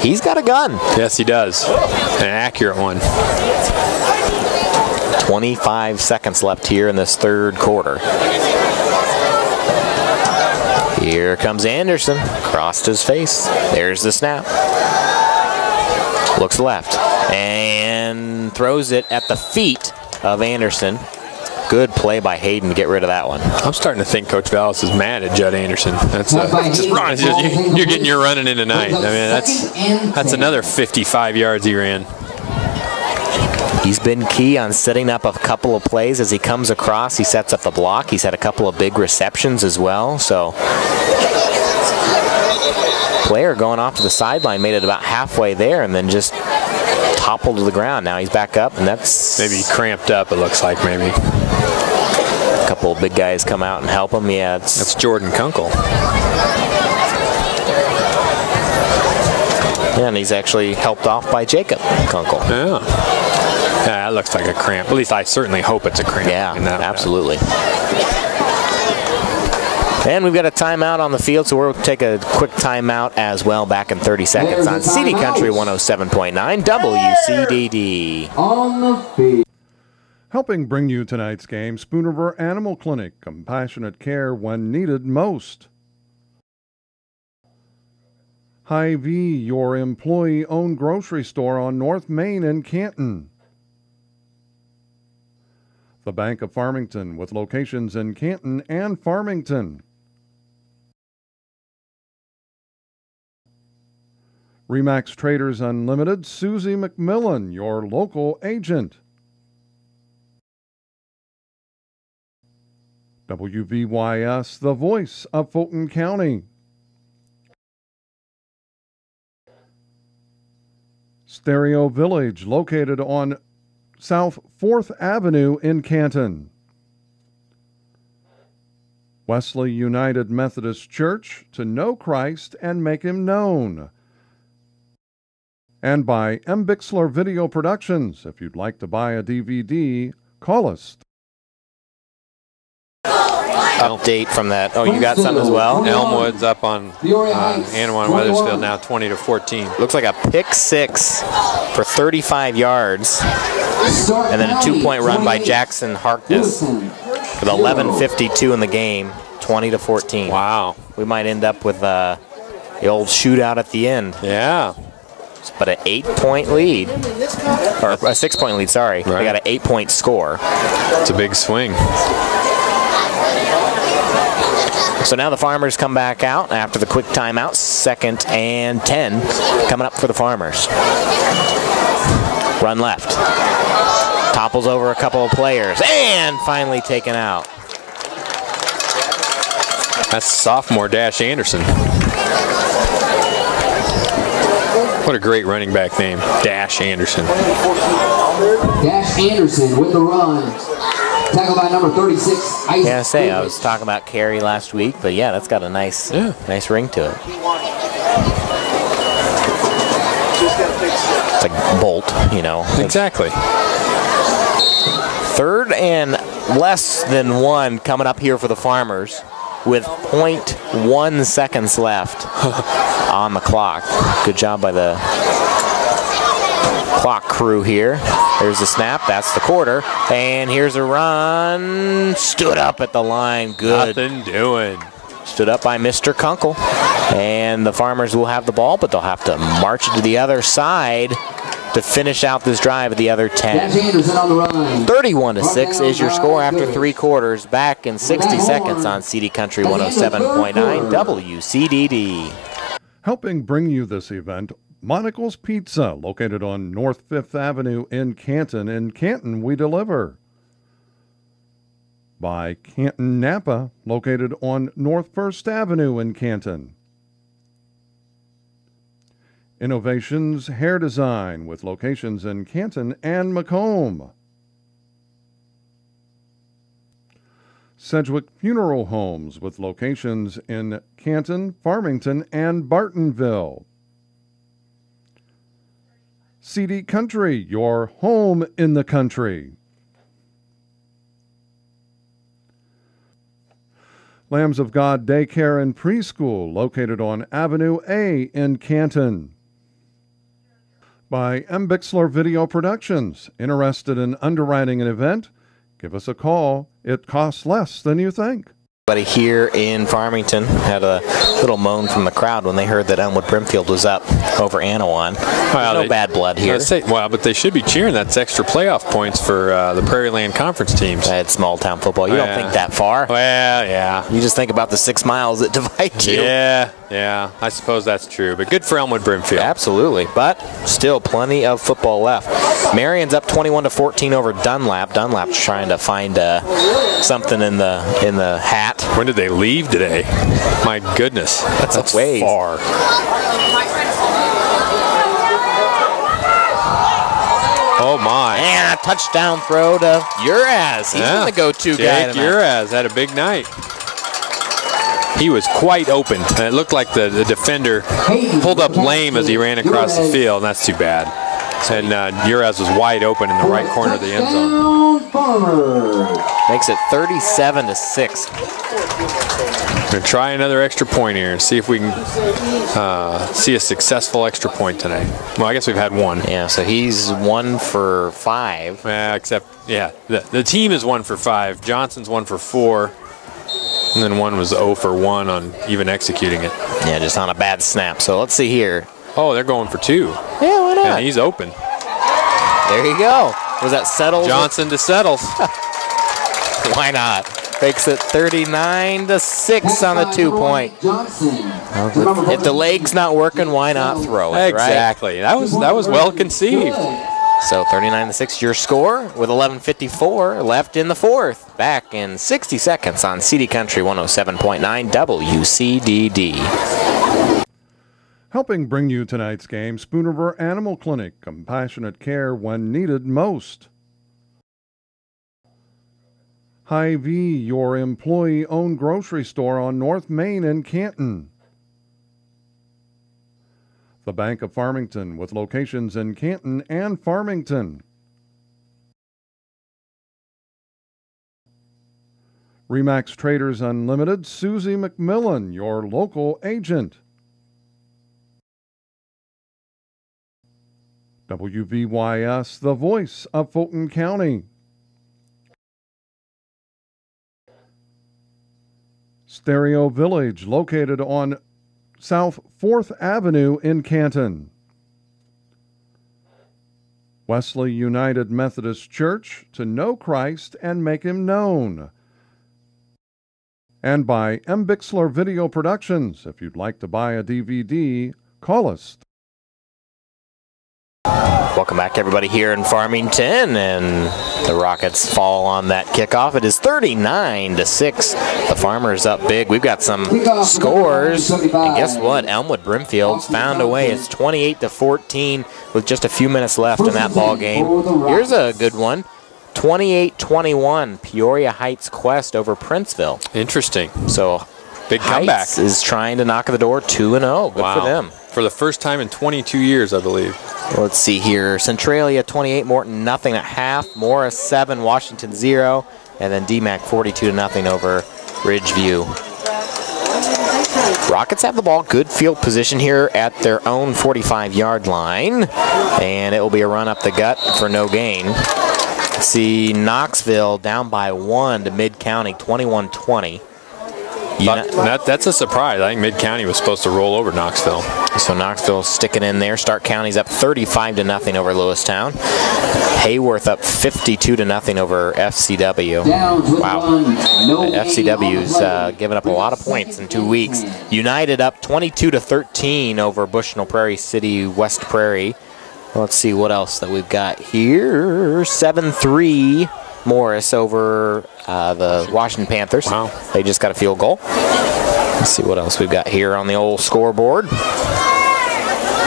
He's got a gun. Yes, he does. An accurate one. 25 seconds left here in this third quarter. Here comes Anderson. Crossed his face. There's the snap. Looks left. And throws it at the feet of Anderson. Good play by Hayden to get rid of that one. I'm starting to think Coach Vallis is mad at Judd Anderson. That's just run. You're getting your running in tonight. I mean, that's another 55 yards he ran. He's been key on setting up a couple of plays as he comes across. He sets up the block. He's had a couple of big receptions as well. So, player going off to the sideline made it about halfway there and then just toppled to the ground. Now he's back up, and that's maybe cramped up. It looks like maybe. A couple of big guys come out and help him. Yeah, that's Jordan Kunkel. Yeah, and he's actually helped off by Jacob Kunkel. Yeah. Yeah, that looks like a cramp. At least I certainly hope it's a cramp. Yeah, absolutely. And we've got a timeout on the field, so we'll take a quick timeout as well back in 30 seconds on CD Country 107.9 WCDD. On the field. Helping bring you tonight's game, Spoon River Animal Clinic, compassionate care when needed most. Hy-Vee, your employee-owned grocery store on North Main in Canton. The Bank of Farmington, with locations in Canton and Farmington. Remax Traders Unlimited, Susie McMillan, your local agent. WVYS, the voice of Fulton County. Stereo Village, located on South 4th Avenue in Canton. Wesley United Methodist Church, to know Christ and make him known. And by M. Bixler Video Productions. If you'd like to buy a DVD, call us. Update from that. Oh, you got some as well? Elmwood's up on Anawan Weathersfield now 20-14. Looks like a pick six for 35 yards. And then a 2-point run by Jackson Harkness with 11:52 in the game, 20-14. Wow. We might end up with the old shootout at the end. Yeah. But an 8-point lead, or a 6-point lead, sorry. Right. They got an 8-point score. It's a big swing. So now the Farmers come back out after the quick timeout. 2nd and 10 coming up for the Farmers. Run left. Topples over a couple of players and finally taken out. That's sophomore Dash Anderson. What a great running back name, Dash Anderson. Dash Anderson with the run. Tackled by number 36. Yeah, I was talking about Carey last week, but yeah, that's got a nice ring to it. It's like Bolt, you know. Exactly. 3rd and less than 1 coming up here for the Farmers with 0.1 seconds left on the clock. Good job by the clock crew here. There's the snap. That's the quarter. And here's a run. Stood up at the line. Good. Nothing doing. Stood up by Mr. Kunkel. And the Farmers will have the ball, but they'll have to march it to the other side to finish out this drive at the other 10. 31-6 is your score after 3 quarters. Back in 60 seconds on CD Country 107.9 WCDD. Helping bring you this event, Monocle's Pizza, located on North 5th Avenue in Canton. In Canton, we deliver. By Canton Napa, located on North 1st Avenue in Canton. Innovations Hair Design, with locations in Canton and Macomb. Sedgwick Funeral Homes, with locations in Canton, Farmington, and Bartonville. CD Country, your home in the country. Lambs of God Daycare and Preschool, located on Avenue A in Canton. By M. Bixler Video Productions. Interested in underwriting an event? Give us a call. It costs less than you think. Everybody here in Farmington had a little moan from the crowd when they heard that Elmwood Brimfield was up over Anawan. Well, no bad blood here. But they should be cheering. That's extra playoff points for the Prairieland Conference teams. That's small town football. You don't think that far. Well, yeah. You just think about the 6 miles that divide you. Yeah. I suppose that's true. But good for Elmwood Brimfield. Absolutely. But still plenty of football left. Marion's up 21-14 over Dunlap. Dunlap's trying to find something in the hat. When did they leave today? My goodness. That's way far. Oh, my. And a touchdown throw to Uraz. He's going to go-to guy tonight. Uraz had a big night. he was quite open. And it looked like the defender pulled up lame as he ran across the field, and that's too bad. And Urez was wide open in the right corner of the end zone. Makes it 37-6. We're going to try another extra point here and see if we can see a successful extra point tonight. Well, I guess we've had one. Yeah, so he's 1 for 5. Except, yeah, the team is 1 for 5. Johnson's 1 for 4. And then one was 0 for 1 on even executing it. Yeah, just on a bad snap. So let's see here. Oh, they're going for 2. Yeah, why not? And he's open. There you go. Was that Settles? Johnson to Settles. Why not? Makes it 39-6 on the 2-point. If the leg's not working, why not throw it? Exactly. Right? That was well conceived. So 39-6, your score with 11:54 left in the 4th. Back in 60 seconds on CD Country 107.9 WCDD. Helping bring you tonight's game, Spoon River Animal Clinic, compassionate care when needed most. Hy-Vee, your employee-owned grocery store on North Main in Canton. The Bank of Farmington, with locations in Canton and Farmington. Remax Traders Unlimited, Susie McMillan, your local agent. WVYS, the voice of Fulton County. Stereo Village, located on South 4th Avenue in Canton. Wesley United Methodist Church, to know Christ and make him known. And by M. Bixler Video Productions. If you'd like to buy a DVD, call us. Welcome back, everybody, here in Farmington, and the Rockets fall on that kickoff. It is 39-6. The Farmers up big. We've got some scores, and guess what? Elmwood Brimfield's found a way. It's 28-14 with just a few minutes left in that ball game. Here's a good one. 28-21, Peoria Heights Quest over Princeville. Interesting. So big comeback. Heights is trying to knock at the door 2-0. Good for them. For the first time in 22 years, I believe. Let's see here. Centralia 28, Morton nothing at half. Morris 7, Washington 0, and then DMAC 42-0 over Ridgeview. Rockets have the ball. Good field position here at their own 45-yard line, and it will be a run up the gut for no gain. Let's see, Knoxville down by 1 to Mid-County, 21-20. That's a surprise. I think Mid-County was supposed to roll over Knoxville. So Knoxville sticking in there. Stark County's up 35-0 over Lewistown. Hayworth up 52-0 over FCW. Wow. FCW's given up a lot of points in 2 weeks. United up 22-13 over Bushnell Prairie City, West Prairie. Let's see what else that we've got here. 7-3 Morris over the Washington Panthers. Wow. They just got a field goal. Let's see what else we've got here on the old scoreboard.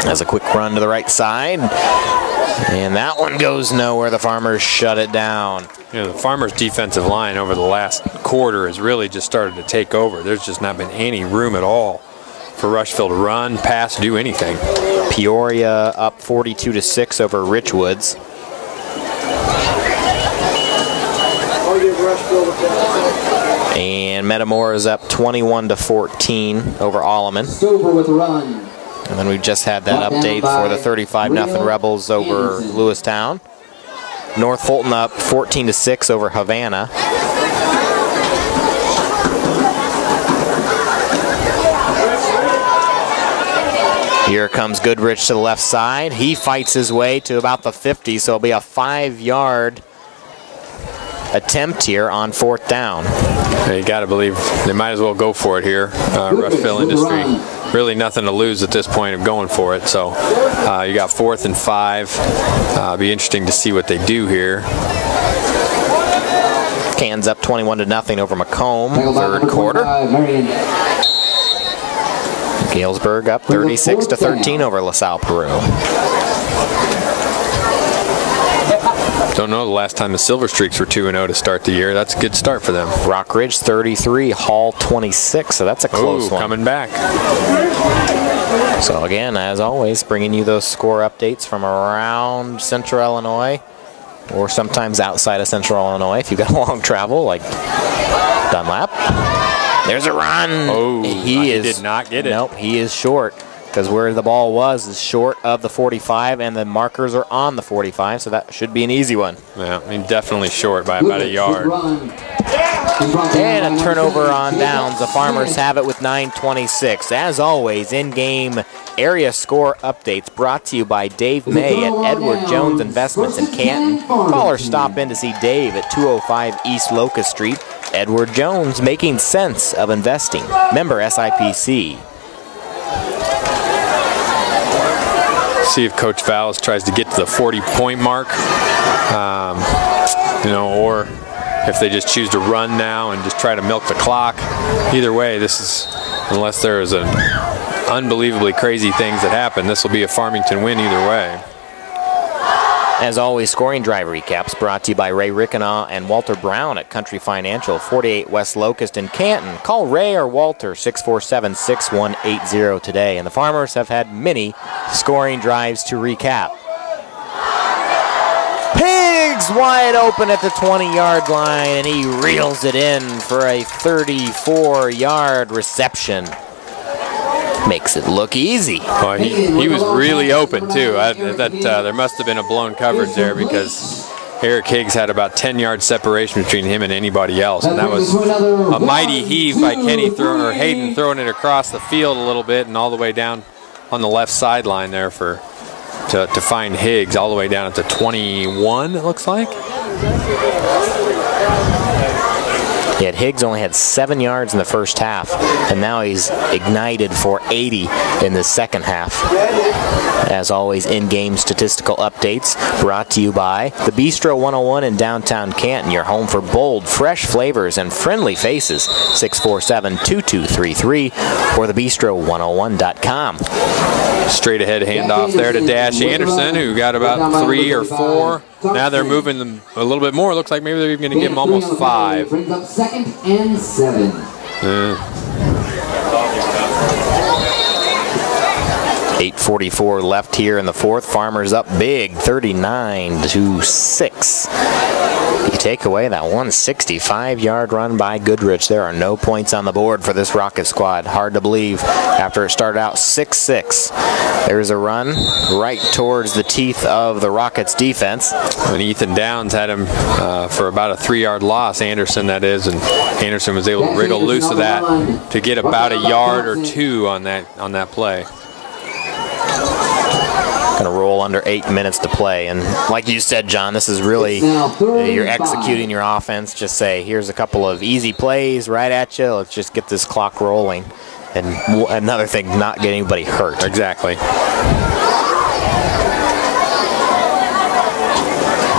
As a quick run to the right side. And that one goes nowhere. The Farmers shut it down. You know, the Farmers' defensive line over the last quarter has really just started to take over. There's just not been any room at all for Rushville to run, pass, do anything. Peoria up 42-6 over Richwoods. And Metamora is up 21-14 over Alleman. Stover with a run. And then we've just had that update for the 35-0 Rebels over Lewistown. North Fulton up 14-6 over Havana. Here comes Goodrich to the left side. He fights his way to about the 50, so it'll be a 5-yard attempt here on 4th down. You got to believe they might as well go for it here. Rushville Industry, really nothing to lose at this point of going for it. So you got 4th and 5. Be interesting to see what they do here. Cans up 21-0 over Macomb, 3rd quarter. Galesburg up 36-13 over LaSalle Peru. Don't know the last time the Silver Streaks were 2-0 to start the year. That's a good start for them. Rock Ridge 33, Hall 26, so that's a close one. Coming back. So again, as always, bringing you those score updates from around Central Illinois, or sometimes outside of Central Illinois if you've got a long travel, like Dunlap. There's a run. Oh, he did not get it. Nope, he is short, because where the ball was is short of the 45, and the markers are on the 45, so that should be an easy one. Yeah, I mean, definitely short by about a yard. And a turnover on downs. The Farmers have it with 9:26. As always, in-game area score updates brought to you by Dave May at Edward Jones Investments in Canton. Call or stop in to see Dave at 205 East Locust Street. Edward Jones, making sense of investing. Member SIPC. See if Coach Vallis tries to get to the 40-point mark, or if they just choose to run now and just try to milk the clock. Either way, this is, unless there is an unbelievably crazy things that happen, this will be a Farmington win either way. As always, scoring drive recaps brought to you by Ray Rickenaugh and Walter Brown at Country Financial, 48 West Locust in Canton. Call Ray or Walter, 647-6180 today. And the Farmers have had many scoring drives to recap. Pigs wide open at the 20-yard line, and he reels it in for a 34-yard reception. Makes it look easy. Well, he was really open, too. There must have been a blown coverage there, because Eric Higgs had about 10-yard separation between him and anybody else, and that was a mighty heave by Hayden throwing it across the field a little bit and all the way down on the left sideline there to find Higgs all the way down at the 21, it looks like. Yet Higgs only had 7 yards in the first half, and now he's ignited for 80 in the second half. As always, in-game statistical updates brought to you by the Bistro 101 in downtown Canton, your home for bold, fresh flavors and friendly faces. 647-2233 or thebistro101.com. Straight ahead handoff there to Dash Anderson, who got about 3 or 4. Now they're moving them a little bit more. It looks like maybe they're even going to give them almost 5. Brings up 2nd and 7. 8:44 left here in the fourth. Farmers up big, 39-6. You take away that 165-yard run by Goodrich. There are no points on the board for this Rocket squad. Hard to believe after it started out 6-6. There's a run right towards the teeth of the Rockets defense. And Ethan Downs had him for about a 3-yard loss, Anderson that is, and Anderson was able to wriggle loose of that to get about a yard or 2 on that play. Going to roll under 8 minutes to play, and like you said, John, this is really you're executing your offense. Just say, here's a couple of easy plays right at you. Let's just get this clock rolling, and another thing, not get anybody hurt. Exactly.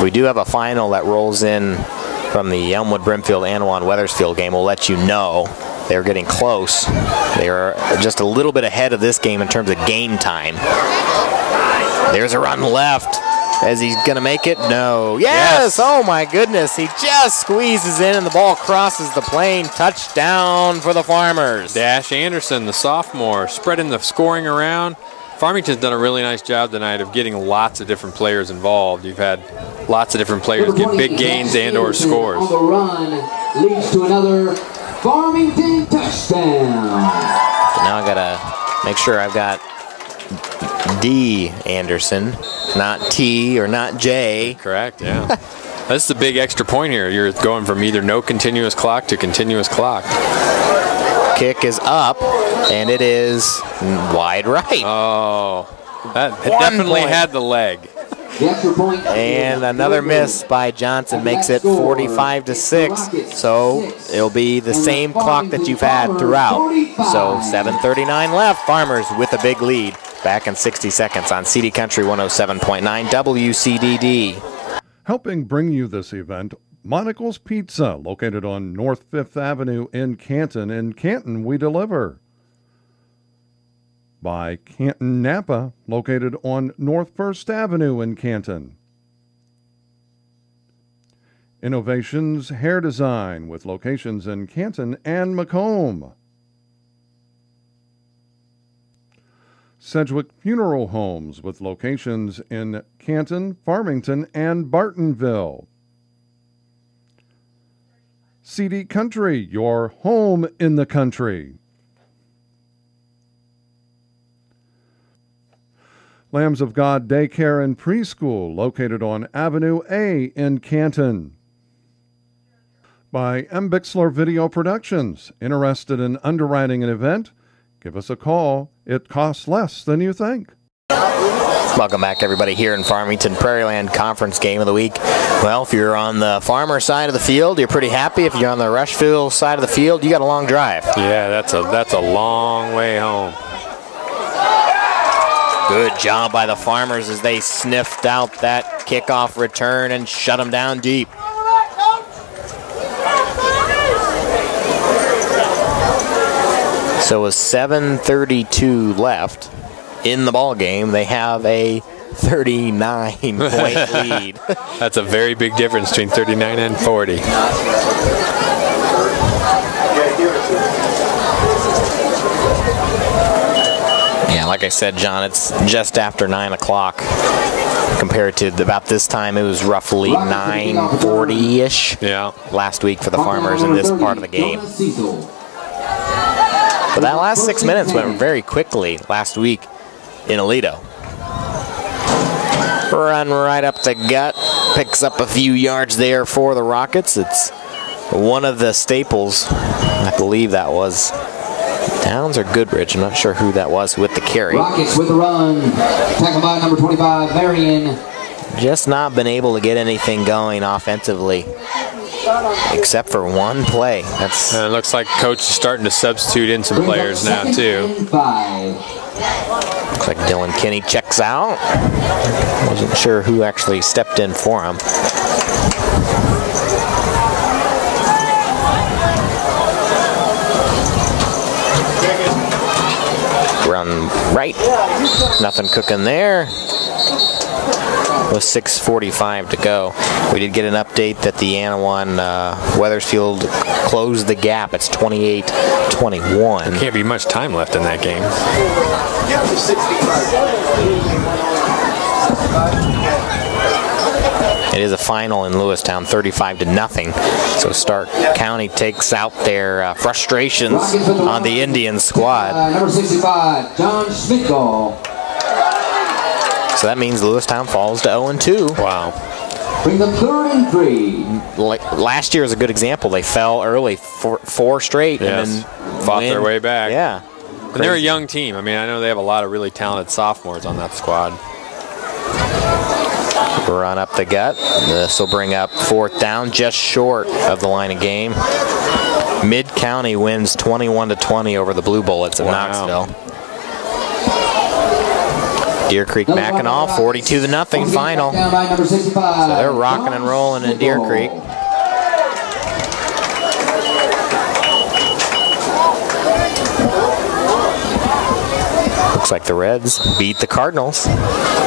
We do have a final that rolls in from the Elmwood Brimfield Anawan Weathersfield game. We'll let you know. They're getting close. They are just a little bit ahead of this game in terms of game time. There's a run left. Is he going to make it? No. Yes! Oh, my goodness. He just squeezes in, and the ball crosses the plane. Touchdown for the Farmers. Dash Anderson, the sophomore, spreading the scoring around. Farmington's done a really nice job tonight of getting lots of different players involved. You've had lots of different players get big gains and or scores. On the run leads to another Farmington touchdown. Now I got to make sure I've got D. Anderson, not T or not J. Correct, yeah. That's the big extra point here. You're going from either no continuous clock to continuous clock. Kick is up, and it is wide right. Oh, that definitely had the leg. And another miss by Johnson makes it 45-6. So it'll be the same clock that you've had throughout. So 7:39 left. Farmers with a big lead. Back in 60 seconds on CD Country 107.9 WCDD. Helping bring you this event, Monocle's Pizza, located on North 5th Avenue in Canton. In Canton, we deliver. By Canton Napa, located on North 1st Avenue in Canton. Innovations Hair Design with locations in Canton and Macomb. Sedgwick Funeral Homes with locations in Canton, Farmington, and Bartonville. CD Country, your home in the country. Lambs of God Daycare and Preschool, located on Avenue A in Canton. By M. Bixler Video Productions. Interested in underwriting an event? Give us a call. It costs less than you think. Welcome back, everybody, here in Farmington. Prairieland Conference Game of the Week. Well, if you're on the Farmer side of the field, you're pretty happy. If you're on the Rushville side of the field, you got a long drive. Yeah, that's a long way home. Good job by the Farmers as they sniffed out that kickoff return and shut them down deep. So with 7:32 left in the ball game, they have a 39-point lead. That's a very big difference between 39 and 40. Yeah, like I said, John, it's just after 9 o'clock. Compared to about this time, it was roughly 9:40-ish last week for the Farmers in this part of the game. But that last 6 minutes went very quickly last week in Aledo. Run right up the gut, picks up a few yards there for the Rockets. It's one of the staples. I believe that was Downs or Goodrich. I'm not sure who that was with the carry. Rockets with the run. Tackled by number 25, Marion. Just not been able to get anything going offensively, except for one play. And it looks like Coach is starting to substitute in some players now, too. Looks like Dylan Kinney checks out. Wasn't sure who actually stepped in for him. Run right. Nothing cooking there. With 6:45 to go. We did get an update that the Anawan Wethersfield closed the gap. It's 28-21. There can't be much time left in that game. It is a final in Lewistown, 35-0. So Stark County takes out their frustrations on the Indian squad. Number 65, John Schmidtgall. So that means Lewistown falls to 0-2. Wow. Bring them 3rd and 3. Last year is a good example. They fell early, four straight, and then fought their way back. Yeah. And they're a young team. I mean, I know they have a lot of really talented sophomores on that squad. Run up the gut. This will bring up 4th down, just short of the line of game. Mid-County wins 21-20 over the Blue Bullets of Knoxville. Deer Creek backing off, 42-0 final. So they're rocking and rolling in Deer Creek. Looks like the Reds beat the Cardinals.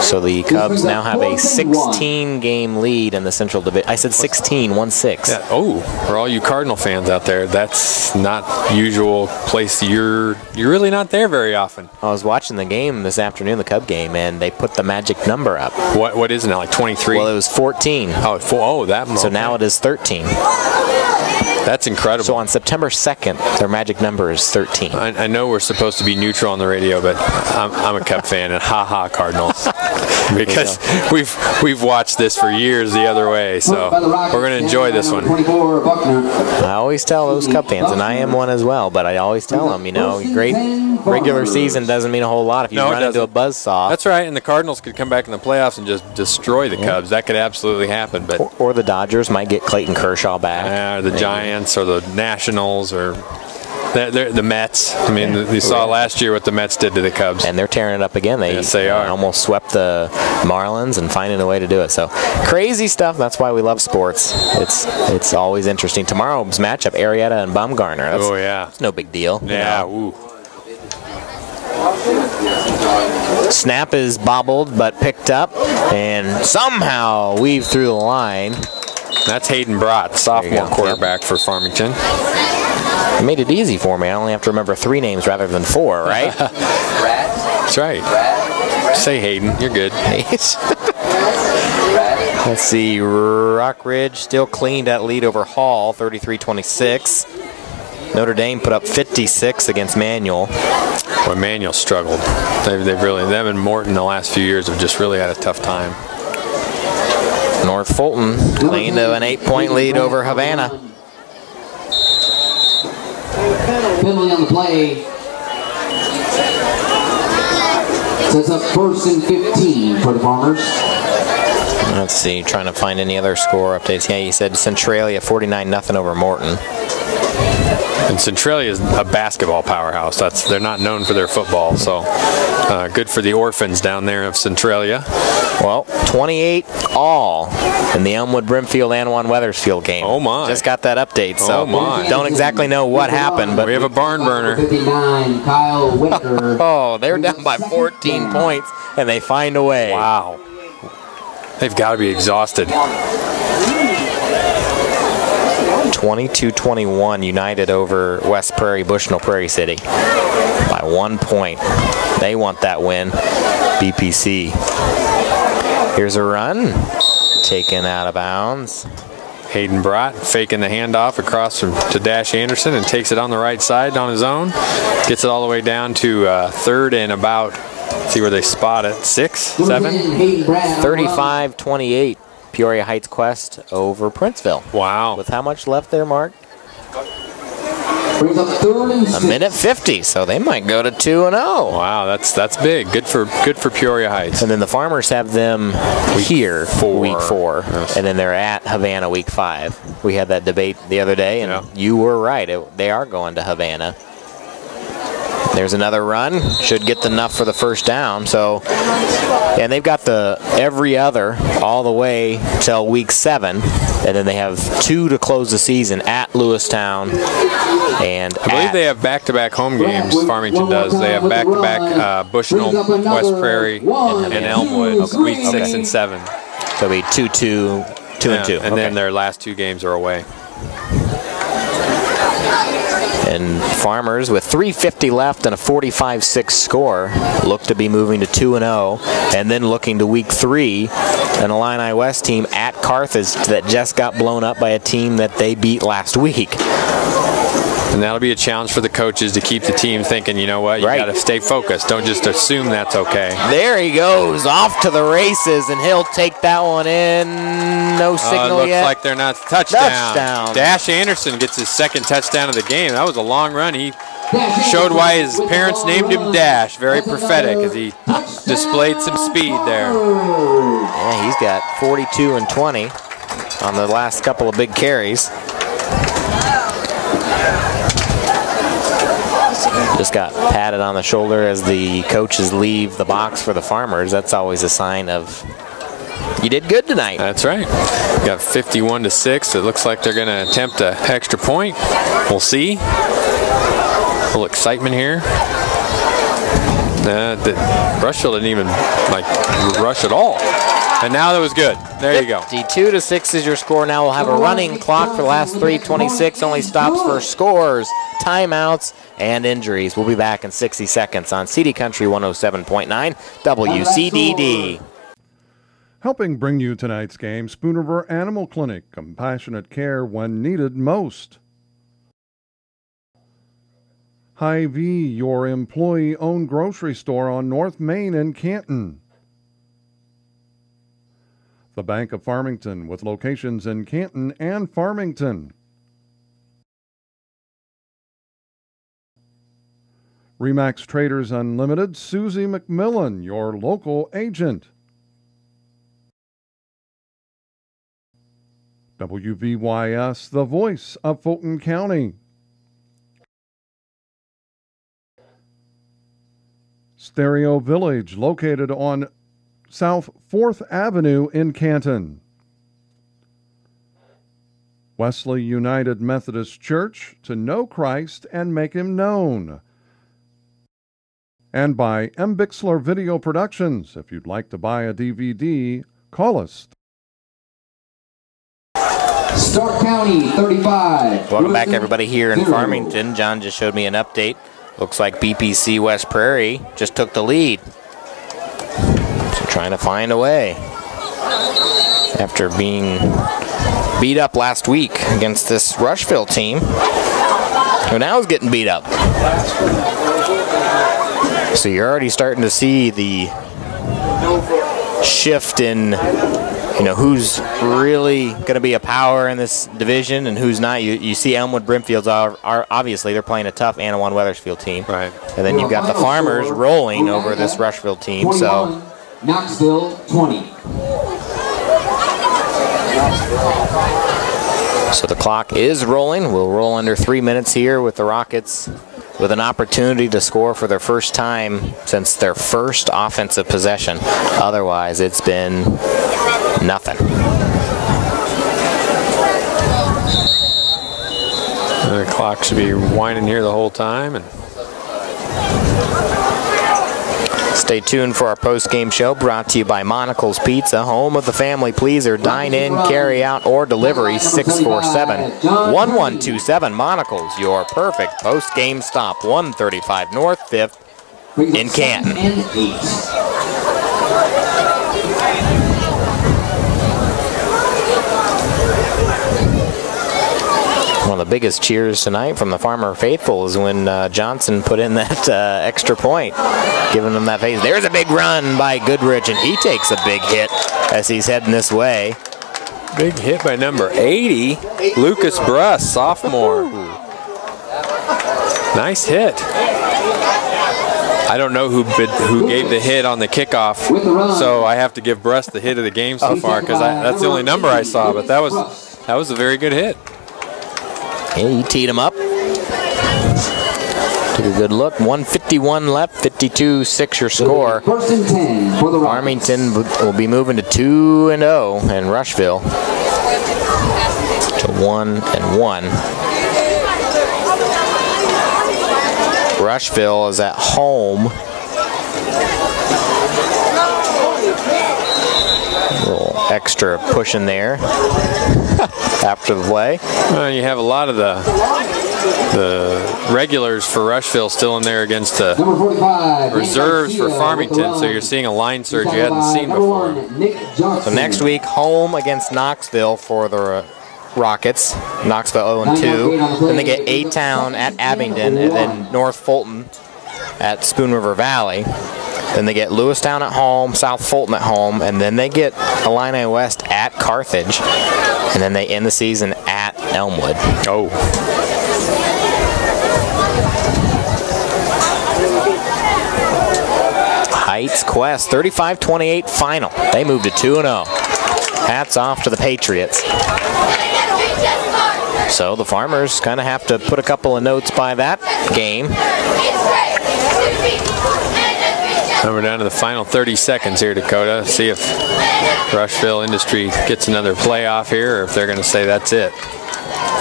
So the Cubs now have a 16-game lead in the Central Division. I said 16, 1-6. Yeah. Oh, for all you Cardinal fans out there, that's not usual place. You're really not there very often. I was watching the game this afternoon, the Cub game, and they put the magic number up. What is it now, like 23? Well, it was 14. Oh, that much. So now it is 13. That's incredible. So on September 2nd, their magic number is 13. I know we're supposed to be neutral on the radio, but I'm a Cub fan, and ha-ha Cardinals. Because we've watched this for years the other way, so we're going to enjoy this one. I always tell those Cub fans, and I am one as well, but I always tell them, you know, great regular season doesn't mean a whole lot if you run into a buzzsaw. That's right, and the Cardinals could come back in the playoffs and just destroy the Cubs. That could absolutely happen. But or the Dodgers might get Clayton Kershaw back. Or the Giants or the Nationals or the Mets. I mean, you saw last year what the Mets did to the Cubs. And they're tearing it up again. Yes, they are. Almost swept the Marlins and finding a way to do it. So crazy stuff. That's why we love sports. It's always interesting. Tomorrow's matchup, Arietta and Baumgartner. That's no big deal. Yeah. Ooh. Snap is bobbled but picked up and somehow weaved through the line. That's Hayden Brott, sophomore quarterback for Farmington. You made it easy for me. I only have to remember 3 names rather than 4, right? That's right. Say Hayden. You're good. Let's see. Rockridge still cleaned that lead over Hall, 33-26. Notre Dame put up 56 against Manual. Boy, Manual struggled. They've really, them and Morton the last few years have just really had a tough time. North Fulton cleaned an 8-point lead over Havana. Penalty on the play. Sets up 1st and 15 for the Farmers. Let's see, trying to find any other score updates. Yeah, you said Centralia 49-0 over Morton. And Centralia is a basketball powerhouse. They're not known for their football, so good for the orphans down there of Centralia. Well, 28 all in the Elmwood Brimfield Anawan Wethersfield game. Oh my! Just got that update, so oh my. Don't exactly know what happened, but we have a barn burner. 59, Kyle Whitaker. Oh, they're down by 14 points, and they find a way. Wow. They've got to be exhausted. 22-21 United over West Prairie, Bushnell Prairie City by 1 point. They want that win. BPC. Here's a run. Taken out of bounds. Hayden Brott faking the handoff across to Dash Anderson and takes it on the right side on his own. Gets it all the way down to 3rd and about, see where they spot it, 6, 7? 35-28. Peoria Heights Quest over Princeville. Wow. With how much left there, Mark? Brings up 3rd and 6. A minute 50, so they might go to 2-0. Wow, that's big. Good for Peoria Heights. And then the Farmers have them here for week 4, yes. and then they're at Havana week 5. We had that debate the other day, and you were right. They are going to Havana. There's another run. Should get enough for the first down. So, and they've got the every other all the way till week 7. And then they have 2 to close the season at Lewistown. And I believe they have back-to-back home games, Farmington does. They have back-to-back Bushnell, West Prairie, and Elmwood, week 6 and 7. So it'll be 2-2, 2-2. And then their last 2 games are away. And Farmers, with 3:50 left and a 45-6 score, look to be moving to 2-0, and then looking to week 3, an Illini West team at Carthage that just got blown up by a team that they beat last week. And that'll be a challenge for the coaches to keep the team thinking, you know what, you got to stay focused. Don't just assume that's okay. There he goes, off to the races, and he'll take that one in. No signal yet. Looks like they're not. Touchdown. Dash Anderson gets his 2nd touchdown of the game. That was a long run. He showed why his parents named him Dash. Very prophetic as he displayed some speed there. Yeah, he's got 42 and 20 on the last couple of big carries. Just got patted on the shoulder as the coaches leave the box for the Farmers. That's always a sign of you did good tonight. That's right. Got 51-6. It looks like they're going to attempt an extra point. We'll see. A little excitement here. Rushville didn't even rush at all. And now that was good. There you go. 52-6 is your score. Now we'll have a running clock for the last 3:26. Only stops for scores, timeouts, and injuries. We'll be back in 60 seconds on CD Country 107.9 WCDD. Helping bring you tonight's game, Spoon River Animal Clinic, compassionate care when needed most. Hy-Vee, your employee-owned grocery store on North Main in Canton. The Bank of Farmington, with locations in Canton and Farmington. Remax Traders Unlimited, Susie McMillan, your local agent. WVYS, the voice of Fulton County. Stereo Village, located on South 4th Avenue in Canton. Wesley United Methodist Church, to know Christ and make Him known. And by M. Bixler Video Productions. If you'd like to buy a DVD, call us. Stark County 35. Welcome back, everybody, here in Farmington. John just showed me an update. Looks like BPC West Prairie just took the lead. So trying to find a way. After being beat up last week against this Rushville team, who now is getting beat up. So you're already starting to see the shift in, who's really going to be a power in this division and who's not. You see Elmwood Brimfield's are obviously they're playing a tough Anawan Weathersfield team. Right. And then you've got the Farmers rolling over this Rushville team. So Knoxville 20. So the clock is rolling. We'll roll under 3 minutes here with the Rockets with an opportunity to score for their first time since their first offensive possession. Otherwise, it's been nothing. The clock should be winding here the whole time. And stay tuned for our post-game show brought to you by Monocle's Pizza, home of the family pleaser. Dine in, carry out, or delivery 647-1127. Monocle's, your perfect post-game stop. 135 North 5th in Canton. One of the biggest cheers tonight from the Farmer faithful is when Johnson put in that extra point, giving them that face. There's a big run by Goodrich, and he takes a big hit as he's heading this way. big hit by number 80, Lucas Bruss, sophomore. Nice hit. I don't know who gave the hit on the kickoff, so I have to give Bruss the hit of the game so far because that's the only number I saw. But that was a very good hit. Yeah, he teed him up. Took a good look. 1:51 left. 52-6 your score. First and 10 for the Rockets. Farmington will be moving to 2-0, and Rushville to 1-1. Rushville is at home. A little extra pushing there after the play. Well, you have a lot of the regulars for Rushville still in there against the reserves for Farmington, so you're seeing a line surge you hadn't seen before. So next week, home against Knoxville for the Rockets. Knoxville 0-2. Then they get A-Town at Abingdon, and then North Fulton at Spoon River Valley. Then they get Lewistown at home, South Fulton at home, and then they get Illini West at Carthage. And then they end the season at Elmwood. Oh. Heights Quest, 35-28 final. They move to 2-0. Hats off to the Patriots. So the Farmers kind of have to put a couple of notes by that game. And we're down to the final 30 seconds here, Dakota. See if Rushville Industry gets another playoff here, or if they're going to say that's it.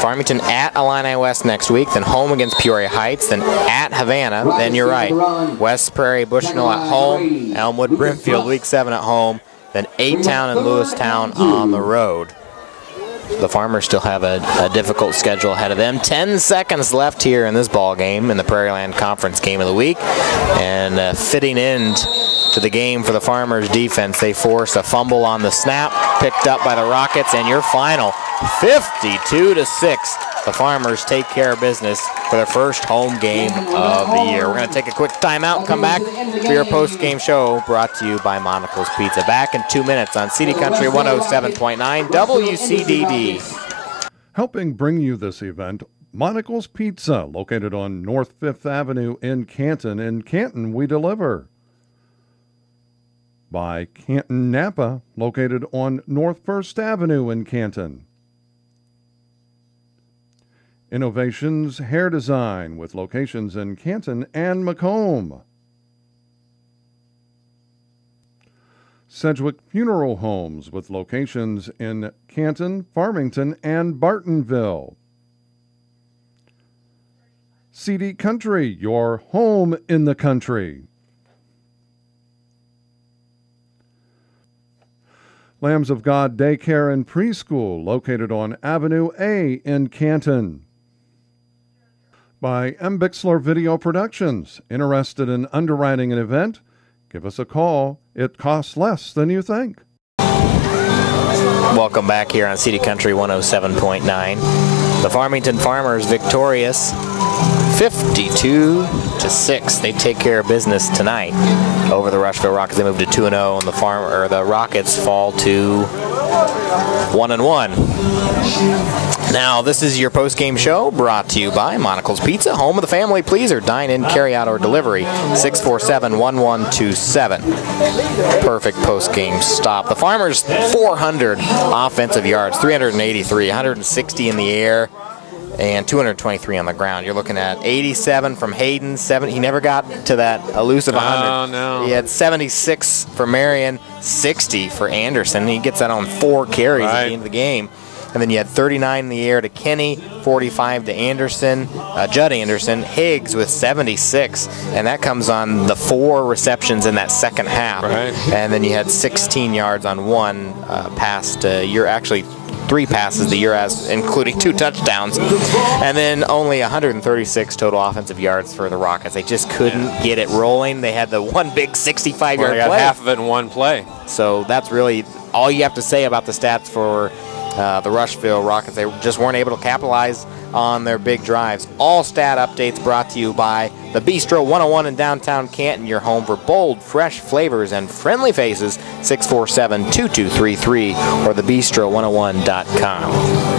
Farmington at Illini West next week, then home against Peoria Heights, then at Havana, then you're right. West Prairie, Bushnell at home, Elmwood, Brimfield, week 7 at home, then A-Town and Lewistown on the road. The Farmers still have a difficult schedule ahead of them. 10 seconds left here in this ball game in the Prairieland Conference Game of the Week. And fitting end to the game for the Farmers defense, they force a fumble on the snap, picked up by the Rockets, and your final 52-6. The Farmers take care of business for their first home game of the year. We're going to take a quick timeout and come back for your post-game show brought to you by Monocle's Pizza. Back in 2 minutes on CD Country 107.9 WCDD. Helping bring you this event, Monocle's Pizza, located on North 5th Avenue in Canton. In Canton, we deliver. By Canton Napa, located on North 1st Avenue in Canton. Innovations Hair Design, with locations in Canton and Macomb. Sedgwick Funeral Homes, with locations in Canton, Farmington, and Bartonville. CD Country, your home in the country. Lambs of God Daycare and Preschool, located on Avenue A in Canton. By M. Bixler Video Productions. Interested in underwriting an event? Give us a call. It costs less than you think. Welcome back here on City Country 107.9. The Farmington Farmers victorious 52-6. They take care of business tonight over the Rushville Rockets. They move to 2-0, and the Rockets fall to 1-1. Now, this is your post-game show brought to you by Monocle's Pizza, home of the family pleaser. Dine in, carry out, or delivery. 647-1127. Perfect post-game stop. The Farmers 400 offensive yards, 383, 160 in the air, and 223 on the ground. You're looking at 87 from Hayden. He never got to that elusive 100. Oh, no. He had 76 for Marion, 60 for Anderson. He gets that on 4 carries at the end of the game. And then you had 39 in the air to Kenny, 45 to Anderson, Judd Anderson, Higgs with 76, and that comes on the 4 receptions in that second half. Right. And then you had 16 yards on 1 pass to actually 3 passes to Uraz, including 2 touchdowns, and then only 136 total offensive yards for the Rockets. They just couldn't get it rolling. They had the one big 65-yard play. They got half of it in one play. So that's really all you have to say about the stats for the Rushville Rockets. They just weren't able to capitalize on their big drives. All stat updates brought to you by the Bistro 101 in downtown Canton, your home for bold, fresh flavors and friendly faces. 647-2233 or thebistro101.com.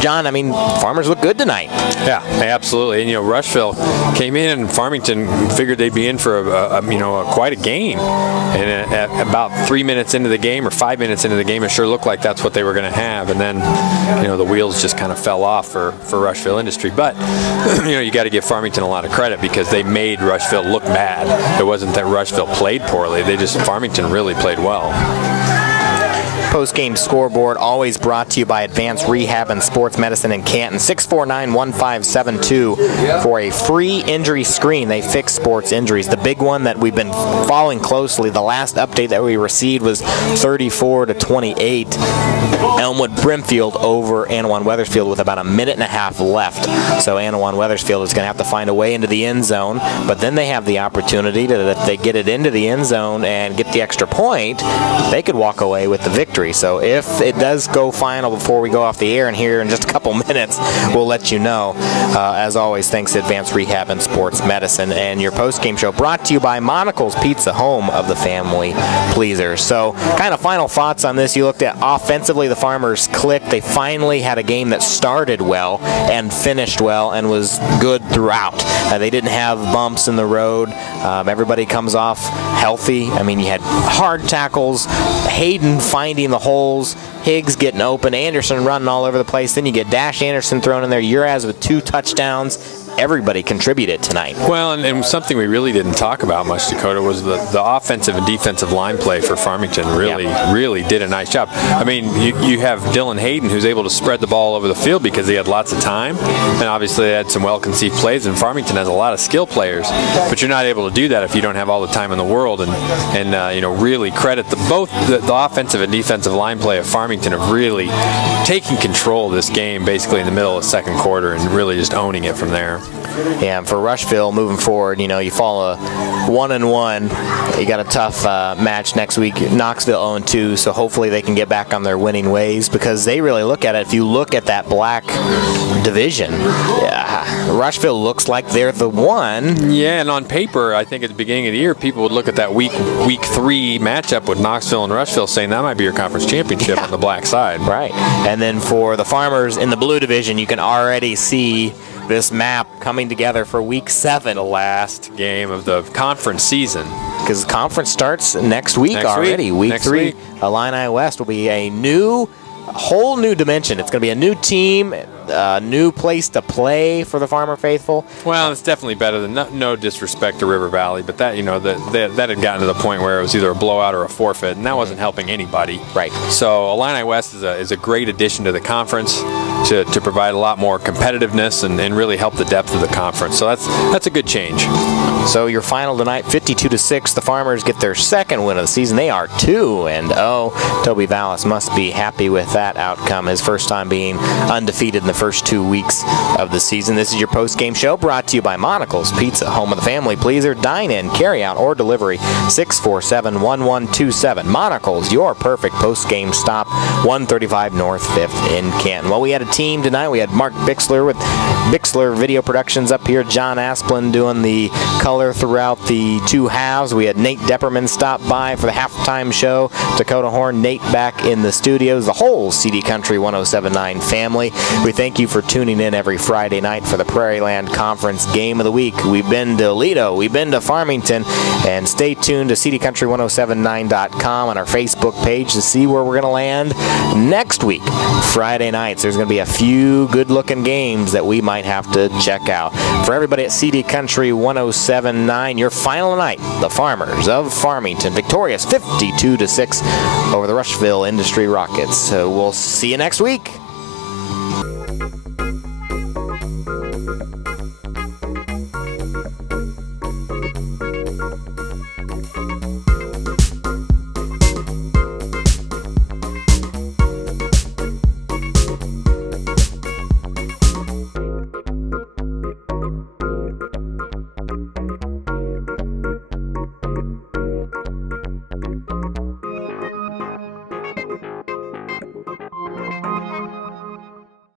John, I mean, Farmers look good tonight. Yeah, absolutely. And, Rushville came in and Farmington figured they'd be in for quite a game. And at about 3 minutes into the game or 5 minutes into the game, it sure looked like that's what they were going to have. And then, the wheels just kind of fell off for Rushville Industry. But, you got to give Farmington a lot of credit because they made Rushville look bad. It wasn't that Rushville played poorly. Farmington really played well. Post-game scoreboard always brought to you by Advanced Rehab and Sports Medicine in Canton. 649-1572 for a free injury screen. They fix sports injuries. The big one that we've been following closely, the last update that we received was 34-28. Elmwood Brimfield over Anawan Wethersfield with about a minute and a half left. So Anawan Wethersfield is going to have to find a way into the end zone, but then they have the opportunity to, if they get it into the end zone and get the extra point, they could walk away with the victory. So if it does go final before we go off the air and here in just a couple minutes, we'll let you know. As always, thanks to Advanced Rehab and Sports Medicine. And your post-game show brought to you by Monocle's Pizza, home of the family pleasers. So kind of final thoughts on this. You looked at offensively, the Farmers clicked. They finally had a game that started well and finished well and was good throughout. They didn't have bumps in the road. Everybody comes off healthy. I mean, you had hard tackles, Hayden finding the holes, Higgs getting open, Anderson running all over the place. Then you get Dash Anderson thrown in there, Uraz with 2 touchdowns. Everybody contributed tonight. Well, and something we really didn't talk about much, Dakota, was the offensive and defensive line play for Farmington really did a nice job. I mean, you have Dylan Hayden, who's able to spread the ball over the field because he had lots of time, and obviously they had some well-conceived plays, and Farmington has a lot of skill players, but you're not able to do that if you don't have all the time in the world, and really credit both the offensive and defensive line play of Farmington of really taking control of this game basically in the middle of the second quarter and really just owning it from there. Yeah, and for Rushville moving forward, you fall a 1-1. You got a tough match next week. Knoxville 0-2, so hopefully they can get back on their winning ways because they really look at it. If you look at that black division, Rushville looks like they're the one. Yeah, and on paper, I think at the beginning of the year, people would look at that week 3 matchup with Knoxville and Rushville saying that might be your conference championship on the black side. Right. And then for the Farmers in the blue division, you can already see this map coming together for week 7. The last game of the conference season. Because conference starts next week already. Week 3, Illini West will be a whole new dimension. It's going to be a new team, a new place to play for the Farmer faithful. Well, it's definitely better than no disrespect to River Valley, but that that had gotten to the point where it was either a blowout or a forfeit, and that wasn't helping anybody. Right. So Illini West is a great addition to the conference to provide a lot more competitiveness and really help the depth of the conference. So that's a good change. So your final tonight, 52-6. The Farmers get their second win of the season. They are 2-0. Toby Vallis must be happy with that outcome. His first time being undefeated in the first 2 weeks of the season. This is your post-game show brought to you by Monocle's Pizza, home of the family pleaser. Dine in, carry out, or delivery 647-1127. Monocle's, your perfect post-game stop, 135 North 5th in Canton. Well, we had a team tonight. We had Mark Bixler with Bixler Video Productions up here. John Asplund doing the color throughout the two halves. We had Nate Depperman stop by for the halftime show. Dakota Horn, Nate back in the studios. The whole CD Country 107.9 family. We thank you for tuning in every Friday night for the Prairieland Conference Game of the Week. We've been to Lido, we've been to Farmington, and stay tuned to cdcountry1079.com on our Facebook page to see where we're going to land next week. Friday nights, there's going to be a few good-looking games that we might have to check out. For everybody at CD Country 107.9, your final night, the Farmers of Farmington, victorious 52-6 over the Rushville Industry Rockets. So we'll see you next week.